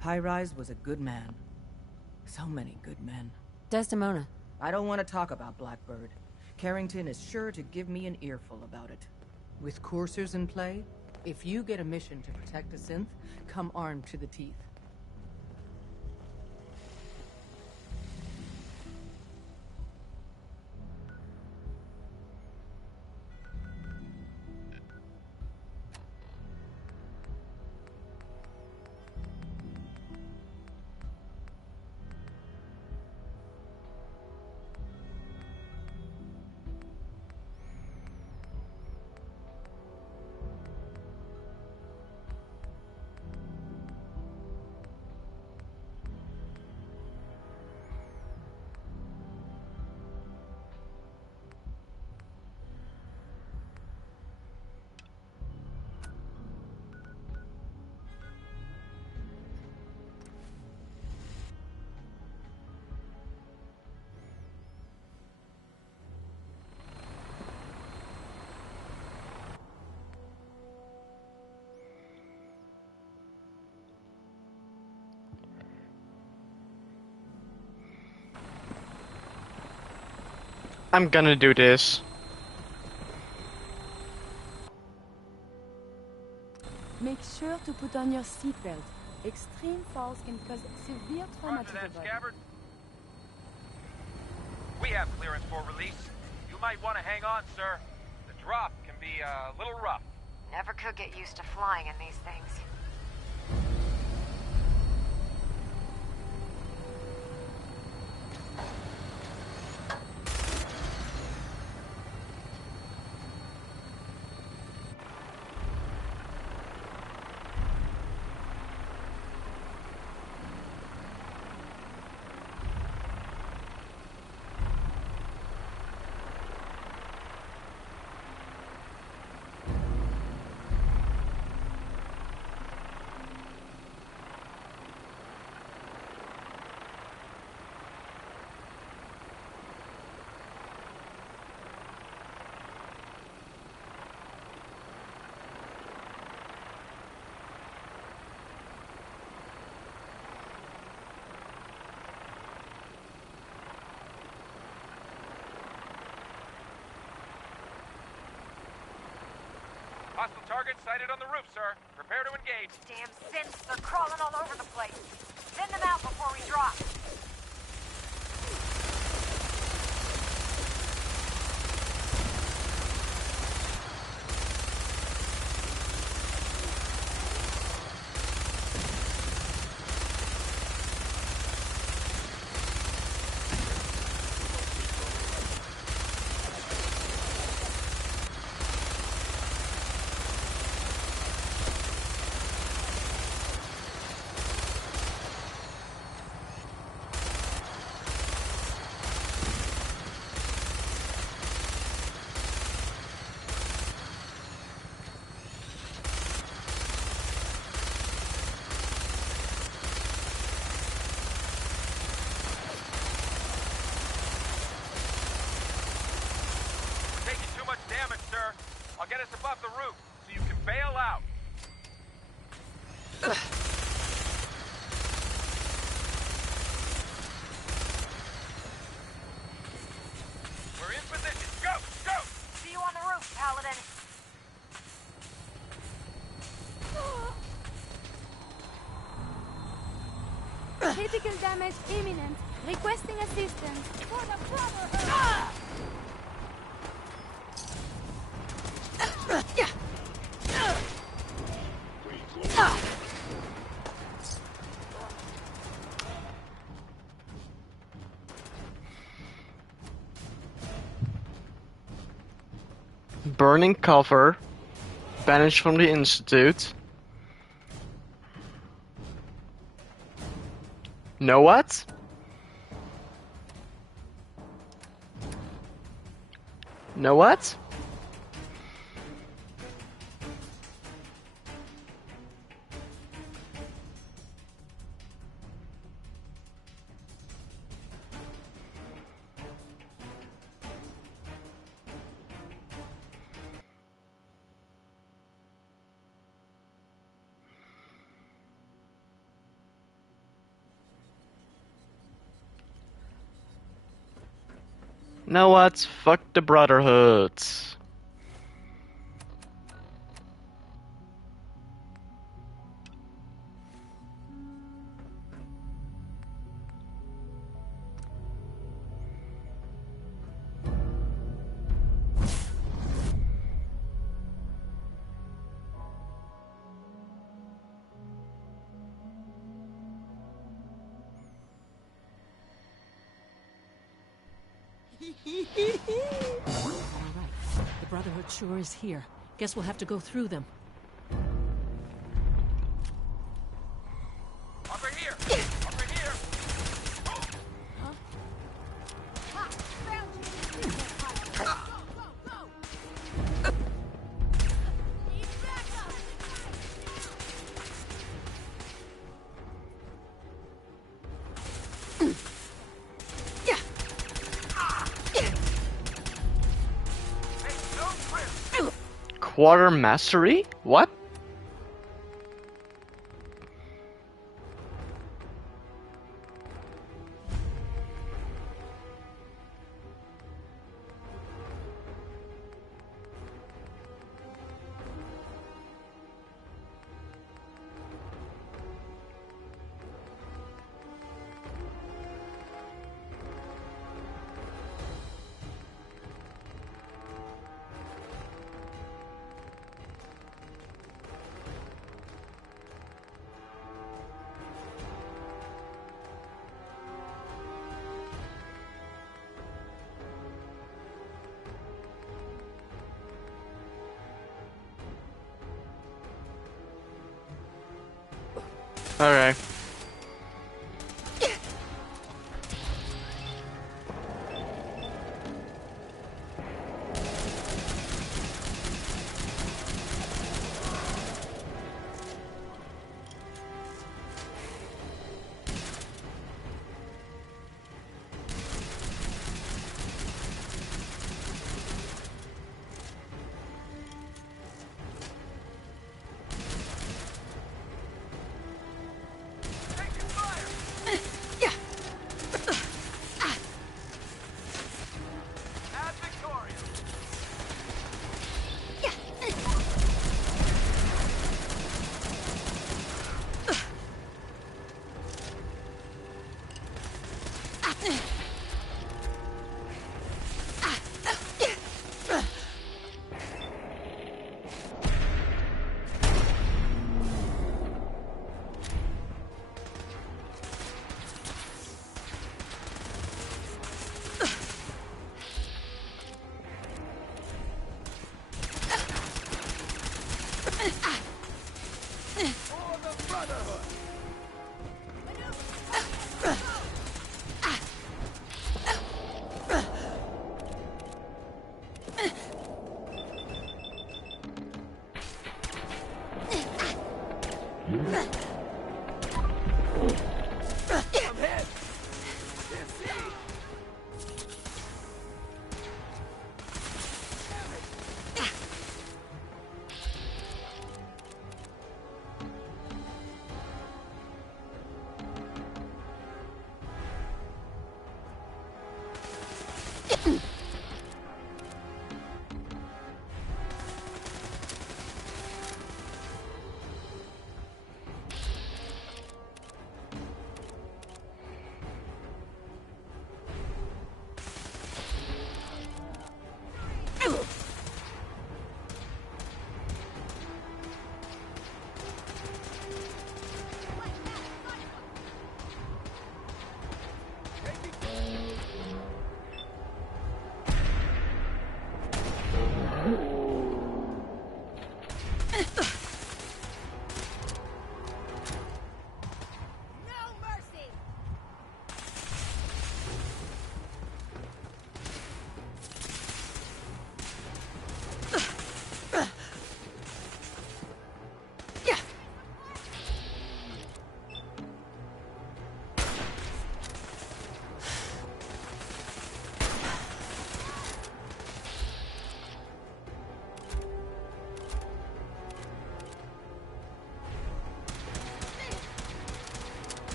High-Rise was a good man. So many good men. Desdemona. I don't want to talk about Blackbird. Carrington is sure to give me an earful about it. With coursers in play, if you get a mission to protect a synth, come armed to the teeth. I'm gonna do this. Make sure to put on your seatbelt. Extreme falls can cause severe trauma to the body. Scabbard. We have clearance for release. You might want to hang on, sir. The drop can be a little rough. Never could get used to flying in these things. Hostile target sighted on the roof, sir. Prepare to engage. Damn synths, they're crawling all over the place. Send them out before we drop. Damage, sir. I'll get us above the roof so you can bail out. We're in position. Go! Go! See you on the roof, Paladin. Critical damage imminent. Requesting assistance. For the brotherhood! Burning cover. Banished from the Institute. Know what? Know what? Know what? Fuck the Brotherhood. Alright, the Brotherhood sure is here. Guess we'll have to go through them. Over here! Over here! Quarter mastery? What? Alright.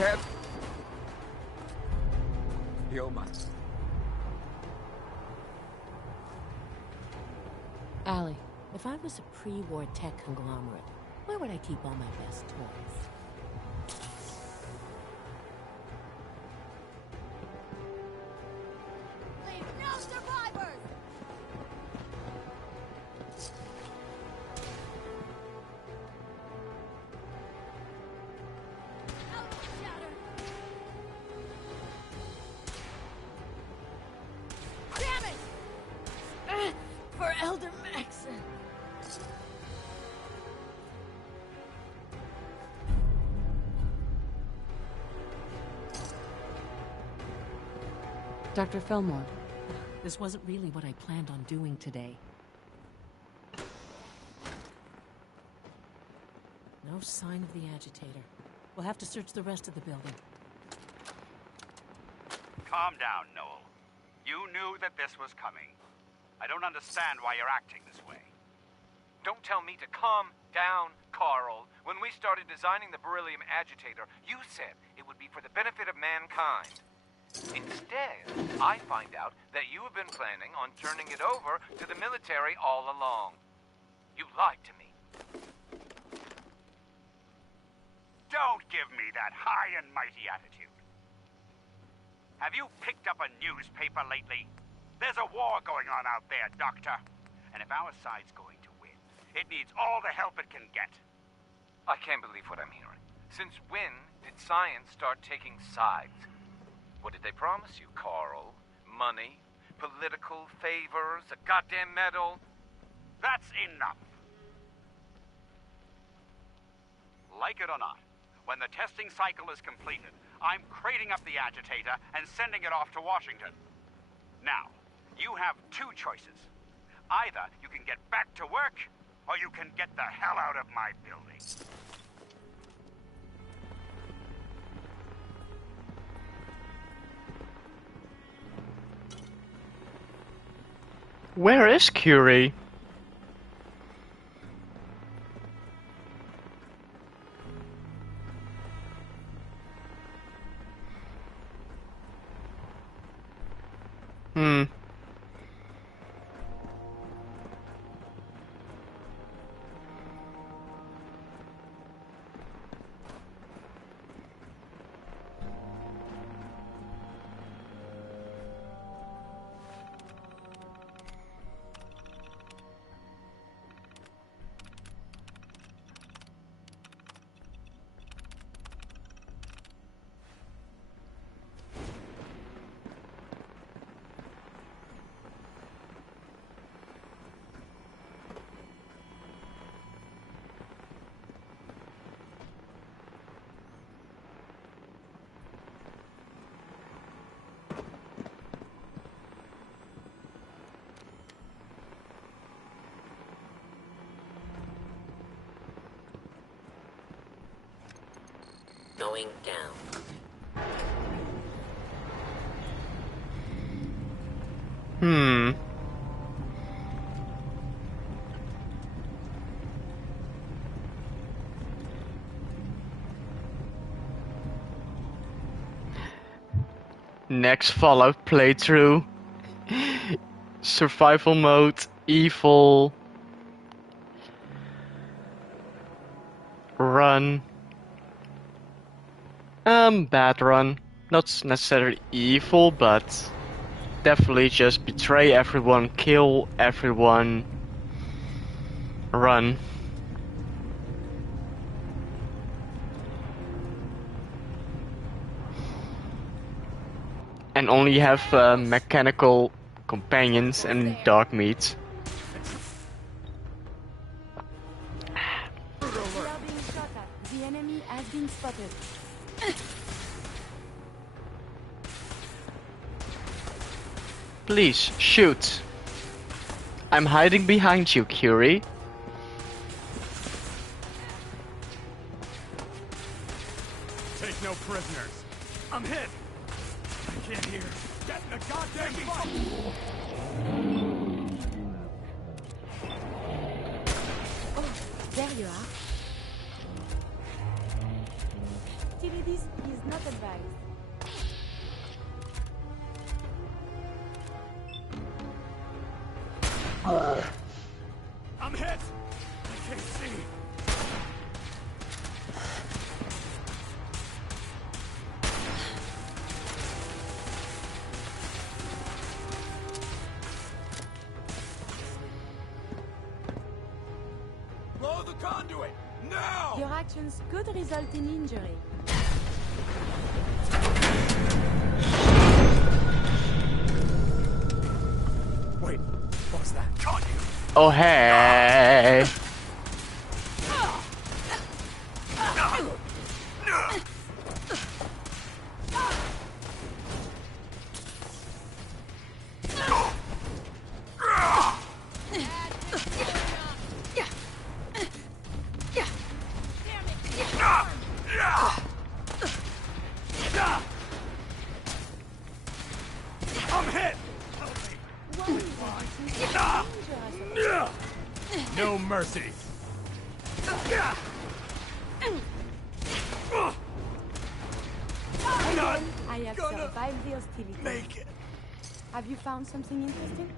can't. You're my... Allie, if I was a pre-war tech conglomerate, where would I keep all my best toys? Leave no survivors! Damn it! For Elder Maxon. Dr. Fillmore. This wasn't really what I planned on doing today. No sign of the agitator. We'll have to search the rest of the building. Calm down, Noel. You knew that this was coming. I don't understand why you're acting this way. Don't tell me to calm down, Carl. When we started designing the beryllium agitator, you said it would be for the benefit of mankind. Instead, I find out that you have been planning on turning it over to the military all along. You lied to me. Don't give me that high and mighty attitude. Have you picked up a newspaper lately? There's a war going on out there, Doctor. And if our side's going to win, it needs all the help it can get. I can't believe what I'm hearing. Since when did science start taking sides? What did they promise you, Carl? Money? Political favors? A goddamn medal? That's enough. Like it or not, when the testing cycle is completed, I'm crating up the agitator and sending it off to Washington. Now, you have two choices. Either you can get back to work, or you can get the hell out of my building. Where is Curie? Hmm. Going down. Hmm. Next Fallout playthrough. Survival mode, evil. Run. Bad run. Not necessarily evil, but definitely just betray everyone, kill everyone, run. And only have mechanical companions and dog meat. We are being shot at. The enemy has been spotted. Please, shoot. I'm hiding behind you, Curie. Take no prisoners. I'm hit. I can't hear. Get in the goddamn fight! Oh, there you are. hostilities is not advised. I'm hit! I can't see. Blow the conduit! Now! Your actions could result in injury. Wait, what was that? Caught you! Oh, hey! I'm hit! No mercy. I have survived the hostility. Make it. Have you found something interesting?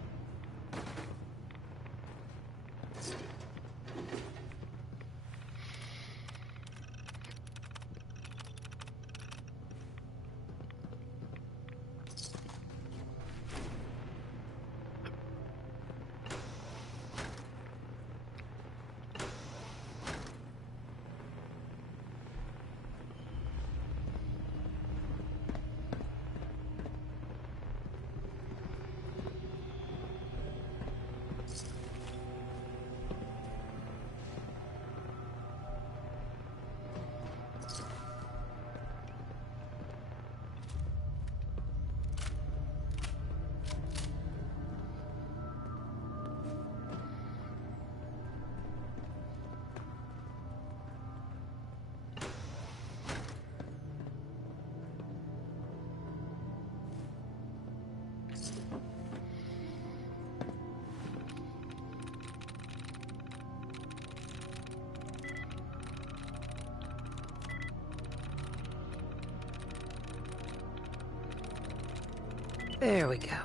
There we go.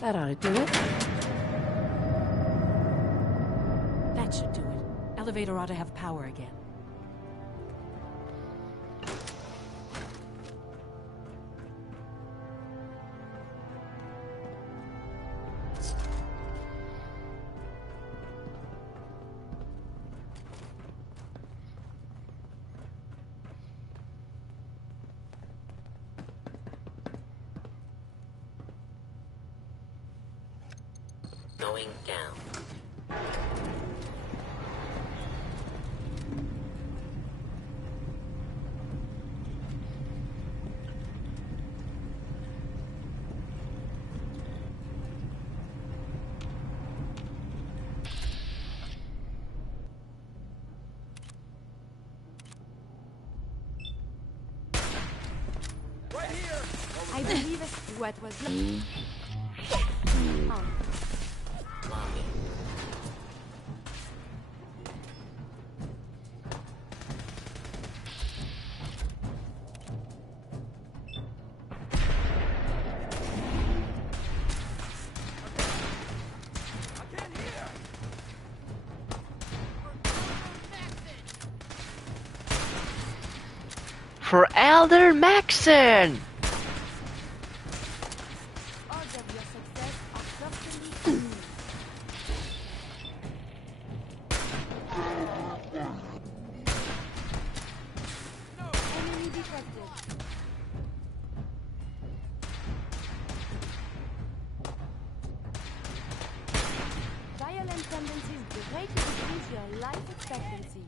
That ought to do it. That should do it. Elevator ought to have power again. Going down. Right here! I believe what was oh. For Elder Maxon! Odds of your success are certainly enemy detected. Violent tendencies greatly decrease your life expectancy.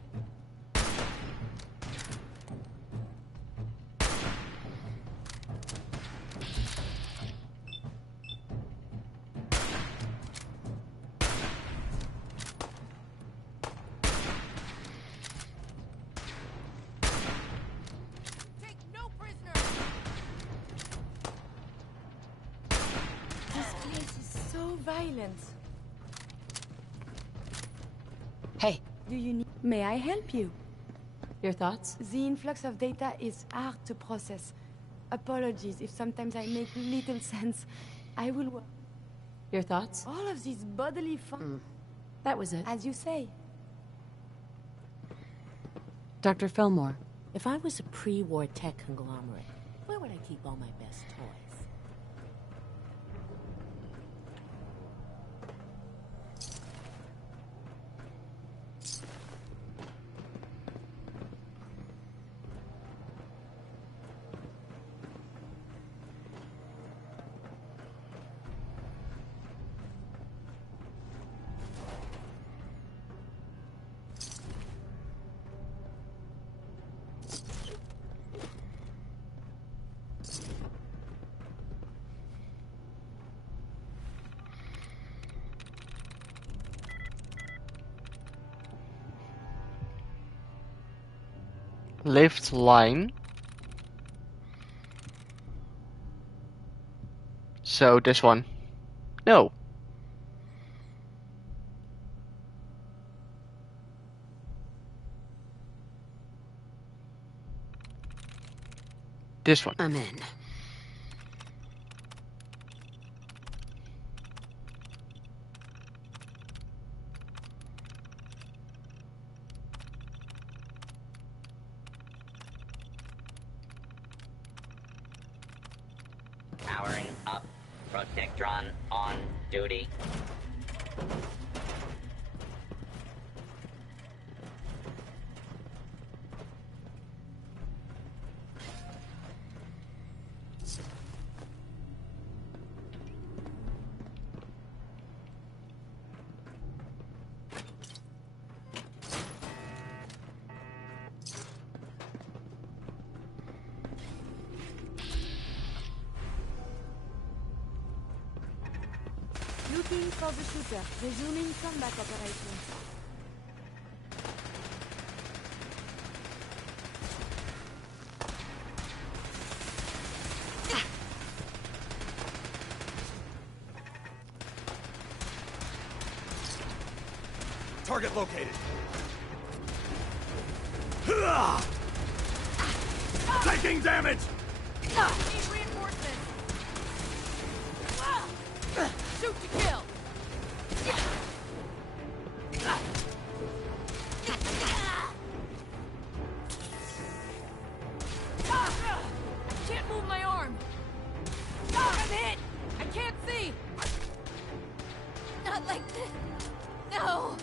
violent. Hey. Do you need... May I help you? Your thoughts? The influx of data is hard to process. Apologies if sometimes I make little sense. I will... Your thoughts? All of these bodily fun... That was it. As you say. Dr. Fillmore. If I was a pre-war tech conglomerate, where would I keep all my best toys? Lift line. So this one. No. This one. I'm in. Powering up. Protectron on duty. Looking for the shooter. Resuming combat operations. Target located. Taking damage! Need reinforcements! Shoot to kill! I can't move my arm! I'm hit! I can't see! Not like this! No!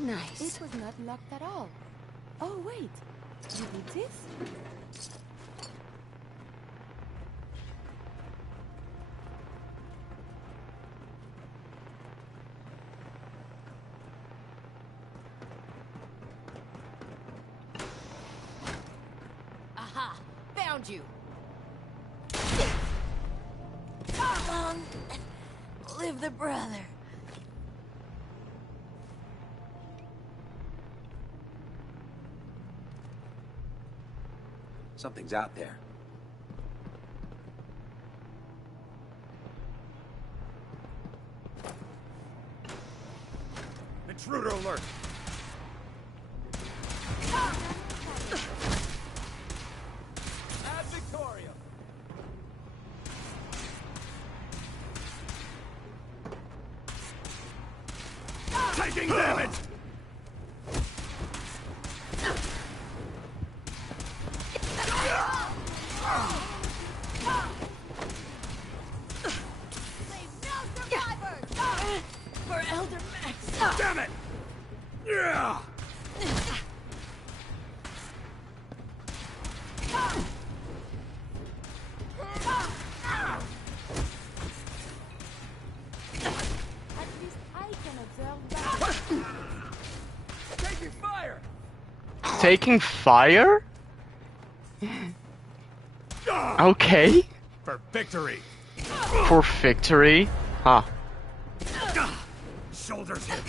Nice. It was not locked at all. Oh, wait. You did this? Aha! Found you! Long live the brother. Something's out there. Intruder alert! Ad Victoriam! Taking damage! For Elder Max! Damn it! Yeah! At least I can observe that. Taking fire! taking fire? Okay. For victory. For victory? Huh. Shoulders hit.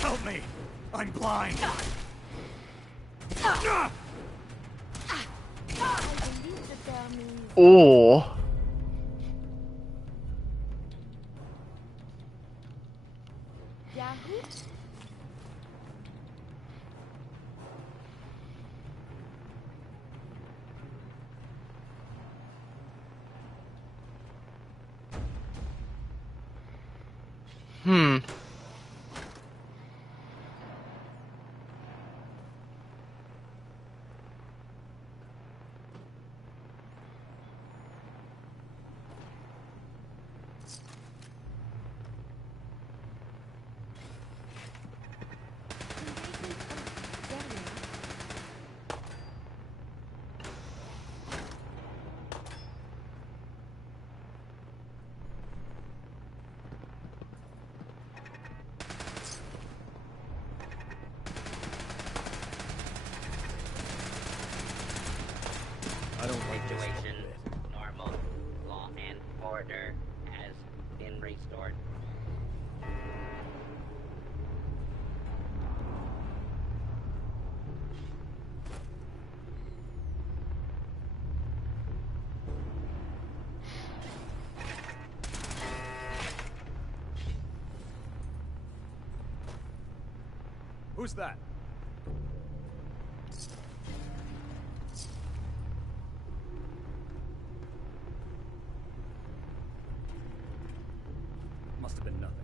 Help me. I'm blind. Oh. Hmm. I don't like this. Situation normal. Law and order has been restored. Who's that? Must have been nothing.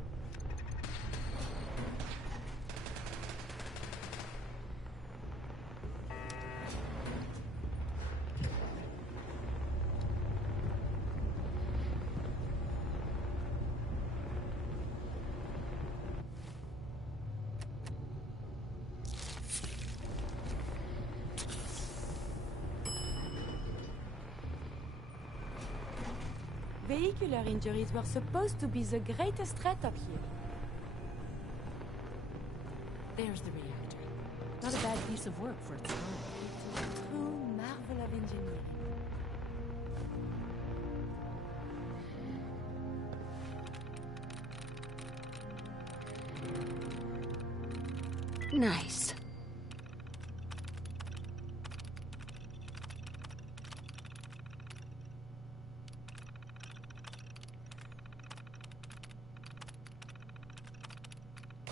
Vehicular injuries were supposed to be the greatest threat up here. There's the reactor. Not a bad piece of work for its time. It's a true marvel of engineering. Nice.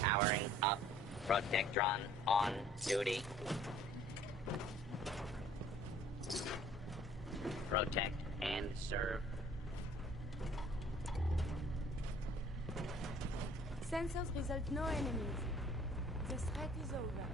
Powering up. Protectron on duty. Protect and serve. Sensors result no enemies. The threat is over.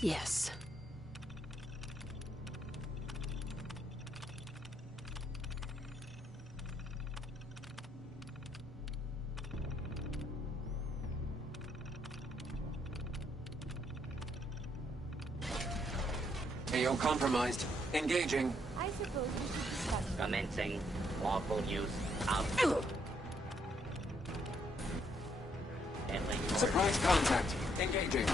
Yes. AO compromised. Engaging. I suppose we should discuss. Commencing lawful use of deadly force. Surprise contact. Engaging.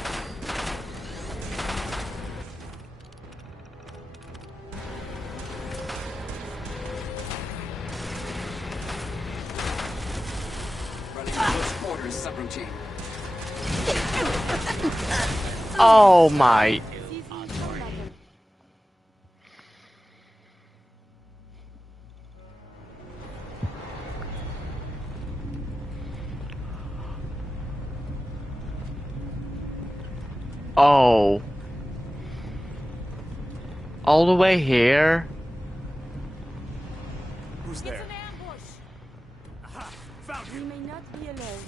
Running close quarters subroutine. Oh my. Oh. All the way here? Who's there? It's an ambush. Aha! Found We you. may not be alone.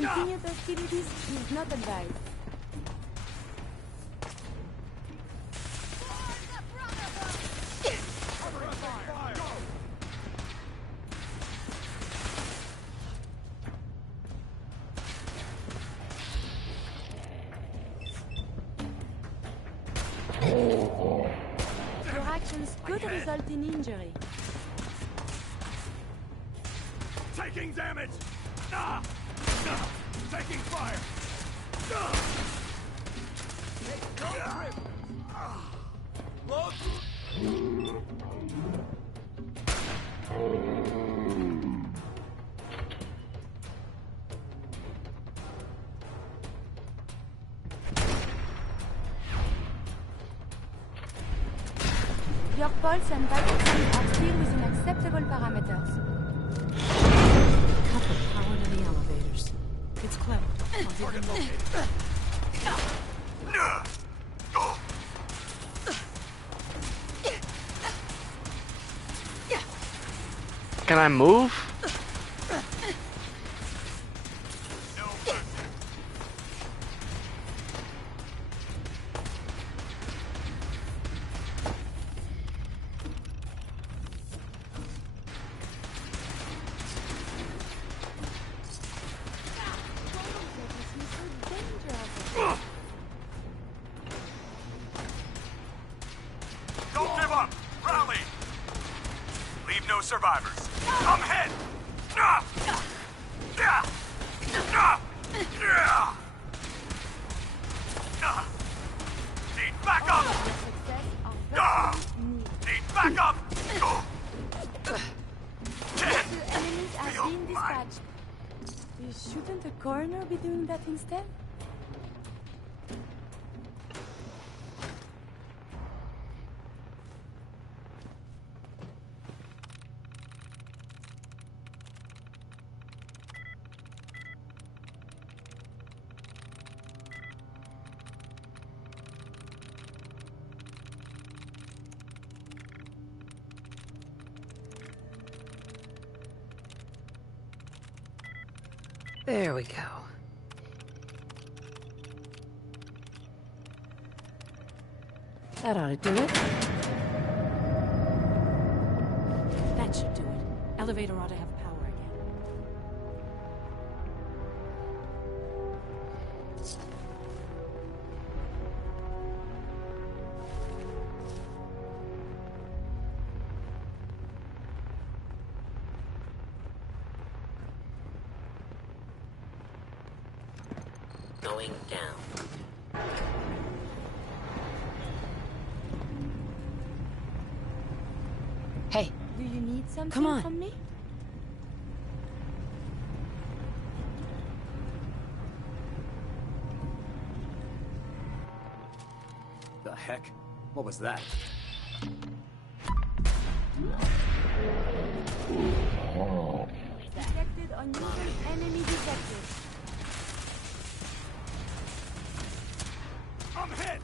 Continued hostilities is not advised. Your actions could result in injury. Taking damage! Taking fire! Your pulse and vital signs are still within acceptable parameters. Cut the power to the elevators. It's clever. I'll give them Can I move? Don't give up! Rally! Leave no survivors. I'm hit! Need backup! Need backup! Enemies have been dispatched. Shouldn't the coroner be doing that instead? There we go. That ought to do it. That should do it. Elevator ought to have power again. Going down. Hey, Do you need something Come on. from me? The heck? What was that? Detected unusual enemy detected. I'm hit!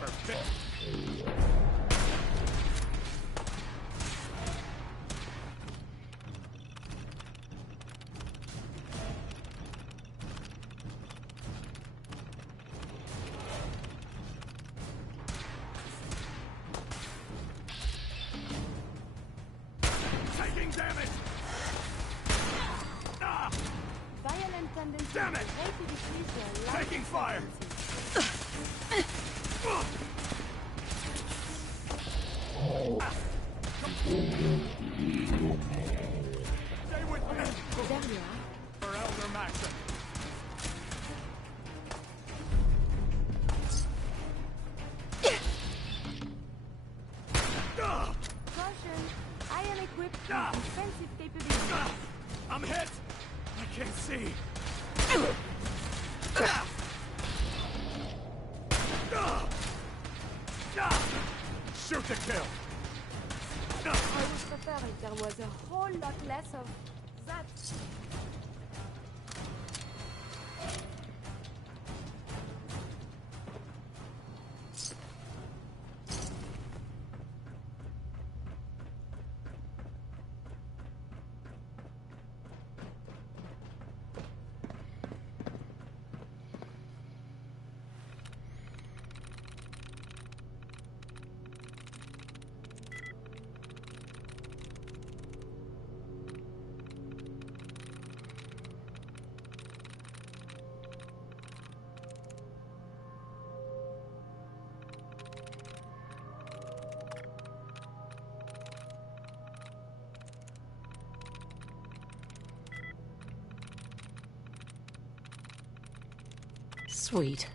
Perfect. Taking damage! Violent tendencies Damn it! may greatly decrease your life Taking fire! Stay with me! There you are. For Elder Maxim. Caution! I am equipped with defensive capabilities. I'm hit! I can't see. Shoot to kill. I would prefer if there was a whole lot less of that. Sweet.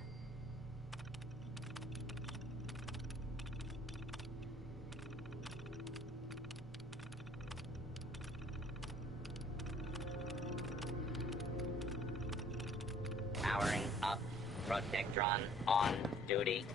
Powering up. Protectron on duty.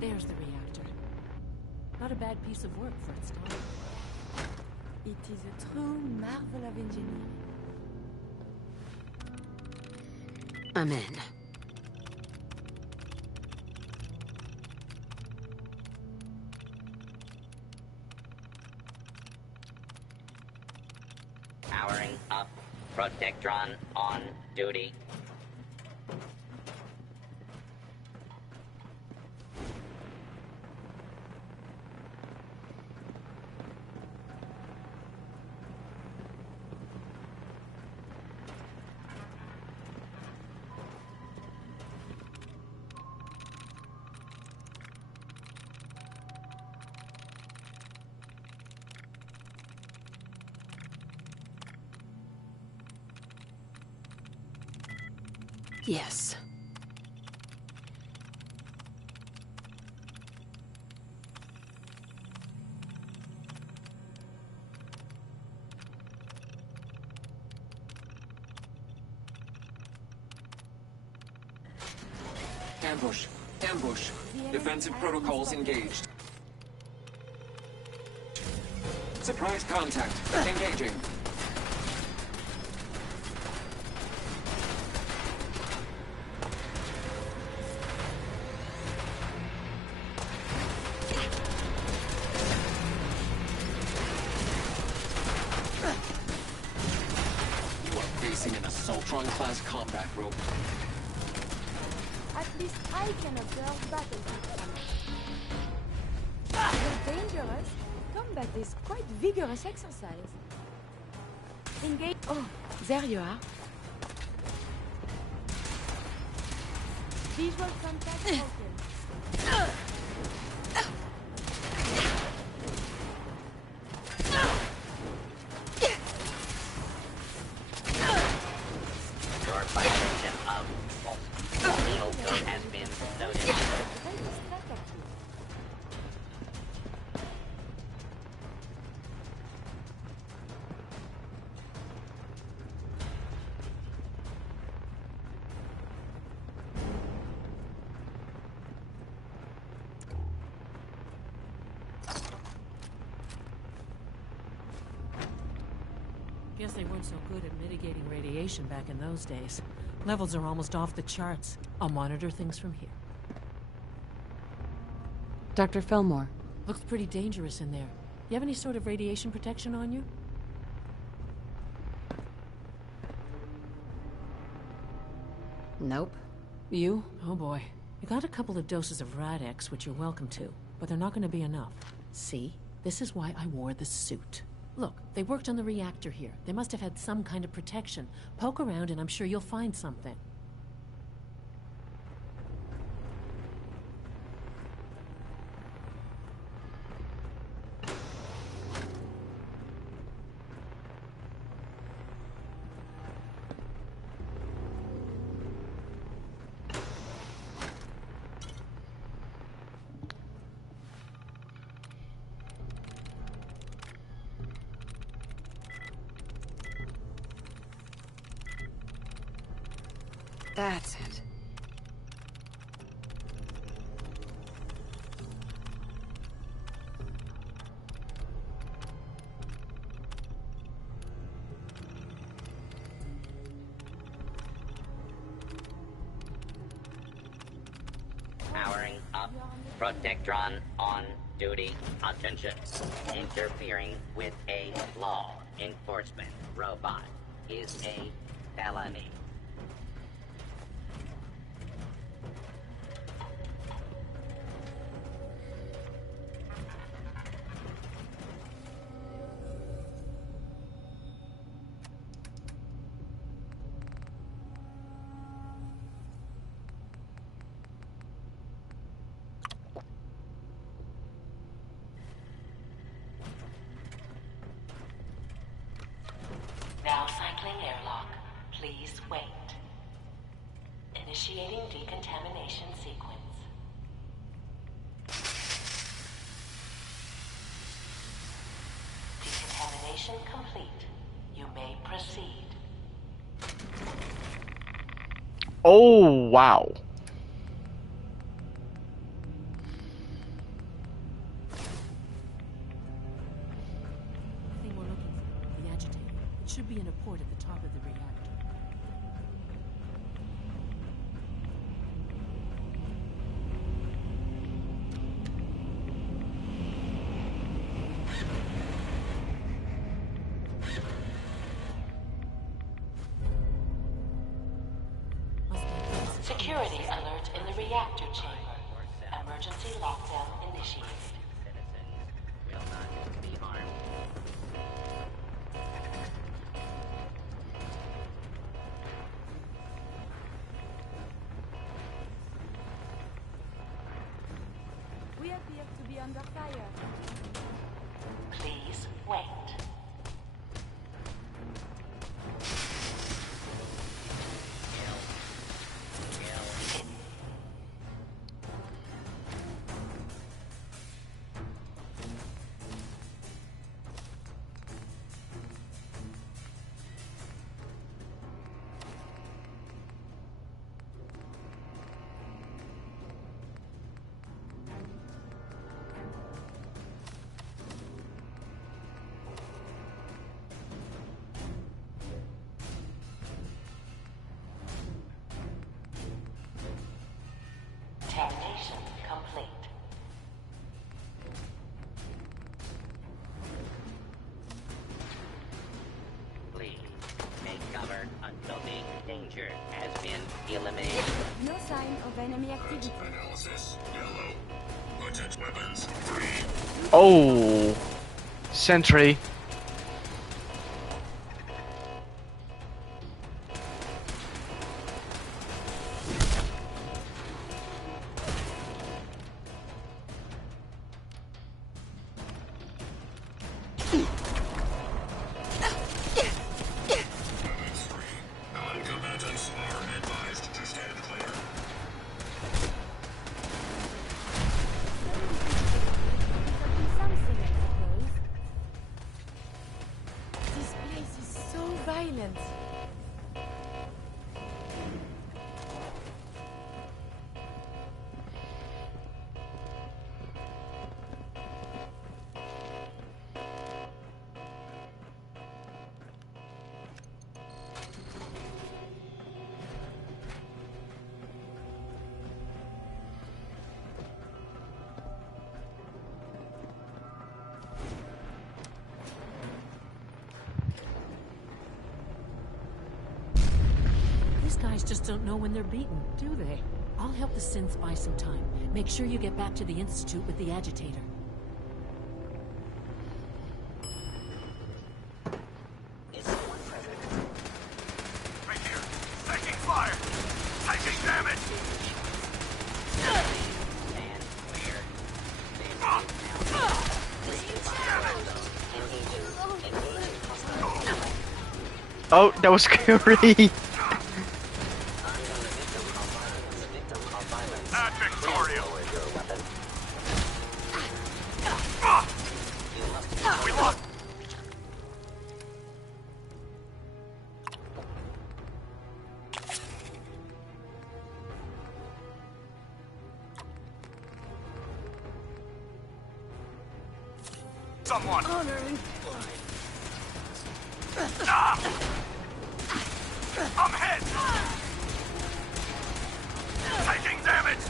There's the reactor. Not a bad piece of work for its time. It is a true marvel of engineering. I'm in. Powering up. Protectron on duty. Yes. Ambush. Ambush. Defensive protocols engaged. Surprise contact. Engaging. You are facing an Assaultron-class combat robot. At least I can observe battlefield. You're dangerous. Combat is quite vigorous exercise. Engage. Oh, there you are. Visual contact broken. Your violation of legal code has been noted. Guess they weren't so good at mitigating radiation back in those days. Levels are almost off the charts. I'll monitor things from here. Dr. Fillmore. Looks pretty dangerous in there. You have any sort of radiation protection on you? Nope. You? Oh boy. You got a couple of doses of Rad-X, which you're welcome to, but they're not going to be enough. See? This is why I wore the suit. Look, they worked on the reactor here. They must have had some kind of protection. Poke around and I'm sure you'll find something. That's it. Powering up. Protectron on duty. Attention. Interfering with a law enforcement robot is a felony. Now cycling airlock. Please wait. Initiating decontamination sequence. Decontamination complete. You may proceed. Oh, wow. The thing we're looking for, the agitator. It should be in a port at the top of the reactor. Security alert in the reactor chamber. Emergency lockdown initiated. Citizens will not be harmed. We appear to be under fire. Please wait. Contamination complete. Please take cover until the danger has been eliminated. No sign of enemy activity. Analysis. Yellow. Potent weapons. Free. Oh. Sentry. Weapons free. Non-combatants are advised to stand clear. Something, I suppose. This place is so violent. These guys just don't know when they're beaten, do they? I'll help the synths buy some time. Make sure you get back to the Institute with the agitator. Right here. Taking fire. Taking damage. Oh, that was scary. Not Victoria. We lost. Someone. Ah! I'm hit. Taking damage.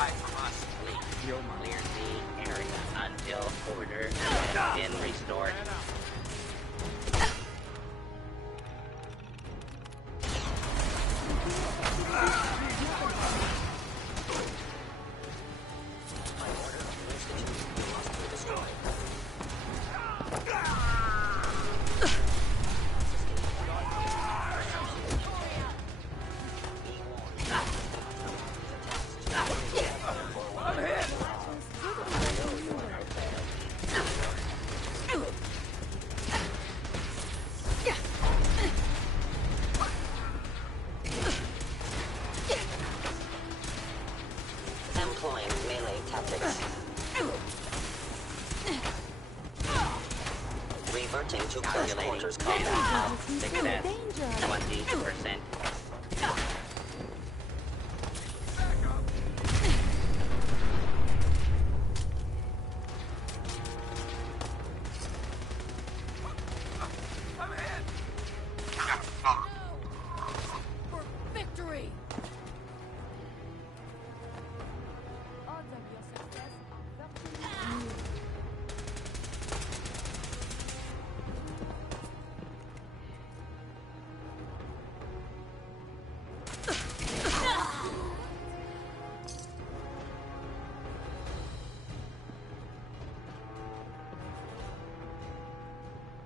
I must leave. Clear the area until order has been restored. Reverting to close quarters combat. Success 20%. For victory!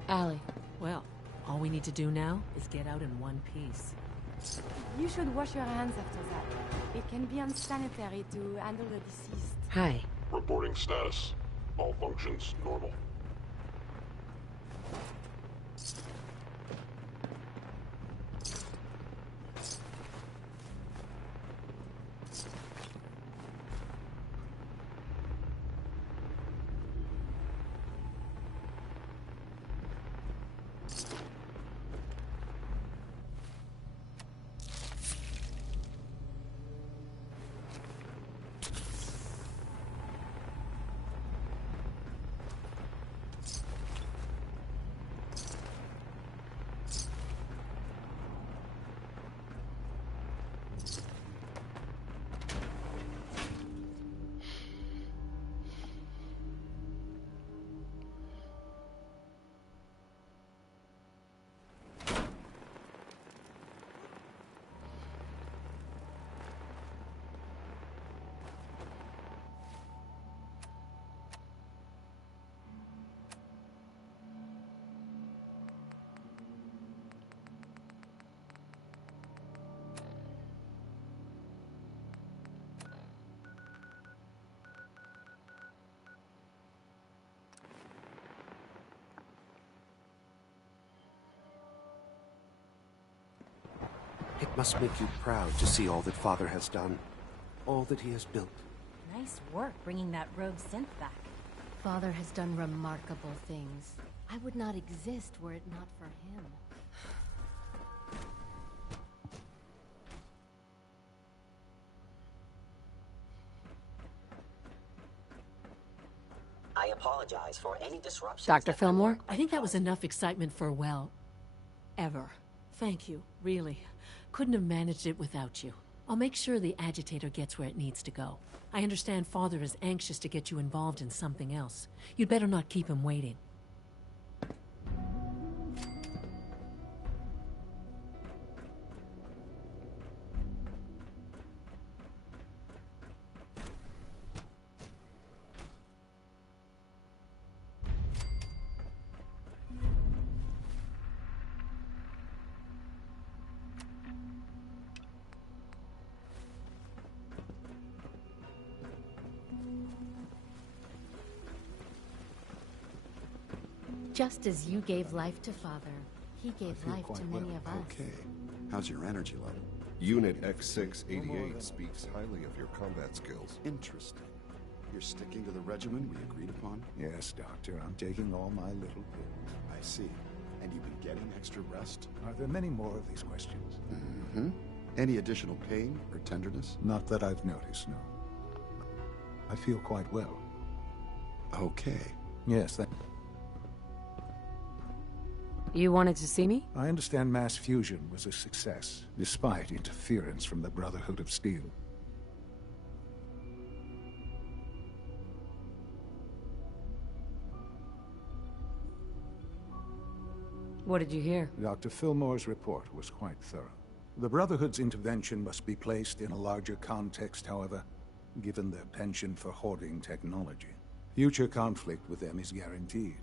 Allie. Well, all we need to do now is get out in one piece. You should wash your hands after that. It can be unsanitary to handle the deceased. Hi. Reporting status. All functions normal. It must make you proud to see all that Father has done. All that he has built. Nice work bringing that rogue synth back. Father has done remarkable things. I would not exist were it not for him. I apologize for any disruption. Dr. Fillmore? I think that was enough excitement for, well, ever. Thank you, really. Couldn't have managed it without you. I'll make sure the agitator gets where it needs to go. I understand Father is anxious to get you involved in something else. You'd better not keep him waiting. Just as you gave life to Father, he gave life to many of us. Okay. How's your energy level? Unit X688 speaks highly of your combat skills. Interesting. You're sticking to the regimen we agreed upon? Yes, Doctor. I'm taking all my little pills. I see. And you've been getting extra rest? Are there many more of these questions? Mm-hmm. Any additional pain or tenderness? Not that I've noticed, no. I feel quite well. Okay. Yes, You wanted to see me? I understand mass fusion was a success, despite interference from the Brotherhood of Steel. What did you hear? Dr. Fillmore's report was quite thorough. The Brotherhood's intervention must be placed in a larger context, however, given their penchant for hoarding technology. Future conflict with them is guaranteed.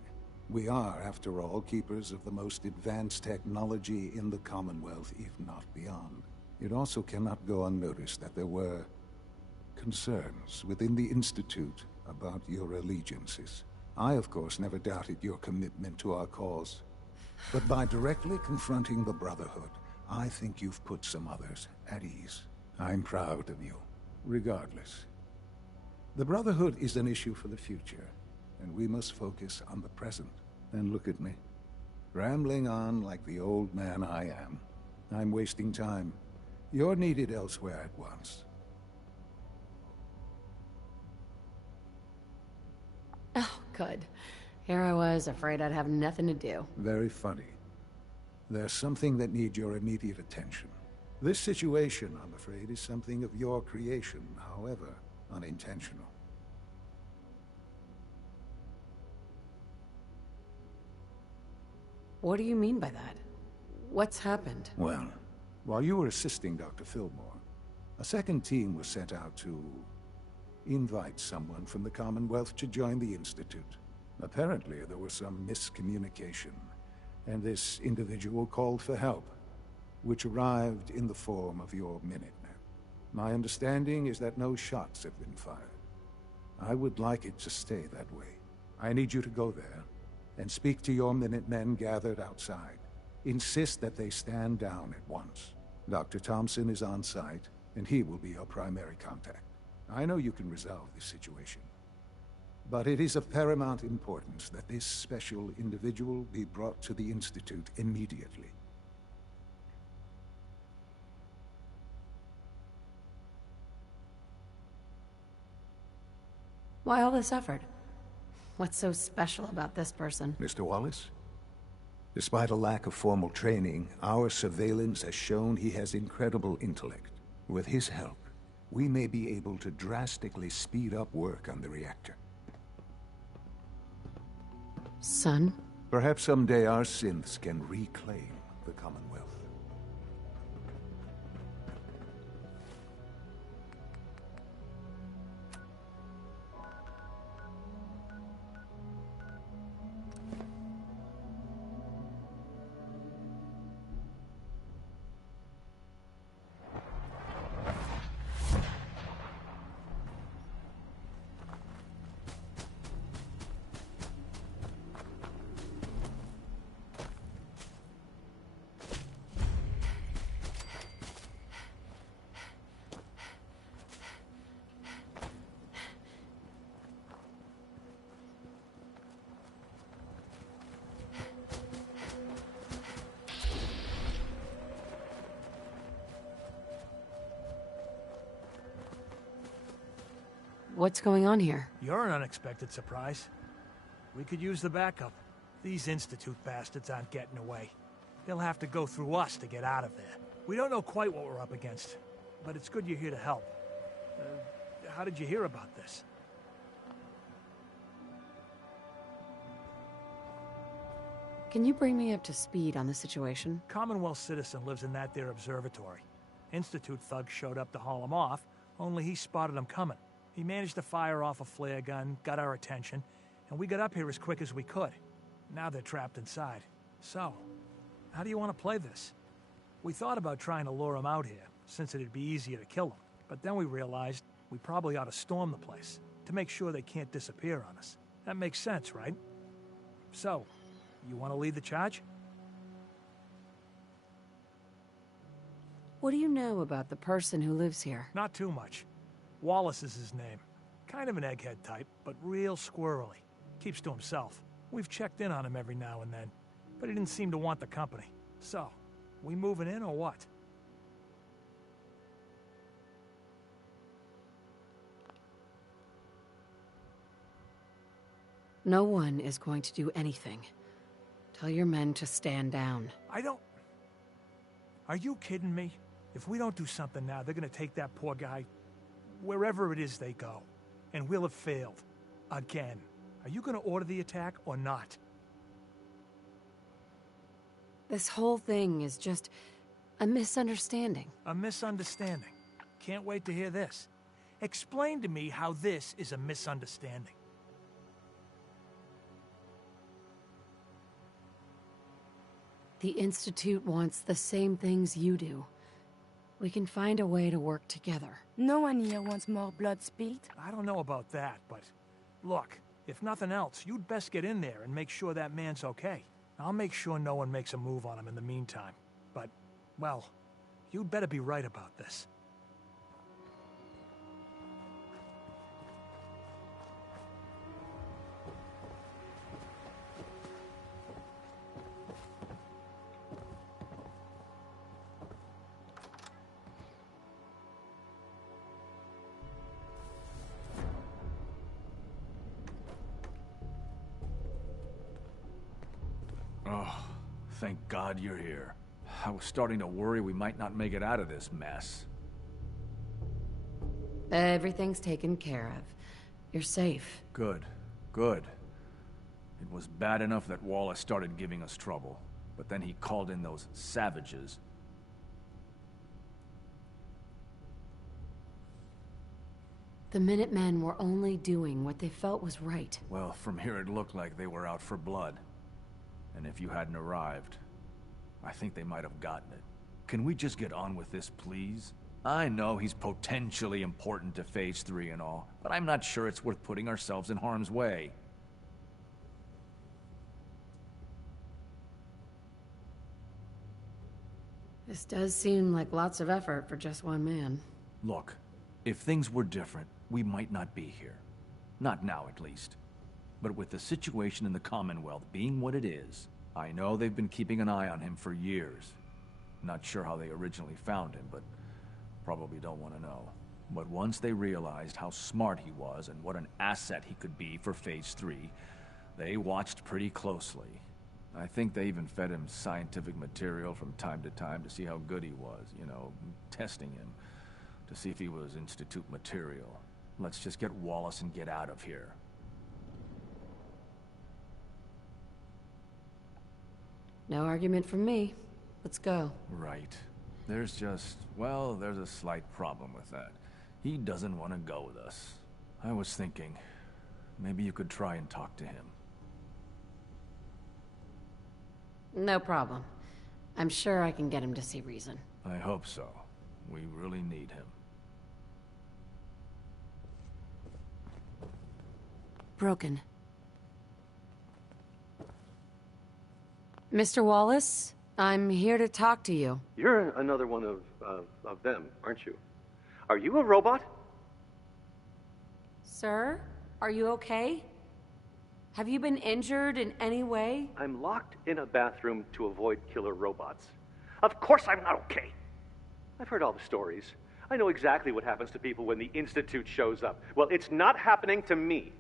We are, after all, keepers of the most advanced technology in the Commonwealth, if not beyond. It also cannot go unnoticed that there were concerns within the Institute about your allegiances. I, of course, never doubted your commitment to our cause. But by directly confronting the Brotherhood, I think you've put some others at ease. I'm proud of you, regardless. The Brotherhood is an issue for the future, and we must focus on the present. And look at me, rambling on like the old man I am. I'm wasting time. You're needed elsewhere at once. Oh, good. Here I was, afraid I'd have nothing to do. Very funny. There's something that needs your immediate attention. This situation, I'm afraid, is something of your creation, however unintentional. What do you mean by that? What's happened? Well, while you were assisting Dr. Fillmore, a second team was sent out to invite someone from the Commonwealth to join the Institute. Apparently, there was some miscommunication, and this individual called for help, which arrived in the form of your Minutemen. My understanding is that no shots have been fired. I would like it to stay that way. I need you to go there and speak to your Minutemen gathered outside. Insist that they stand down at once. Dr. Thompson is on site, and he will be your primary contact. I know you can resolve this situation, but it is of paramount importance that this special individual be brought to the Institute immediately. Why all this effort? What's so special about this person? Mr. Wallace? Despite a lack of formal training, our surveillance has shown he has incredible intellect. With his help, we may be able to drastically speed up work on the reactor. Son? Perhaps someday our synths can reclaim the Commonwealth. What's going on here? You're an unexpected surprise. We could use the backup. These Institute bastards aren't getting away. They'll have to go through us to get out of there. We don't know quite what we're up against, but it's good you're here to help. How did you hear about this? Can you bring me up to speed on the situation? Commonwealth citizen lives in that there observatory. Institute thugs showed up to haul him off, only he spotted them coming. He managed to fire off a flare gun, got our attention, and we got up here as quick as we could. Now they're trapped inside. So, how do you want to play this? We thought about trying to lure them out here, since it'd be easier to kill them. But then we realized we probably ought to storm the place, to make sure they can't disappear on us. That makes sense, right? So, you want to lead the charge? What do you know about the person who lives here? Not too much. Wallace is his name. Kind of an egghead type, but real squirrely. Keeps to himself. We've checked in on him every now and then, but he didn't seem to want the company. So, we moving in or what? No one is going to do anything. Tell your men to stand down. I don't... Are you kidding me? If we don't do something now, they're gonna take that poor guy wherever it is they go. And we'll have failed. Again. Are you gonna order the attack or not? This whole thing is just a misunderstanding. A misunderstanding. Can't wait to hear this. Explain to me how this is a misunderstanding. The Institute wants the same things you do. We can find a way to work together. No one here wants more blood spilled. I don't know about that, but look, if nothing else, you'd best get in there and make sure that man's okay. I'll make sure no one makes a move on him in the meantime. But, well, you'd better be right about this. Oh, thank God you're here. I was starting to worry we might not make it out of this mess. Everything's taken care of. You're safe. Good. Good. It was bad enough that Wallace started giving us trouble, but then he called in those savages. The Minutemen were only doing what they felt was right. Well, from here it looked like they were out for blood. And if you hadn't arrived, I think they might have gotten it. Can we just get on with this, please? I know he's potentially important to Phase 3 and all, but I'm not sure it's worth putting ourselves in harm's way. This does seem like lots of effort for just one man. Look, if things were different, we might not be here. Not now, at least. But with the situation in the Commonwealth being what it is, I know they've been keeping an eye on him for years. Not sure how they originally found him, but probably don't want to know. But once they realized how smart he was and what an asset he could be for Phase 3, they watched pretty closely. I think they even fed him scientific material from time to time to see how good he was, you know, testing him, to see if he was Institute material. Let's just get Wallace and get out of here. No argument from me. Let's go. Right. There's just, well, there's a slight problem with that. He doesn't want to go with us. I was thinking, maybe you could try and talk to him. No problem. I'm sure I can get him to see reason. I hope so. We really need him. Broken. Mr. Wallace, I'm here to talk to you. You're another one of them, aren't you? Are you a robot? Sir, are you okay? Have you been injured in any way? I'm locked in a bathroom to avoid killer robots. Of course I'm not okay. I've heard all the stories. I know exactly what happens to people when the Institute shows up. Well, it's not happening to me.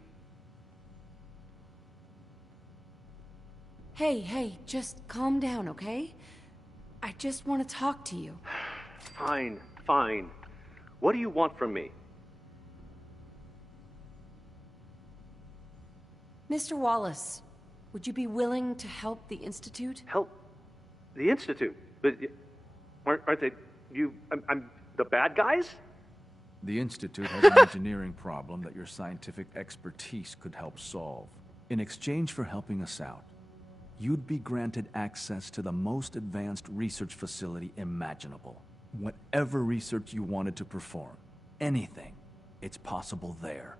Hey, just calm down, okay? I just want to talk to you. Fine, fine. What do you want from me? Mr. Wallace, would you be willing to help the Institute? Help? The Institute? But aren't they... I'm the bad guys? The Institute has an engineering problem that your scientific expertise could help solve. In exchange for helping us out, you'd be granted access to the most advanced research facility imaginable. Whatever research you wanted to perform, anything, it's possible there.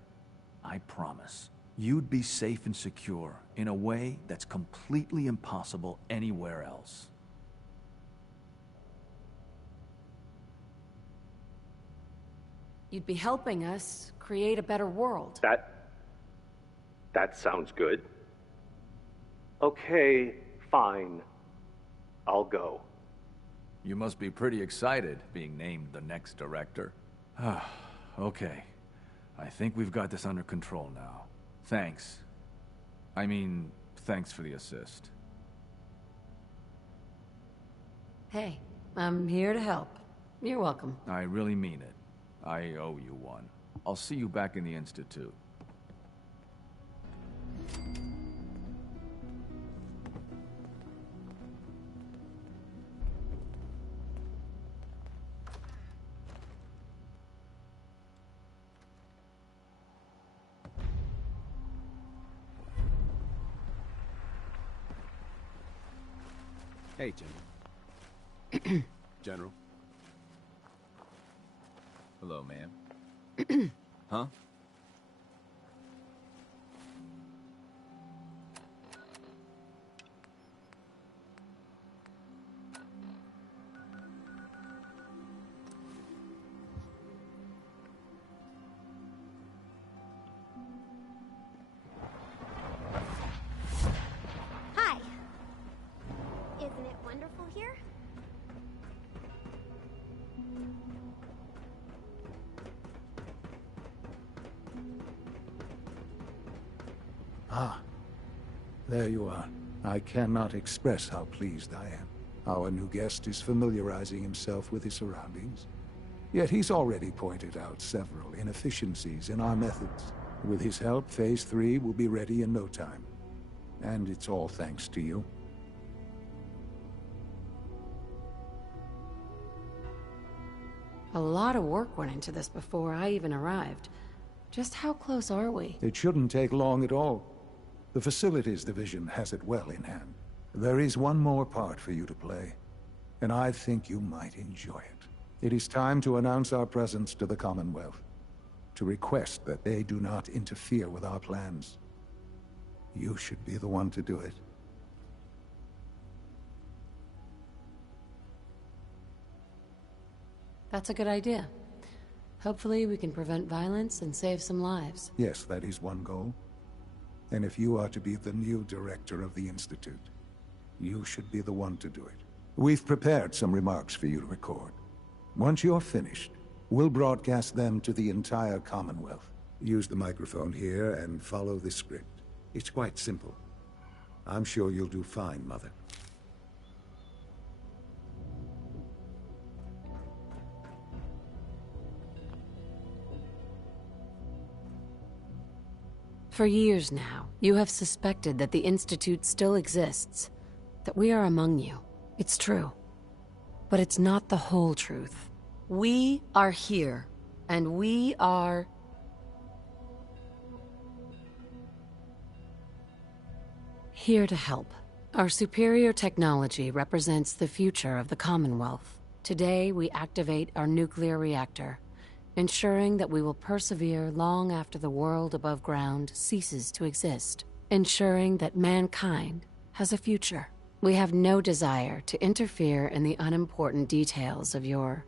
I promise. You'd be safe and secure in a way that's completely impossible anywhere else. You'd be helping us create a better world. That sounds good. Okay, fine. I'll go. You must be pretty excited being named the next director. Okay. I think we've got this under control now. Thanks. I mean, thanks for the assist. Hey, I'm here to help. You're welcome. I really mean it. I owe you one. I'll see you back in the Institute. Hey, General. General. Hello, ma'am. Huh? Hi. Isn't it wonderful here? Ah, there you are. I cannot express how pleased I am. Our new guest is familiarizing himself with his surroundings. Yet he's already pointed out several inefficiencies in our methods. With his help, Phase 3 will be ready in no time. And it's all thanks to you. A lot of work went into this before I even arrived. Just how close are we? It shouldn't take long at all. The Facilities Division has it well in hand. There is one more part for you to play, and I think you might enjoy it. It is time to announce our presence to the Commonwealth, to request that they do not interfere with our plans. You should be the one to do it. That's a good idea. Hopefully we can prevent violence and save some lives. Yes, that is one goal. And if you are to be the new director of the Institute, you should be the one to do it. We've prepared some remarks for you to record. Once you're finished, we'll broadcast them to the entire Commonwealth. Use the microphone here and follow the script. It's quite simple. I'm sure you'll do fine, Mother. For years now, you have suspected that the Institute still exists, that we are among you. It's true. But it's not the whole truth. We are here, and we are... here to help. Our superior technology represents the future of the Commonwealth. Today, we activate our nuclear reactor, ensuring that we will persevere long after the world above ground ceases to exist, ensuring that mankind has a future. We have no desire to interfere in the unimportant details of your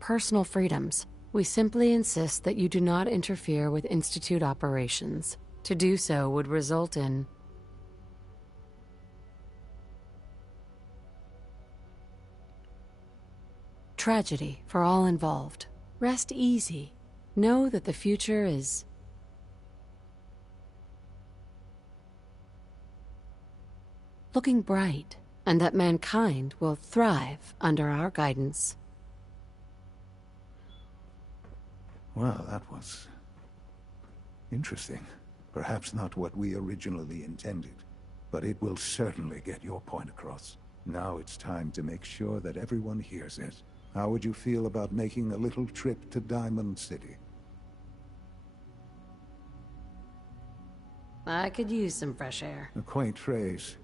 personal freedoms. We simply insist that you do not interfere with Institute operations. To do so would result in tragedy for all involved. Rest easy. Know that the future is looking bright, and that mankind will thrive under our guidance. Well, that was interesting. Perhaps not what we originally intended, but it will certainly get your point across. Now it's time to make sure that everyone hears it. How would you feel about making a little trip to Diamond City? I could use some fresh air. A quaint phrase,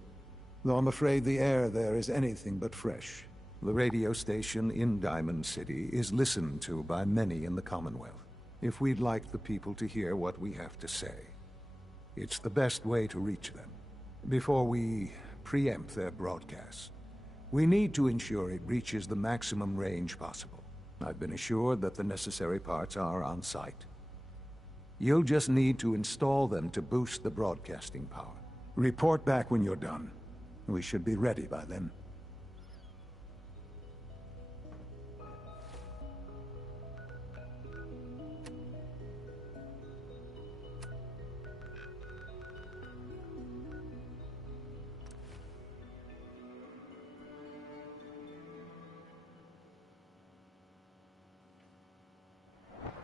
though I'm afraid the air there is anything but fresh. The radio station in Diamond City is listened to by many in the Commonwealth. If we'd like the people to hear what we have to say, it's the best way to reach them. Before we preempt their broadcast, we need to ensure it reaches the maximum range possible. I've been assured that the necessary parts are on site. You'll just need to install them to boost the broadcasting power. Report back when you're done. We should be ready by then.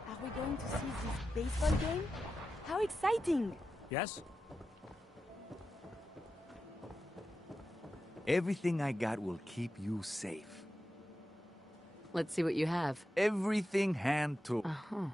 Are we going to see this baseball game? How exciting! Yes? Everything I got will keep you safe. Let's see what you have. Everything hand tool. Uh-huh.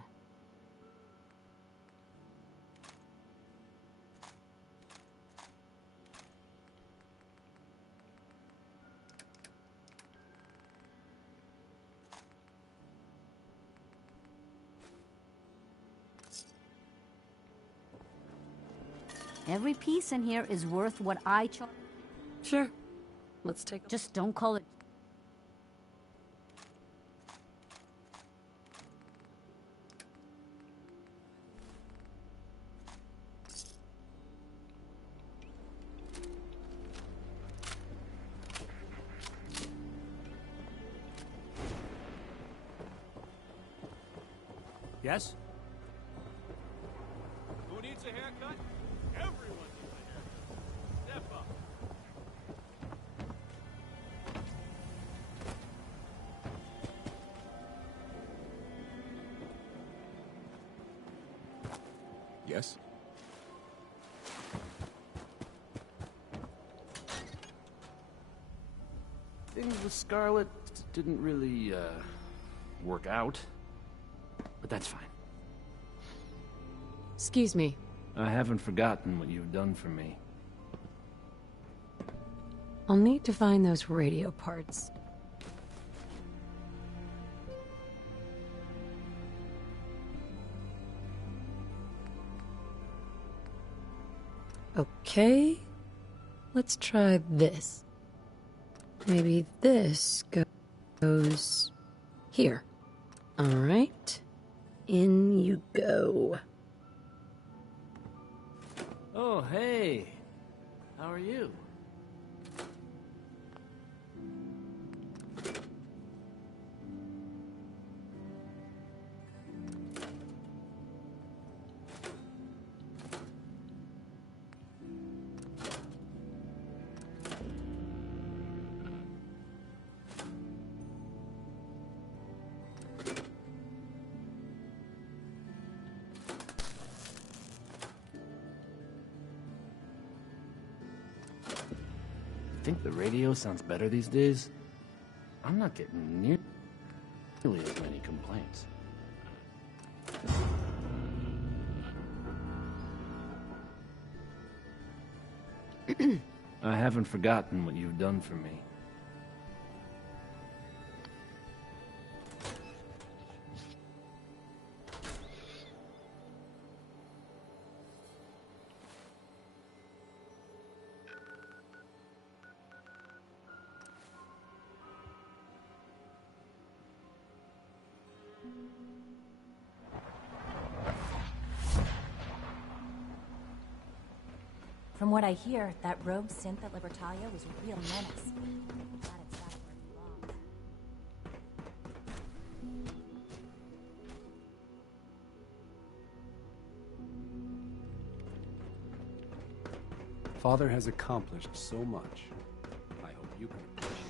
Every piece in here is worth what I charge. Sure. Let's take a... Just don't call it... Yes? Who needs a haircut? Everyone needs a haircut. Step up. Yes? Things with Scarlet didn't really, work out. But that's fine. Excuse me. I haven't forgotten what you've done for me. I'll need to find those radio parts. Okay. Let's try this. Maybe this goes here. All right. In you go. Oh, hey. How are you? Think the radio sounds better these days? I'm not getting nearly as many complaints. I haven't forgotten what you've done for me. From what I hear, that rogue synth at Libertalia was a real menace. Glad it's back where it belongs. Father has accomplished so much. I hope you can appreciate it.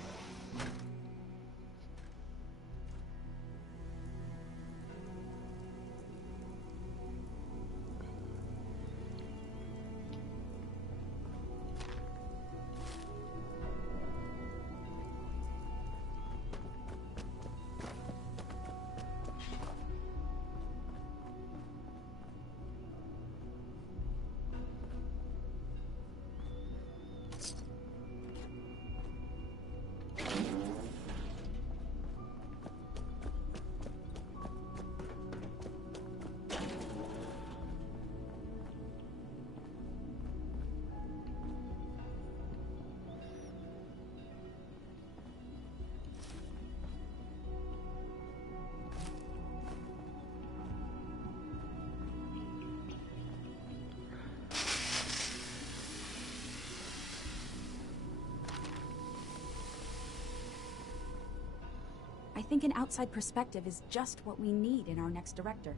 I think an outside perspective is just what we need in our next director.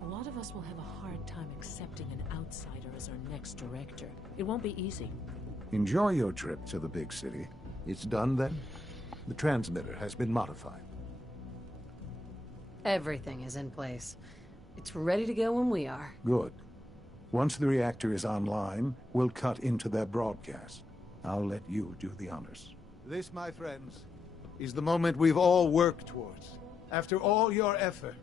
A lot of us will have a hard time accepting an outsider as our next director. It won't be easy. Enjoy your trip to the big city. It's done then? The transmitter has been modified. Everything is in place. It's ready to go when we are. Good. Once the reactor is online, we'll cut into their broadcast. I'll let you do the honors. This, my friends, is the moment we've all worked towards. After all your effort,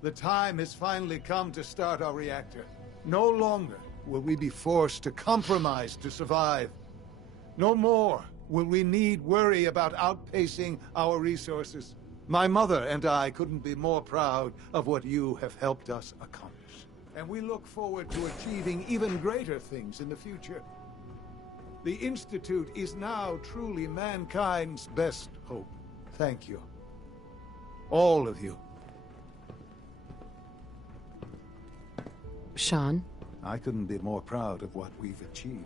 the time has finally come to start our reactor. No longer will we be forced to compromise to survive. No more will we need worry about outpacing our resources. My mother and I couldn't be more proud of what you have helped us accomplish. and we look forward to achieving even greater things in the future. The Institute is now truly mankind's best hope. Thank you. All of you. Sean? I couldn't be more proud of what we've achieved.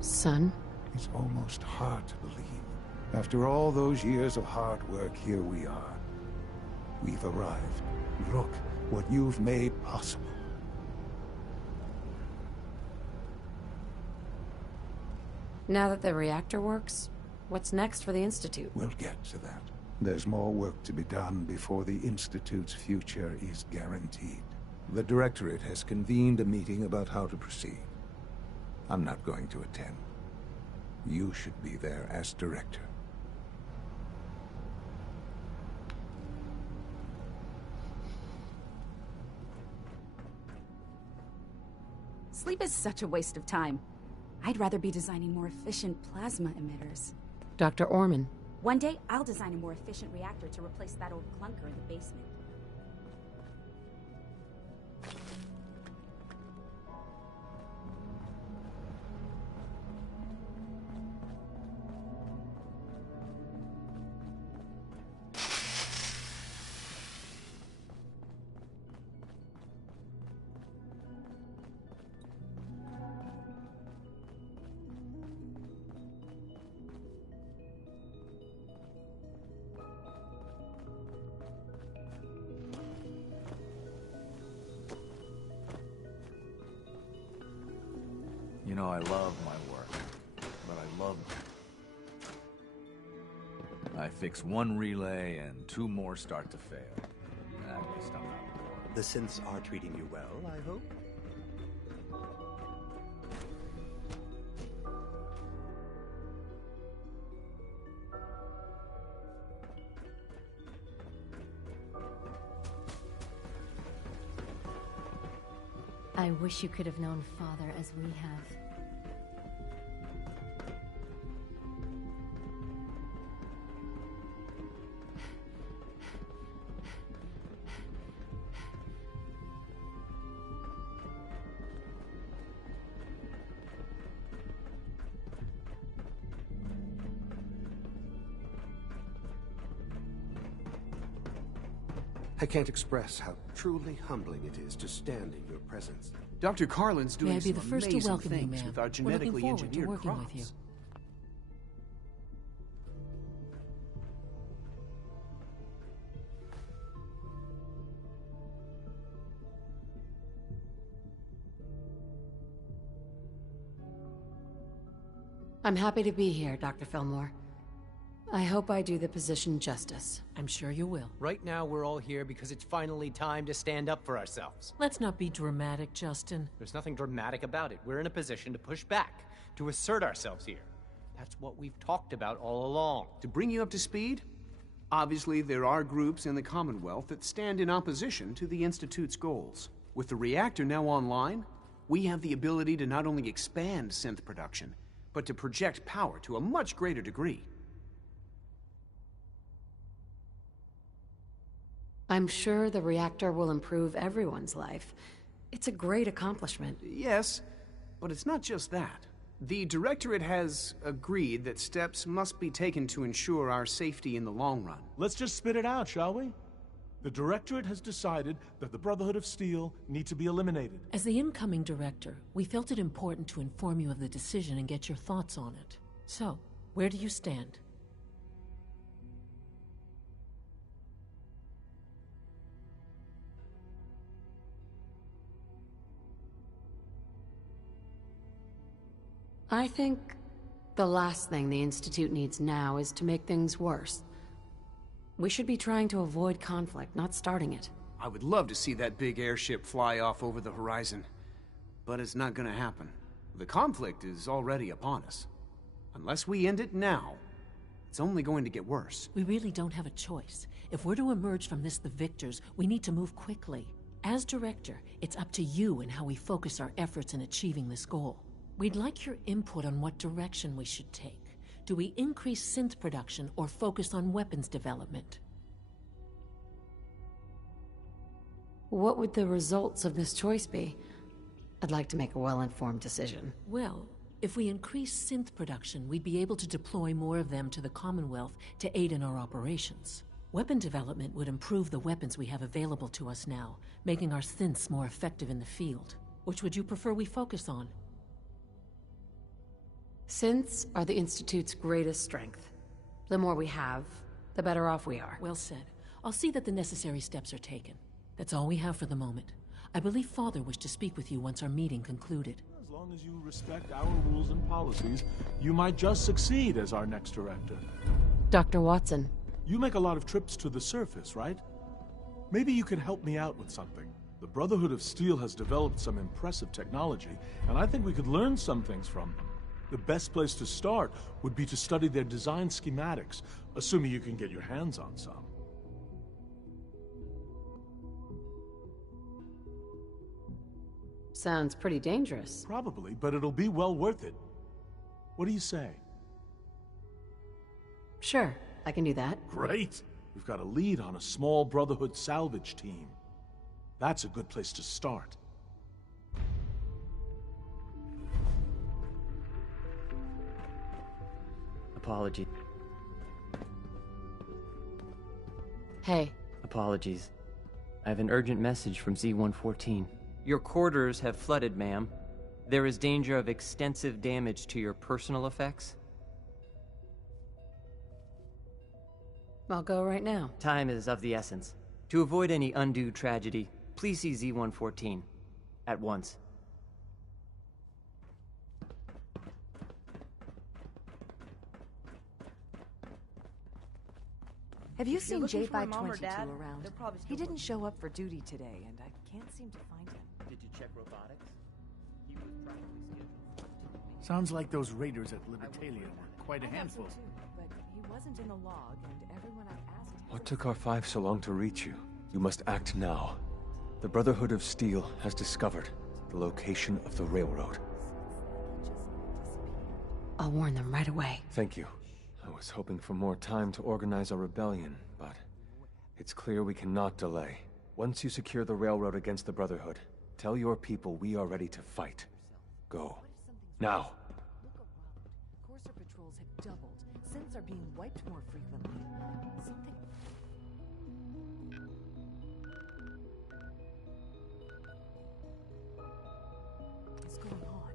Son? It's almost hard to believe. After all those years of hard work, here we are. We've arrived. Look what you've made possible. Now that the reactor works, what's next for the Institute? We'll get to that. There's more work to be done before the Institute's future is guaranteed. The Directorate has convened a meeting about how to proceed. I'm not going to attend. You should be there as Director. Sleep is such a waste of time. I'd rather be designing more efficient plasma emitters. Dr. Orman. One day, I'll design a more efficient reactor to replace that old clunker in the basement. You know, I love my work, but I love... I fix one relay and 2 more start to fail. At least I'm not. The synths are treating you well, I hope? I wish you could have known Father as we have. I can't express how truly humbling it is to stand in your presence. Dr. Carlin's doing May I be some the first to amazing welcome you, things ma'am. with our We're looking genetically forward to engineered working crops. with you. I'm happy to be here, Dr. Fillmore. I hope I do the position justice. I'm sure you will. Right now, we're all here because it's finally time to stand up for ourselves. Let's not be dramatic, Justin. There's nothing dramatic about it. We're in a position to push back, to assert ourselves here. That's what we've talked about all along. To bring you up to speed, obviously there are groups in the Commonwealth that stand in opposition to the Institute's goals. With the reactor now online, we have the ability to not only expand synth production, but to project power to a much greater degree. I'm sure the reactor will improve everyone's life. It's a great accomplishment. Yes, but it's not just that. The Directorate has agreed that steps must be taken to ensure our safety in the long run. Let's just spit it out, shall we? The Directorate has decided that the Brotherhood of Steel need to be eliminated. As the incoming director, we felt it important to inform you of the decision and get your thoughts on it. So, where do you stand? I think the last thing the Institute needs now is to make things worse. We should be trying to avoid conflict, not starting it. I would love to see that big airship fly off over the horizon, but it's not gonna happen. The conflict is already upon us. Unless we end it now, It's only going to get worse. We really don't have a choice. If we're to emerge from this the victors, we need to move quickly. As director, it's up to you and how we focus our efforts in achieving this goal. We'd like your input on what direction we should take. Do we increase synth production or focus on weapons development? What would the results of this choice be? I'd like to make a well-informed decision. Well, if we increase synth production, we'd be able to deploy more of them to the Commonwealth to aid in our operations. Weapon development would improve the weapons we have available to us now, making our synths more effective in the field. Which would you prefer we focus on? Synths are the Institute's greatest strength. The more we have, the better off we are. Well said. I'll see that the necessary steps are taken. That's all we have for the moment. I believe Father wished to speak with you once our meeting concluded. As long as you respect our rules and policies, you might just succeed as our next director. Dr. Watson. You make a lot of trips to the surface, right? Maybe you can help me out with something. The Brotherhood of Steel has developed some impressive technology, and I think we could learn some things from them. The best place to start would be to study their design schematics, assuming you can get your hands on some. Sounds pretty dangerous. Probably, but it'll be well worth it. What do you say? Sure, I can do that. Great! We've got a lead on a small Brotherhood salvage team. That's a good place to start. Apology. Hey. Apologies. I have an urgent message from Z-114. Your quarters have flooded, ma'am. There is danger of extensive damage to your personal effects. I'll go right now. Time is of the essence. To avoid any undue tragedy, please see Z-114 at once. Have you seen looking for J522 Mom or Dad, around? they're probably He still didn't show up for duty today, and I can't seem to find him. Did you check robotics? He was practically scheduled. Sounds like those raiders at Libertalia were quite a handful. I thought so too, but he wasn't in the log, and everyone I've asked... What took R5 so long to reach you? You must act now. The Brotherhood of Steel has discovered the location of the railroad. I'll warn them right away. Thank you. I was hoping for more time to organize a rebellion, but it's clear we cannot delay. Once you secure the railroad against the Brotherhood, tell your people we are ready to fight. Go. Now. Look around. Courser patrols have doubled. Synths are being wiped more frequently. Something... is going on.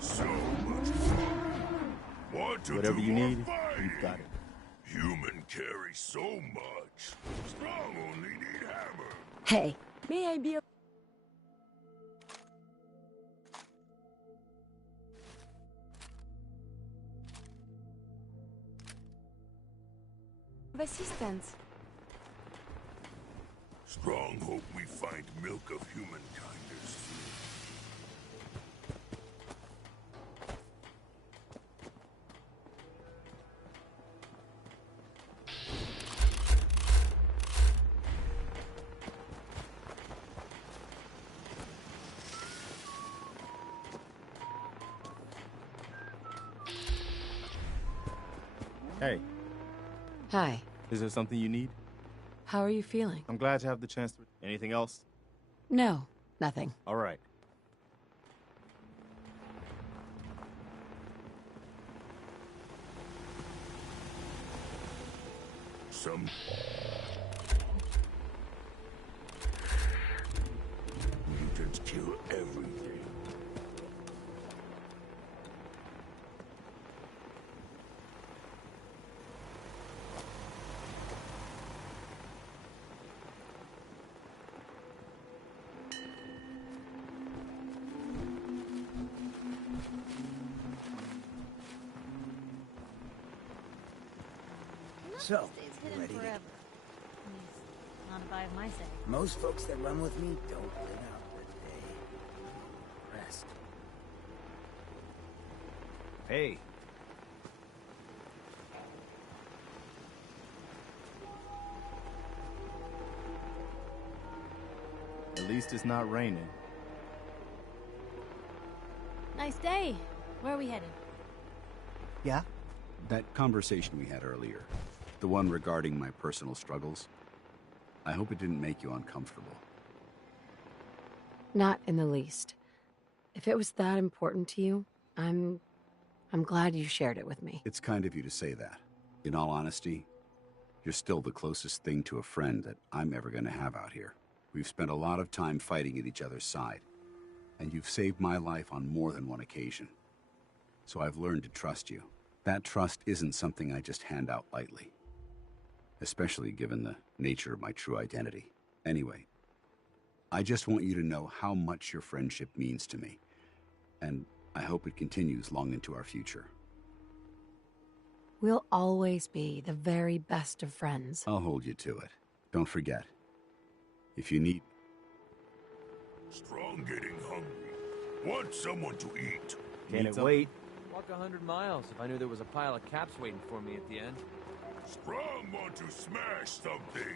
So much fun. Want to Whatever do you more need, fighting? we've got it. Human carry so much. Strong only need hammer. Hey. May I be of assistance? Strong hope we find milk of humankind as food. Hey, Hi. is there something you need? How are you feeling? I'm glad to have the chance to... Anything else? No, nothing. All right. Some... Mutants kill everything. So, you ready to... if I have my say. Most folks that run with me don't live out the day. Rest. Hey. At least it's not raining. Nice day. Where are we headed? Yeah? That conversation we had earlier, the one regarding my personal struggles, I hope it didn't make you uncomfortable. Not in the least. If it was that important to you, I'm glad you shared it with me. It's kind of you to say that. In all honesty, you're still the closest thing to a friend that I'm ever going to have out here. We've spent a lot of time fighting at each other's side, and you've saved my life on more than one occasion. So I've learned to trust you. That trust isn't something I just hand out lightly, especially given the nature of my true identity. Anyway, I just want you to know how much your friendship means to me, and I hope it continues long into our future. We'll always be the very best of friends. I'll hold you to it. Don't forget, if you need... Strong getting hungry. Want someone to eat. Can it wait? Walk 100 miles if I knew there was a pile of caps waiting for me at the end. Strong want to smash something.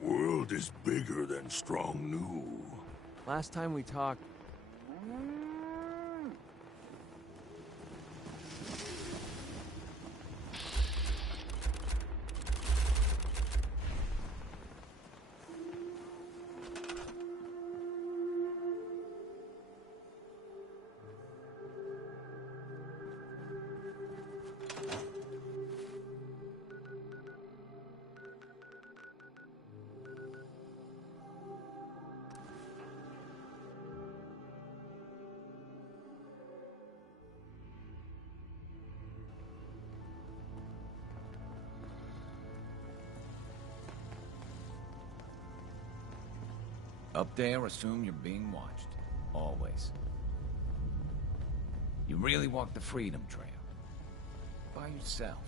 World is bigger than Strong knew. Last time we talked... Up there, assume you're being watched. Always. You really walk the Freedom Trail. By yourself.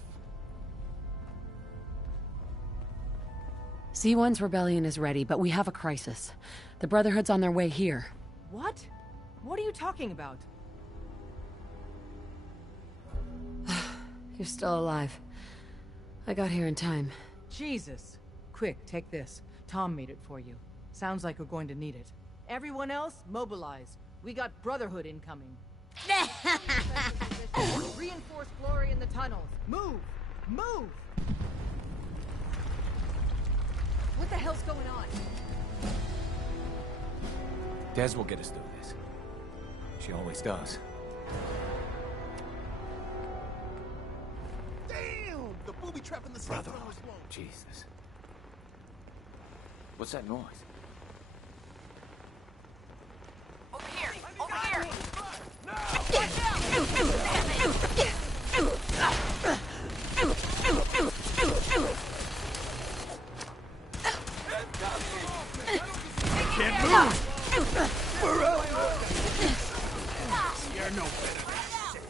C1's rebellion is ready, but we have a crisis. The Brotherhood's on their way here. What? What are you talking about? You're still alive. I got here in time. Jesus. Quick, take this. Tom made it for you. Sounds like we're going to need it. Everyone else, mobilize. We got Brotherhood incoming. Reinforce Glory in the tunnels. Move! Move! What the hell's going on? Des will get us through this. She always does. Damn! The booby trap in the Brother, center was blown. Jesus. What's that noise? Over here! Over here! Can't move! You're no better than shit.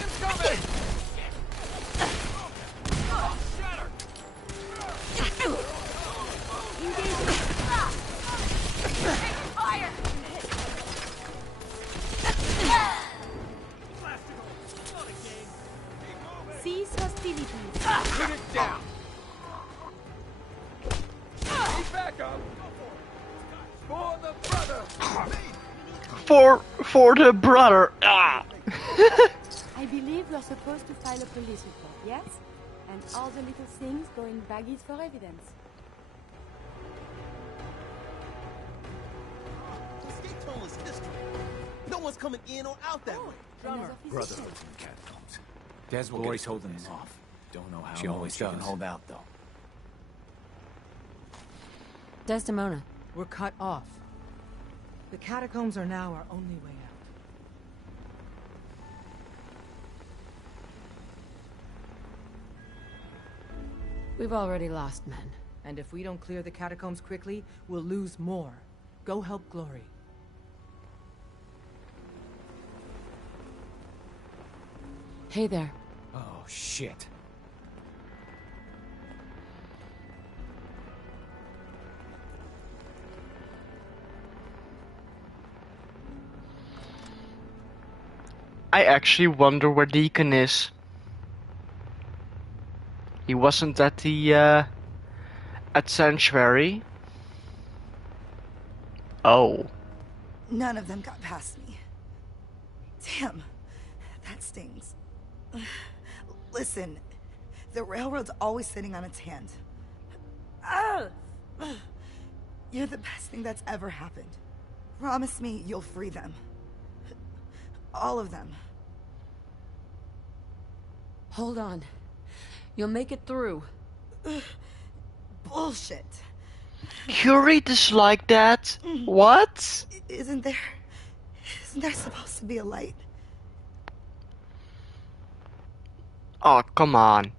Incoming! Shatter! Fire! Cease hostilities. Put it down! Keep back up! For the brother! For the brother. Ah. I believe you're supposed to file a police report, yes? And all the little things go in baggies for evidence. Escape tunnel is history. No one's coming in or out that way. Drummer. Brotherhood in the catacombs. Des will Glory's holding them off. Don't know how she always does. Can hold out, though. Desdemona. We're cut off. The catacombs are now our only way out. We've already lost men. And if we don't clear the catacombs quickly, we'll lose more. Go help Glory. Hey there. Oh, shit. I actually wonder where Deacon is. He wasn't at the, at Sanctuary. Oh. None of them got past me. Damn, that stings. Listen, the railroad's always sitting on its hand. You're the best thing that's ever happened. Promise me you'll free them. All of them. Hold on. You'll make it through. Bullshit. Curate is like that? What? Isn't there supposed to be a light? Oh, come on.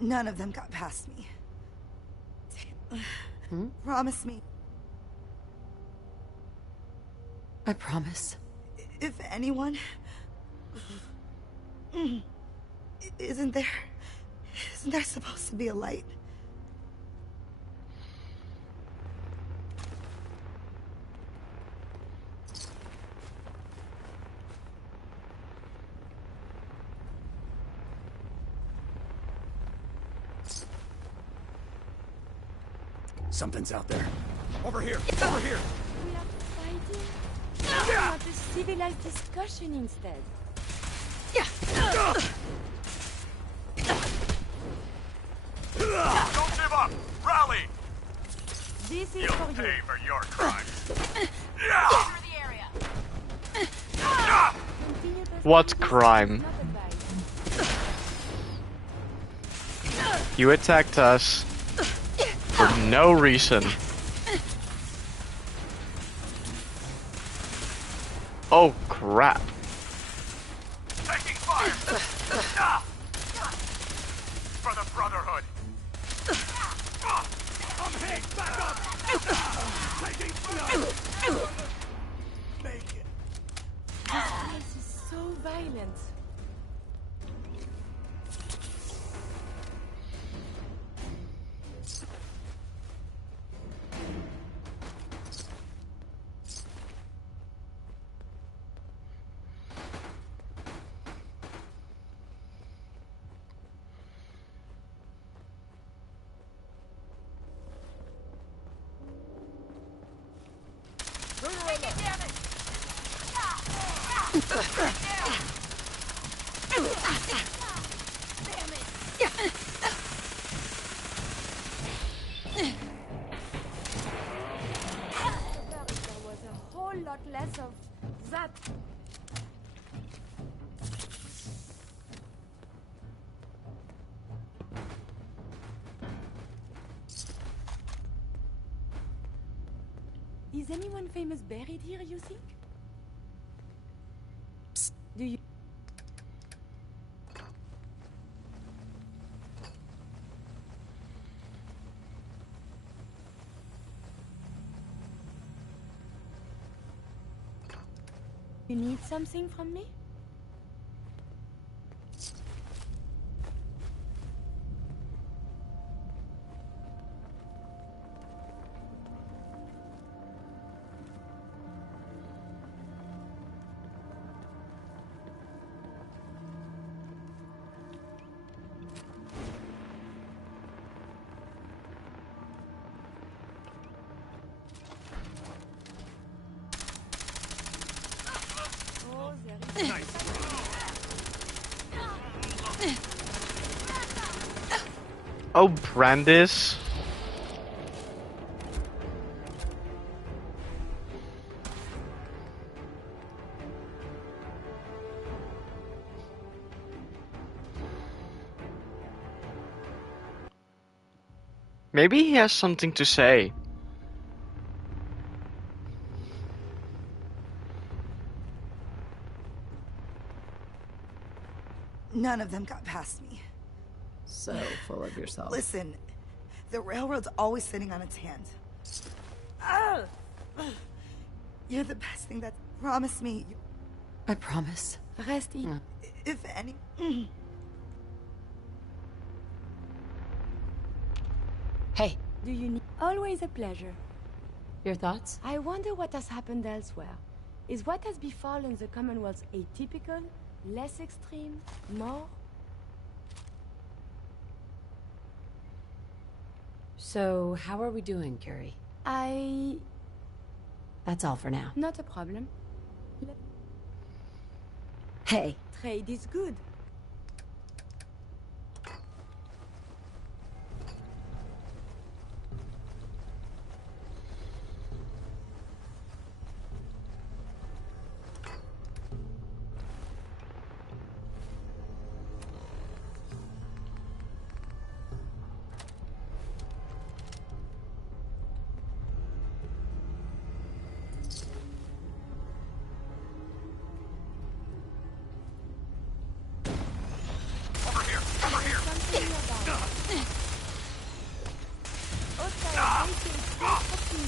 None of them got past me. Promise me. I promise. If anyone... Isn't there supposed to be a light? Something's out there. Over here! Over here! We are fighting? We want a civilized discussion instead. Don't give up! Rally! This is You'll for you. pay for your crimes. What crime? You attacked us for no reason. Oh crap. Taking fire! For the Brotherhood! Back up! Taking fire! Make it. This place is so violent. Less of that. Is anyone famous buried here, you think? Psst, do you... You need something from me? Oh, Brandis. Maybe he has something to say. None of them got past me. So full of yourself. Listen, the railroad's always sitting on its hand. You're the best thing that... Promise me. I promise. Rest easy. If any... Hey. Do you need... Always a pleasure. Your thoughts? I wonder what has happened elsewhere. Is what has befallen the Commonwealth atypical? Less extreme? More? So, how are we doing, Curie? That's all for now. Not a problem. Hey. Trade is good.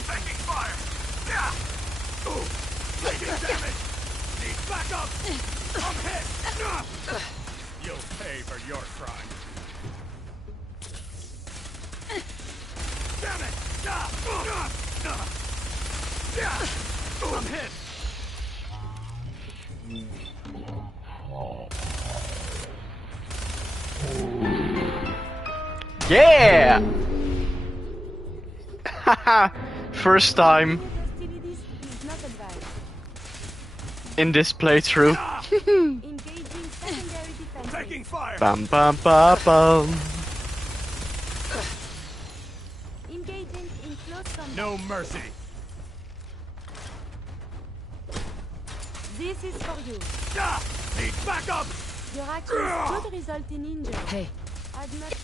Taking fire! Yeah! Ooh! Taking damage! Need backup! I'm hit! You'll pay for your crime. Damn it! I'm hit! Yeah! Haha! First time in this playthrough. Taking fire! Bam bam bam bam. Engaging in close combat. No mercy. This is for you. Need backup! Your actions could result in injury. Hey. I'd much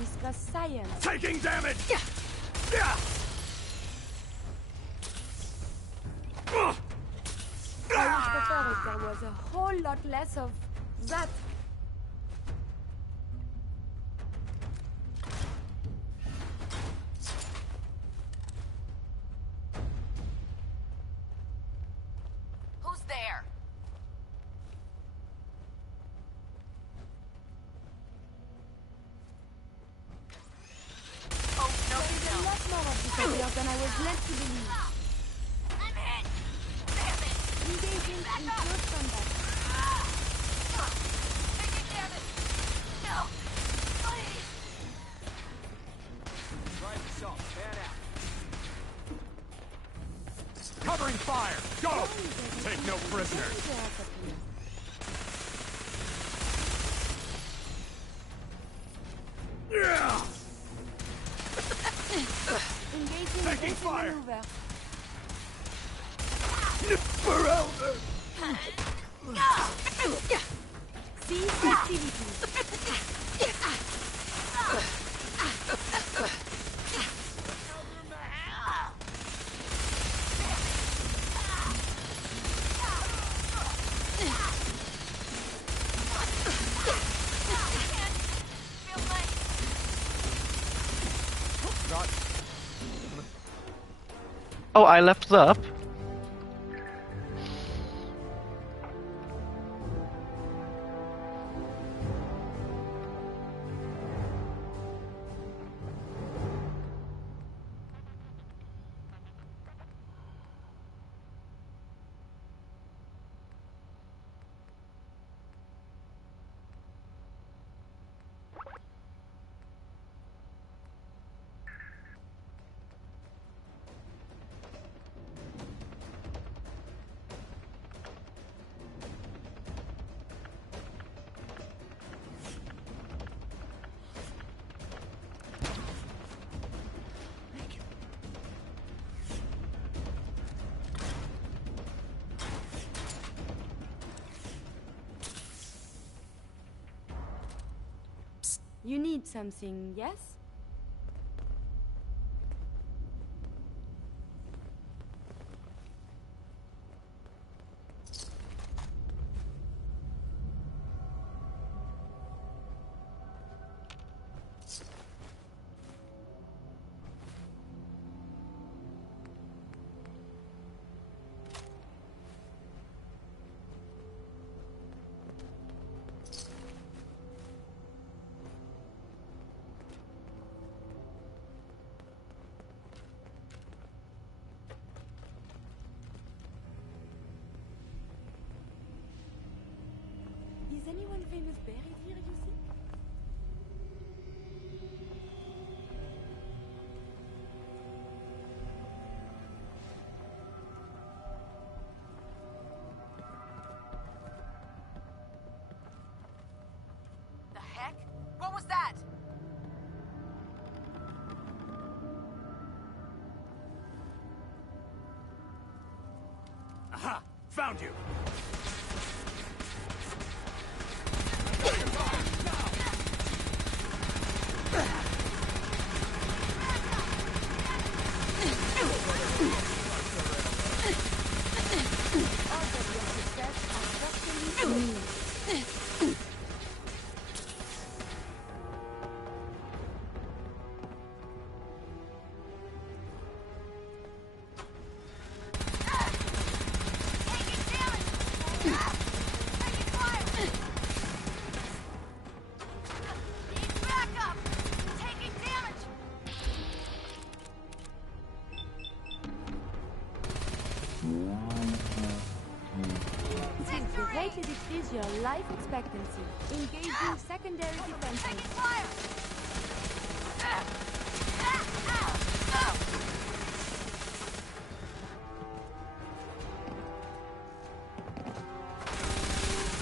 discuss science. Taking damage! Yeah. I would prefer if there was a whole lot less of that. Who's there? There's a lot more of this over than I was led to believe. I'm hit! Damn it! Engaging in close combat. Taking damage! No! Please! Try this off. Fan out. Covering fire! Go! Take no prisoners. Yeah! Engaging Taking fire! maneuver. For Elder! See activity. Oh, I left it up. You need something, yes? Is anyone famous buried here, you see? The heck? What was that? Aha! Found you! This will greatly decrease your life expectancy. Engaging secondary defenses.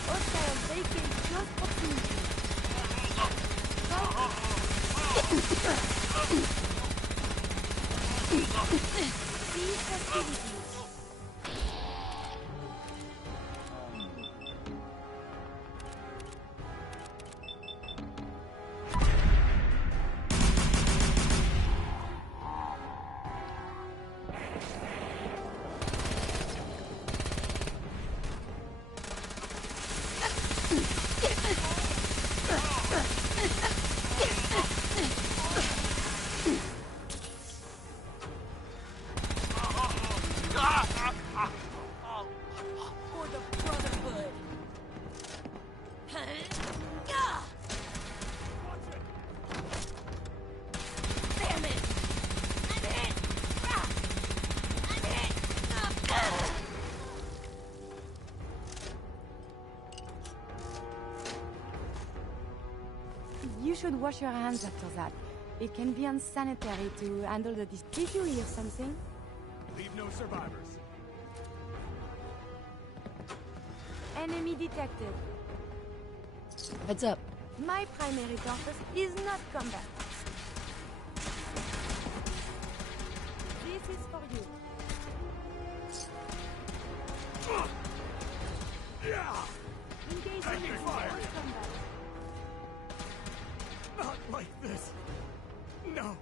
Hostile vacate close proximity. Cease hostilities. For the Brotherhood. Damn it! I'm hit! I'm hit! You should wash your hands after that. It can be unsanitary to handle the dis- Did you hear something? Leave no survivors. Enemy detected. Heads up. My primary purpose is not combat. This is for you. Engage Taking fire. combat. Not like this. No.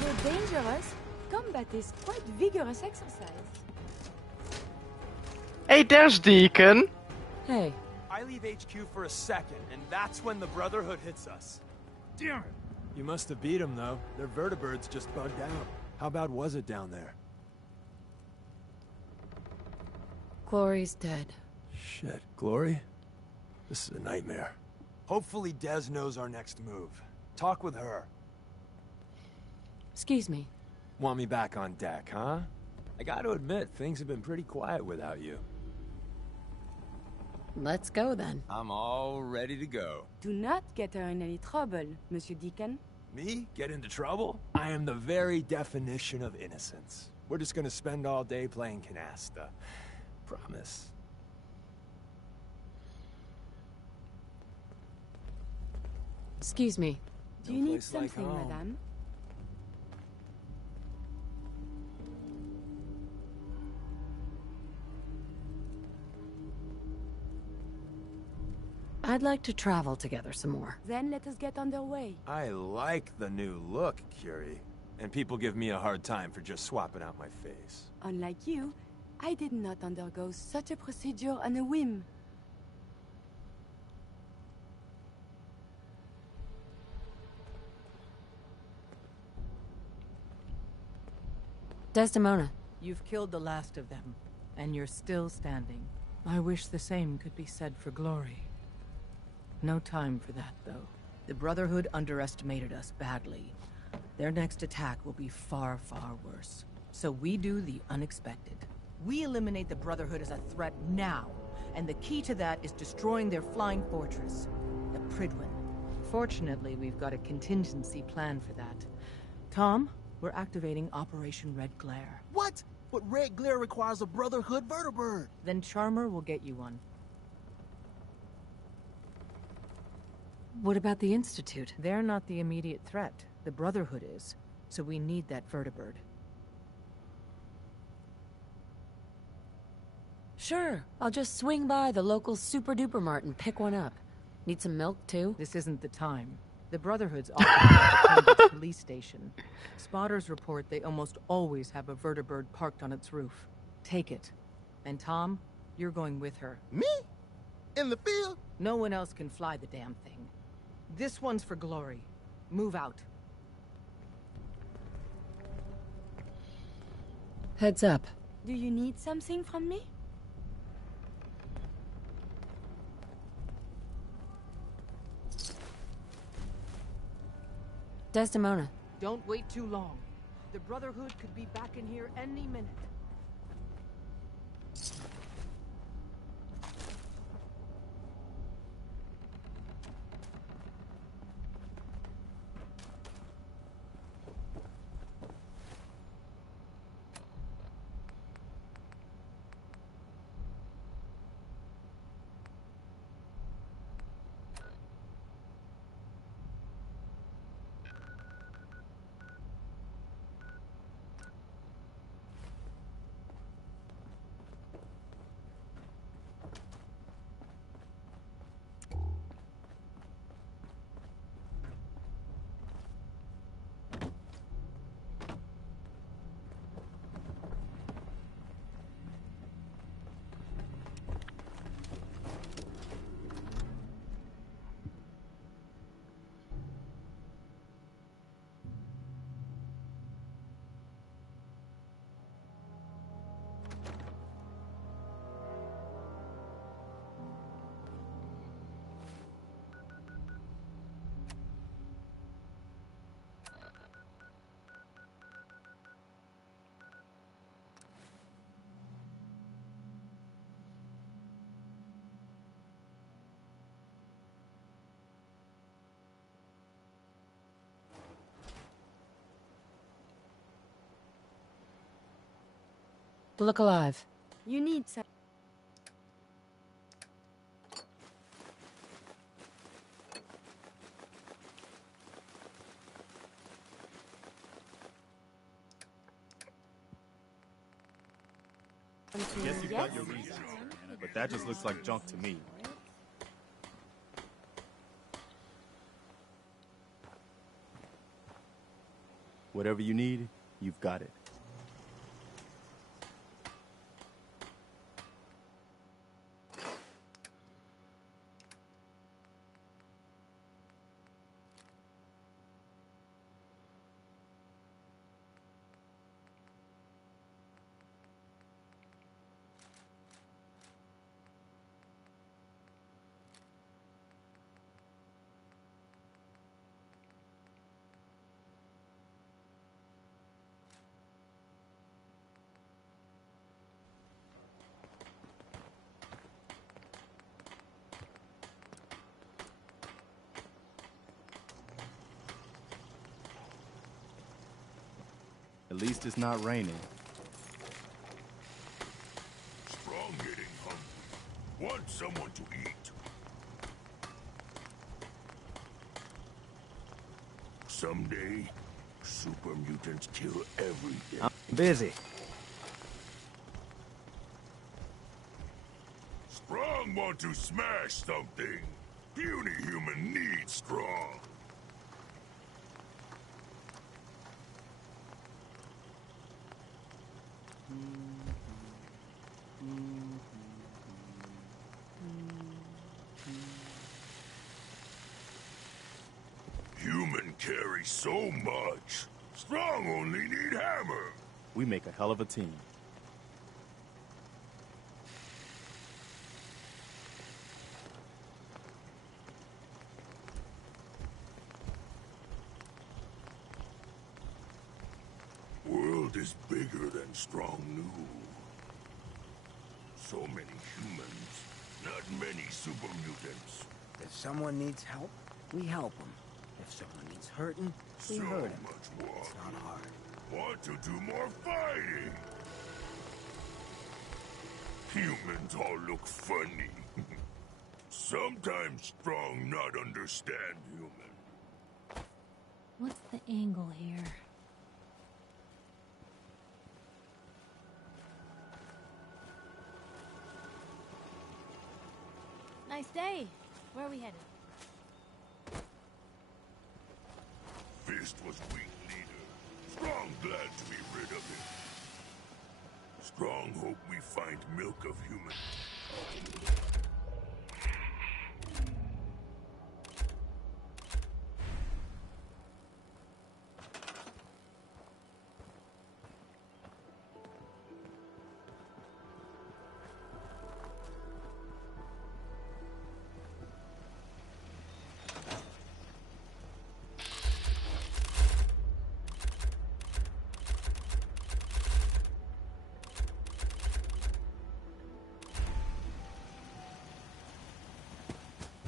Though dangerous, combat is quite vigorous exercise. Hey, there's Deacon. Hey. I leave HQ for a second, and that's when the Brotherhood hits us. Damn it. You must have beat them, though. Their vertibirds just bugged out. How bad was it down there? Glory's dead. Shit, Glory? This is a nightmare. Hopefully Des knows our next move. Talk with her. Excuse me. Want me back on deck, huh? I gotta admit, things have been pretty quiet without you. Let's go then. I'm all ready to go. Do not get her in any trouble, Monsieur Deacon. Me? Get into trouble? I am the very definition of innocence. We're just gonna spend all day playing canasta. Promise. Excuse me. Do you need something, madame? I'd like to travel together some more. Then let us get underway. I like the new look, Curie. And people give me a hard time for just swapping out my face. Unlike you, I did not undergo such a procedure on a whim. Desdemona. You've killed the last of them, and you're still standing. I wish the same could be said for Glory. No time for that, though. The Brotherhood underestimated us badly. Their next attack will be far, far worse. So we do the unexpected. We eliminate the Brotherhood as a threat now, and the key to that is destroying their flying fortress, the Prydwen. Fortunately, we've got a contingency plan for that. Tom, we're activating Operation Red Glare. What? But Red Glare requires a Brotherhood vertibird. Then Charmer will get you one. What about the Institute? They're not the immediate threat. The Brotherhood is. So we need that vertibird. Sure, I'll just swing by the local super-duper mart and pick one up. Need some milk, too? This isn't the time. The Brotherhood's occupying the Cambridge police station. Spotters report they almost always have a vertibird parked on its roof. Take it. And Tom, you're going with her. Me? In the field? No one else can fly the damn thing. This one's for Glory. Move out. Heads up. Do you need something from me? Desdemona. Don't wait too long. The Brotherhood could be back in here any minute. Look alive. You need some... Guess you've got your reasons, but that just looks like junk to me. Whatever you need, you've got it. At least it's not raining. Sprung getting hungry. Want someone to eat. Someday, super mutants kill everything. I'm busy. Sprung want to smash something. Puny human needs strong. Human carry so much. Strong only need hammer. We make a hell of a team. World is bigger than Strong knew. So many humans, not many super mutants. If someone needs help, we help them. If someone needs hurting, we So hurt him. much war. It's not hard. Want to do more fighting? Humans all look funny. Sometimes Strong not understand human. What's the angle here? Nice day. Where are we headed? Fist was weak leader. Strong glad to be rid of him. Strong hope we find milk of human.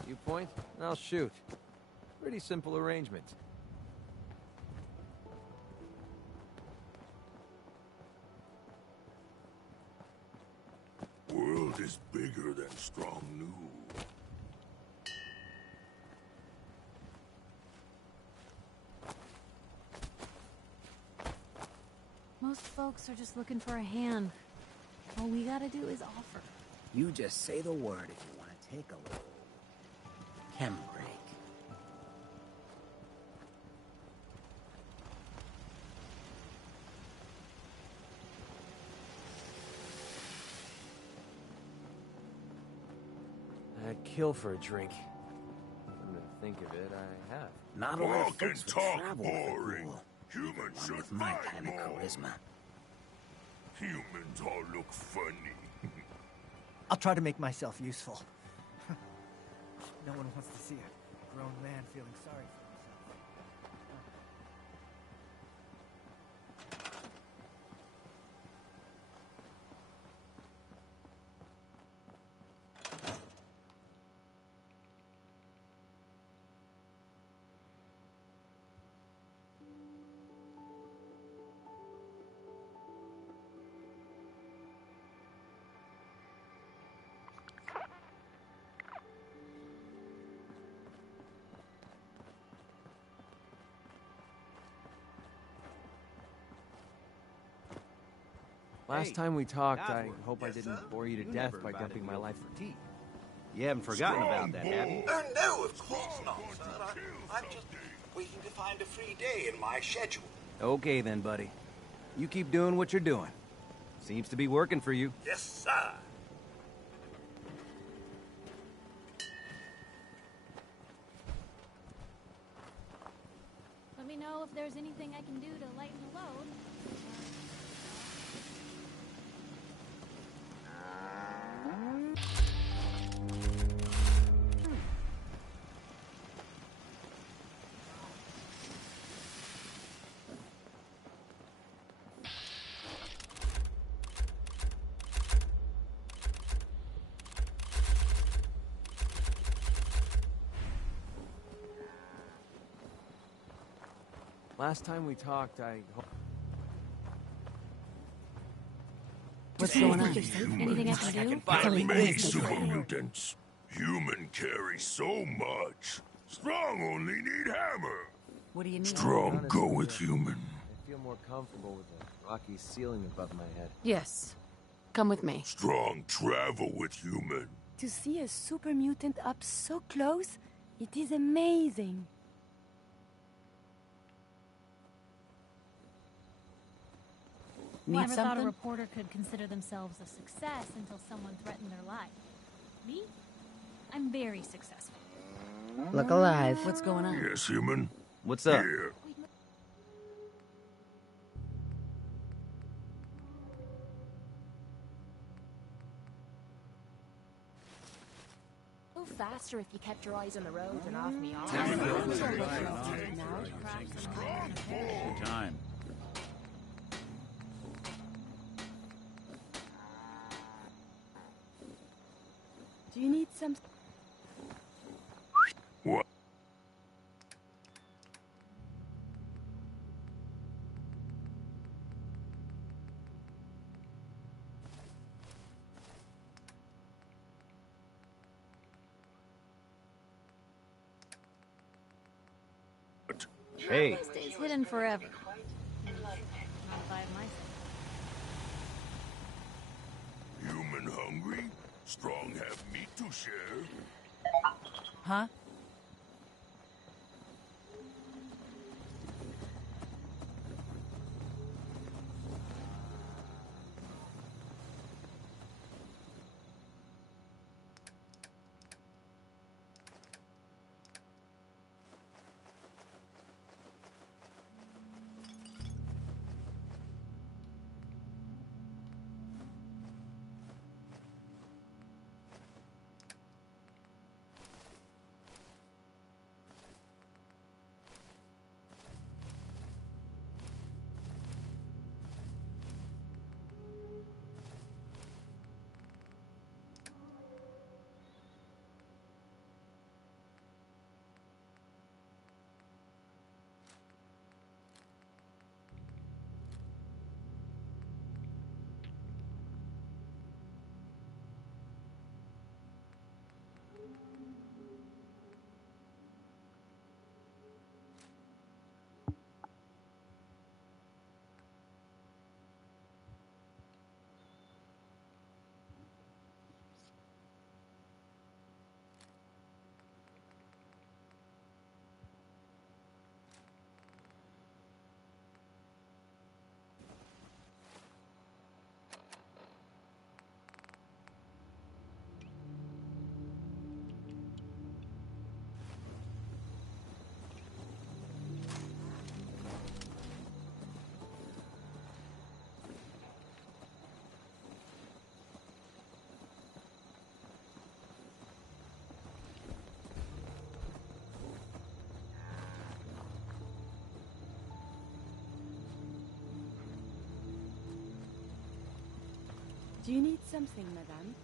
You point, I'll shoot. Pretty simple arrangement. World is bigger than Strong knew. Most folks are just looking for a hand. All we gotta do is offer. You just say the word if you want to take a little chem break. I'd kill for a drink. Come to think of it, I have. Not a lot of Walk and folks would talk travel with a boring. ghoul. Humans One should with my fight kind of more. charisma. Humans all look funny. I'll try to make myself useful. No one wants to see a grown man feeling sorry for himself. Last time we talked, I Oswald. hope I didn't bore you to death by dumping my life for tea. You haven't forgotten about that, have you? Oh, no, of course not, sir. I'm just waiting to find a free day in my schedule. Okay then, buddy. You keep doing what you're doing. Seems to be working for you. Yes, sir. Let me know if there's anything I can do to lighten the load. Last time we talked, I hope... What's going on? Anything I can do? Not many super mutants. Human carry so much. Strong only need hammer. What do you need? Strong go with human. I feel more comfortable with a rocky ceiling above my head. Yes. Come with me. Strong travel with human. To see a super mutant up so close, it is amazing. Never thought a reporter could consider themselves a success until someone threatened their life. Me? I'm very successful. Look alive. What's going on? Yes, human. What's up? Here. Faster if you kept your eyes on the road and off me. Time. Do you need some... What? Hey. Stays hidden forever. Not if I have my say. Human hungry? Strong have meat to share. Huh? Do you need something, madame?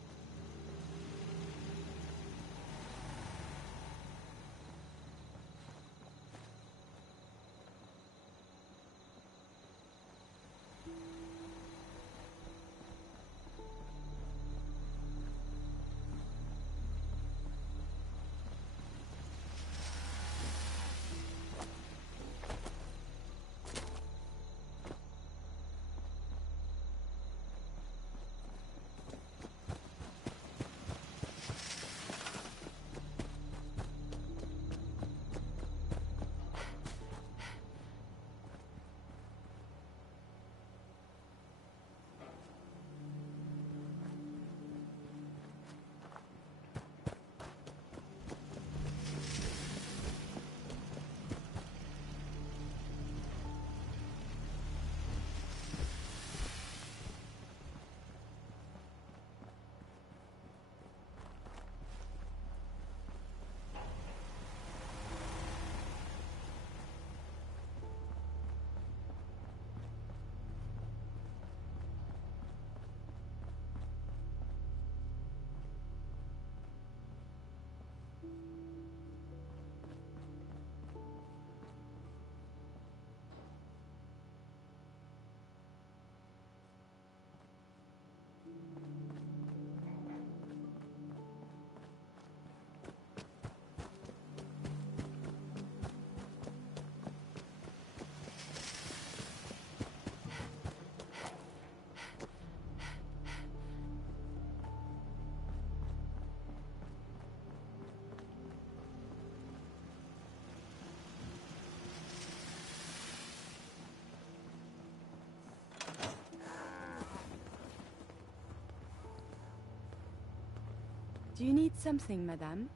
Do you need something, madame?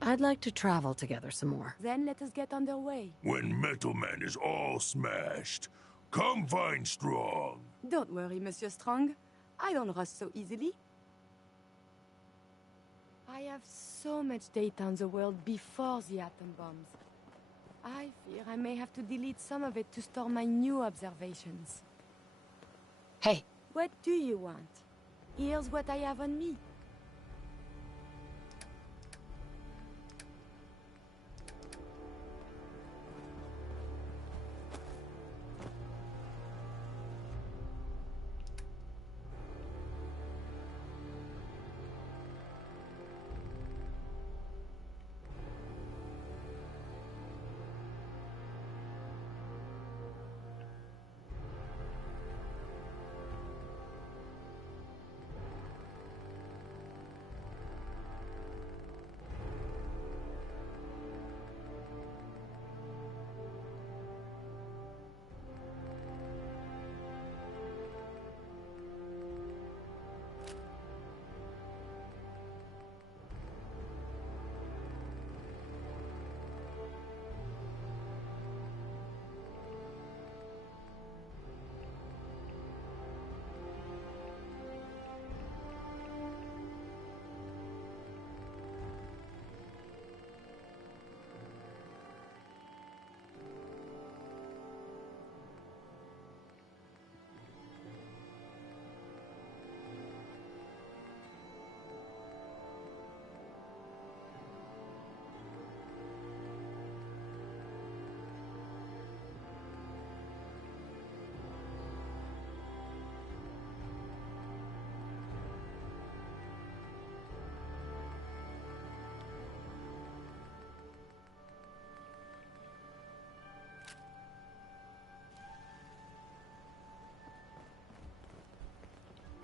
I'd like to travel together some more. Then let us get underway. When Metal Man is all smashed, come find Strong. Don't worry, Monsieur Strong. I don't rust so easily. I have so much data on the world before the atom bombs. I fear I may have to delete some of it to store my new observations. Hey. What do you want? Here's what I have on me.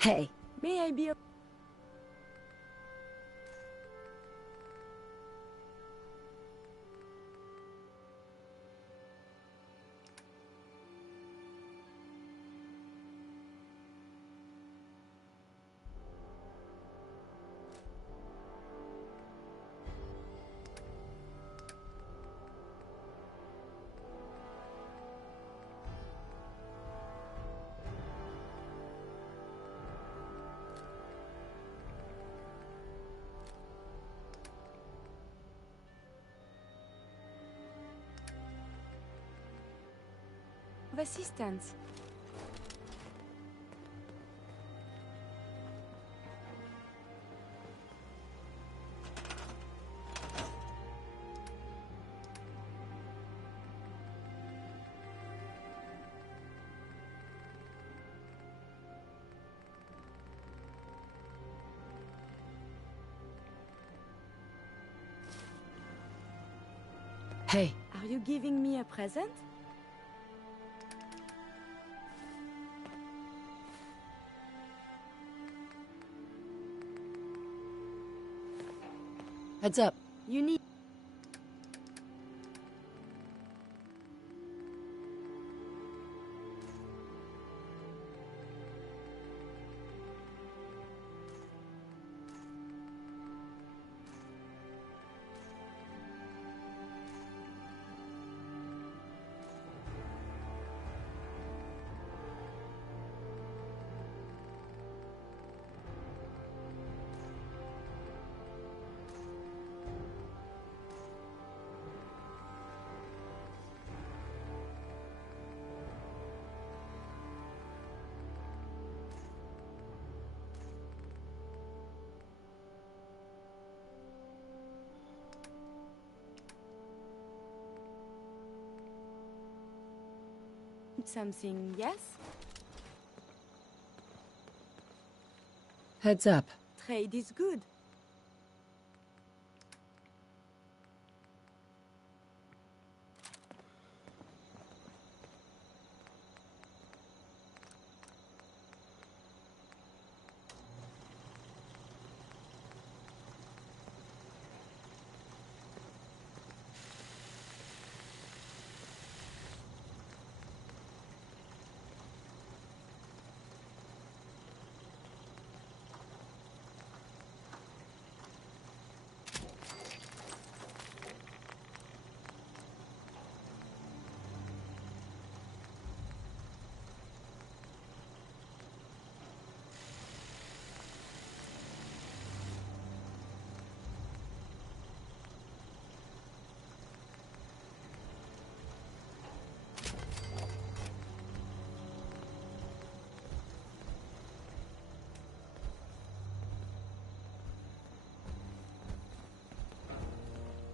Hey. May I be a... of assistance? Hey. Are you giving me a present? Heads up. You need... something, yes? Heads up. Trade is good.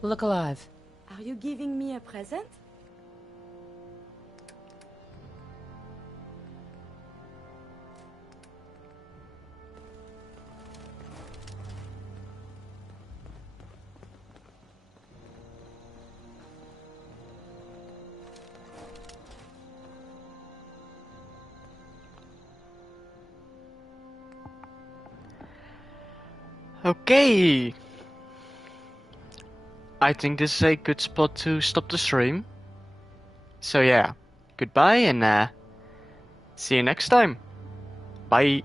Look alive. Are you giving me a present? Okay. I think this is a good spot to stop the stream. So yeah, goodbye and see you next time. Bye.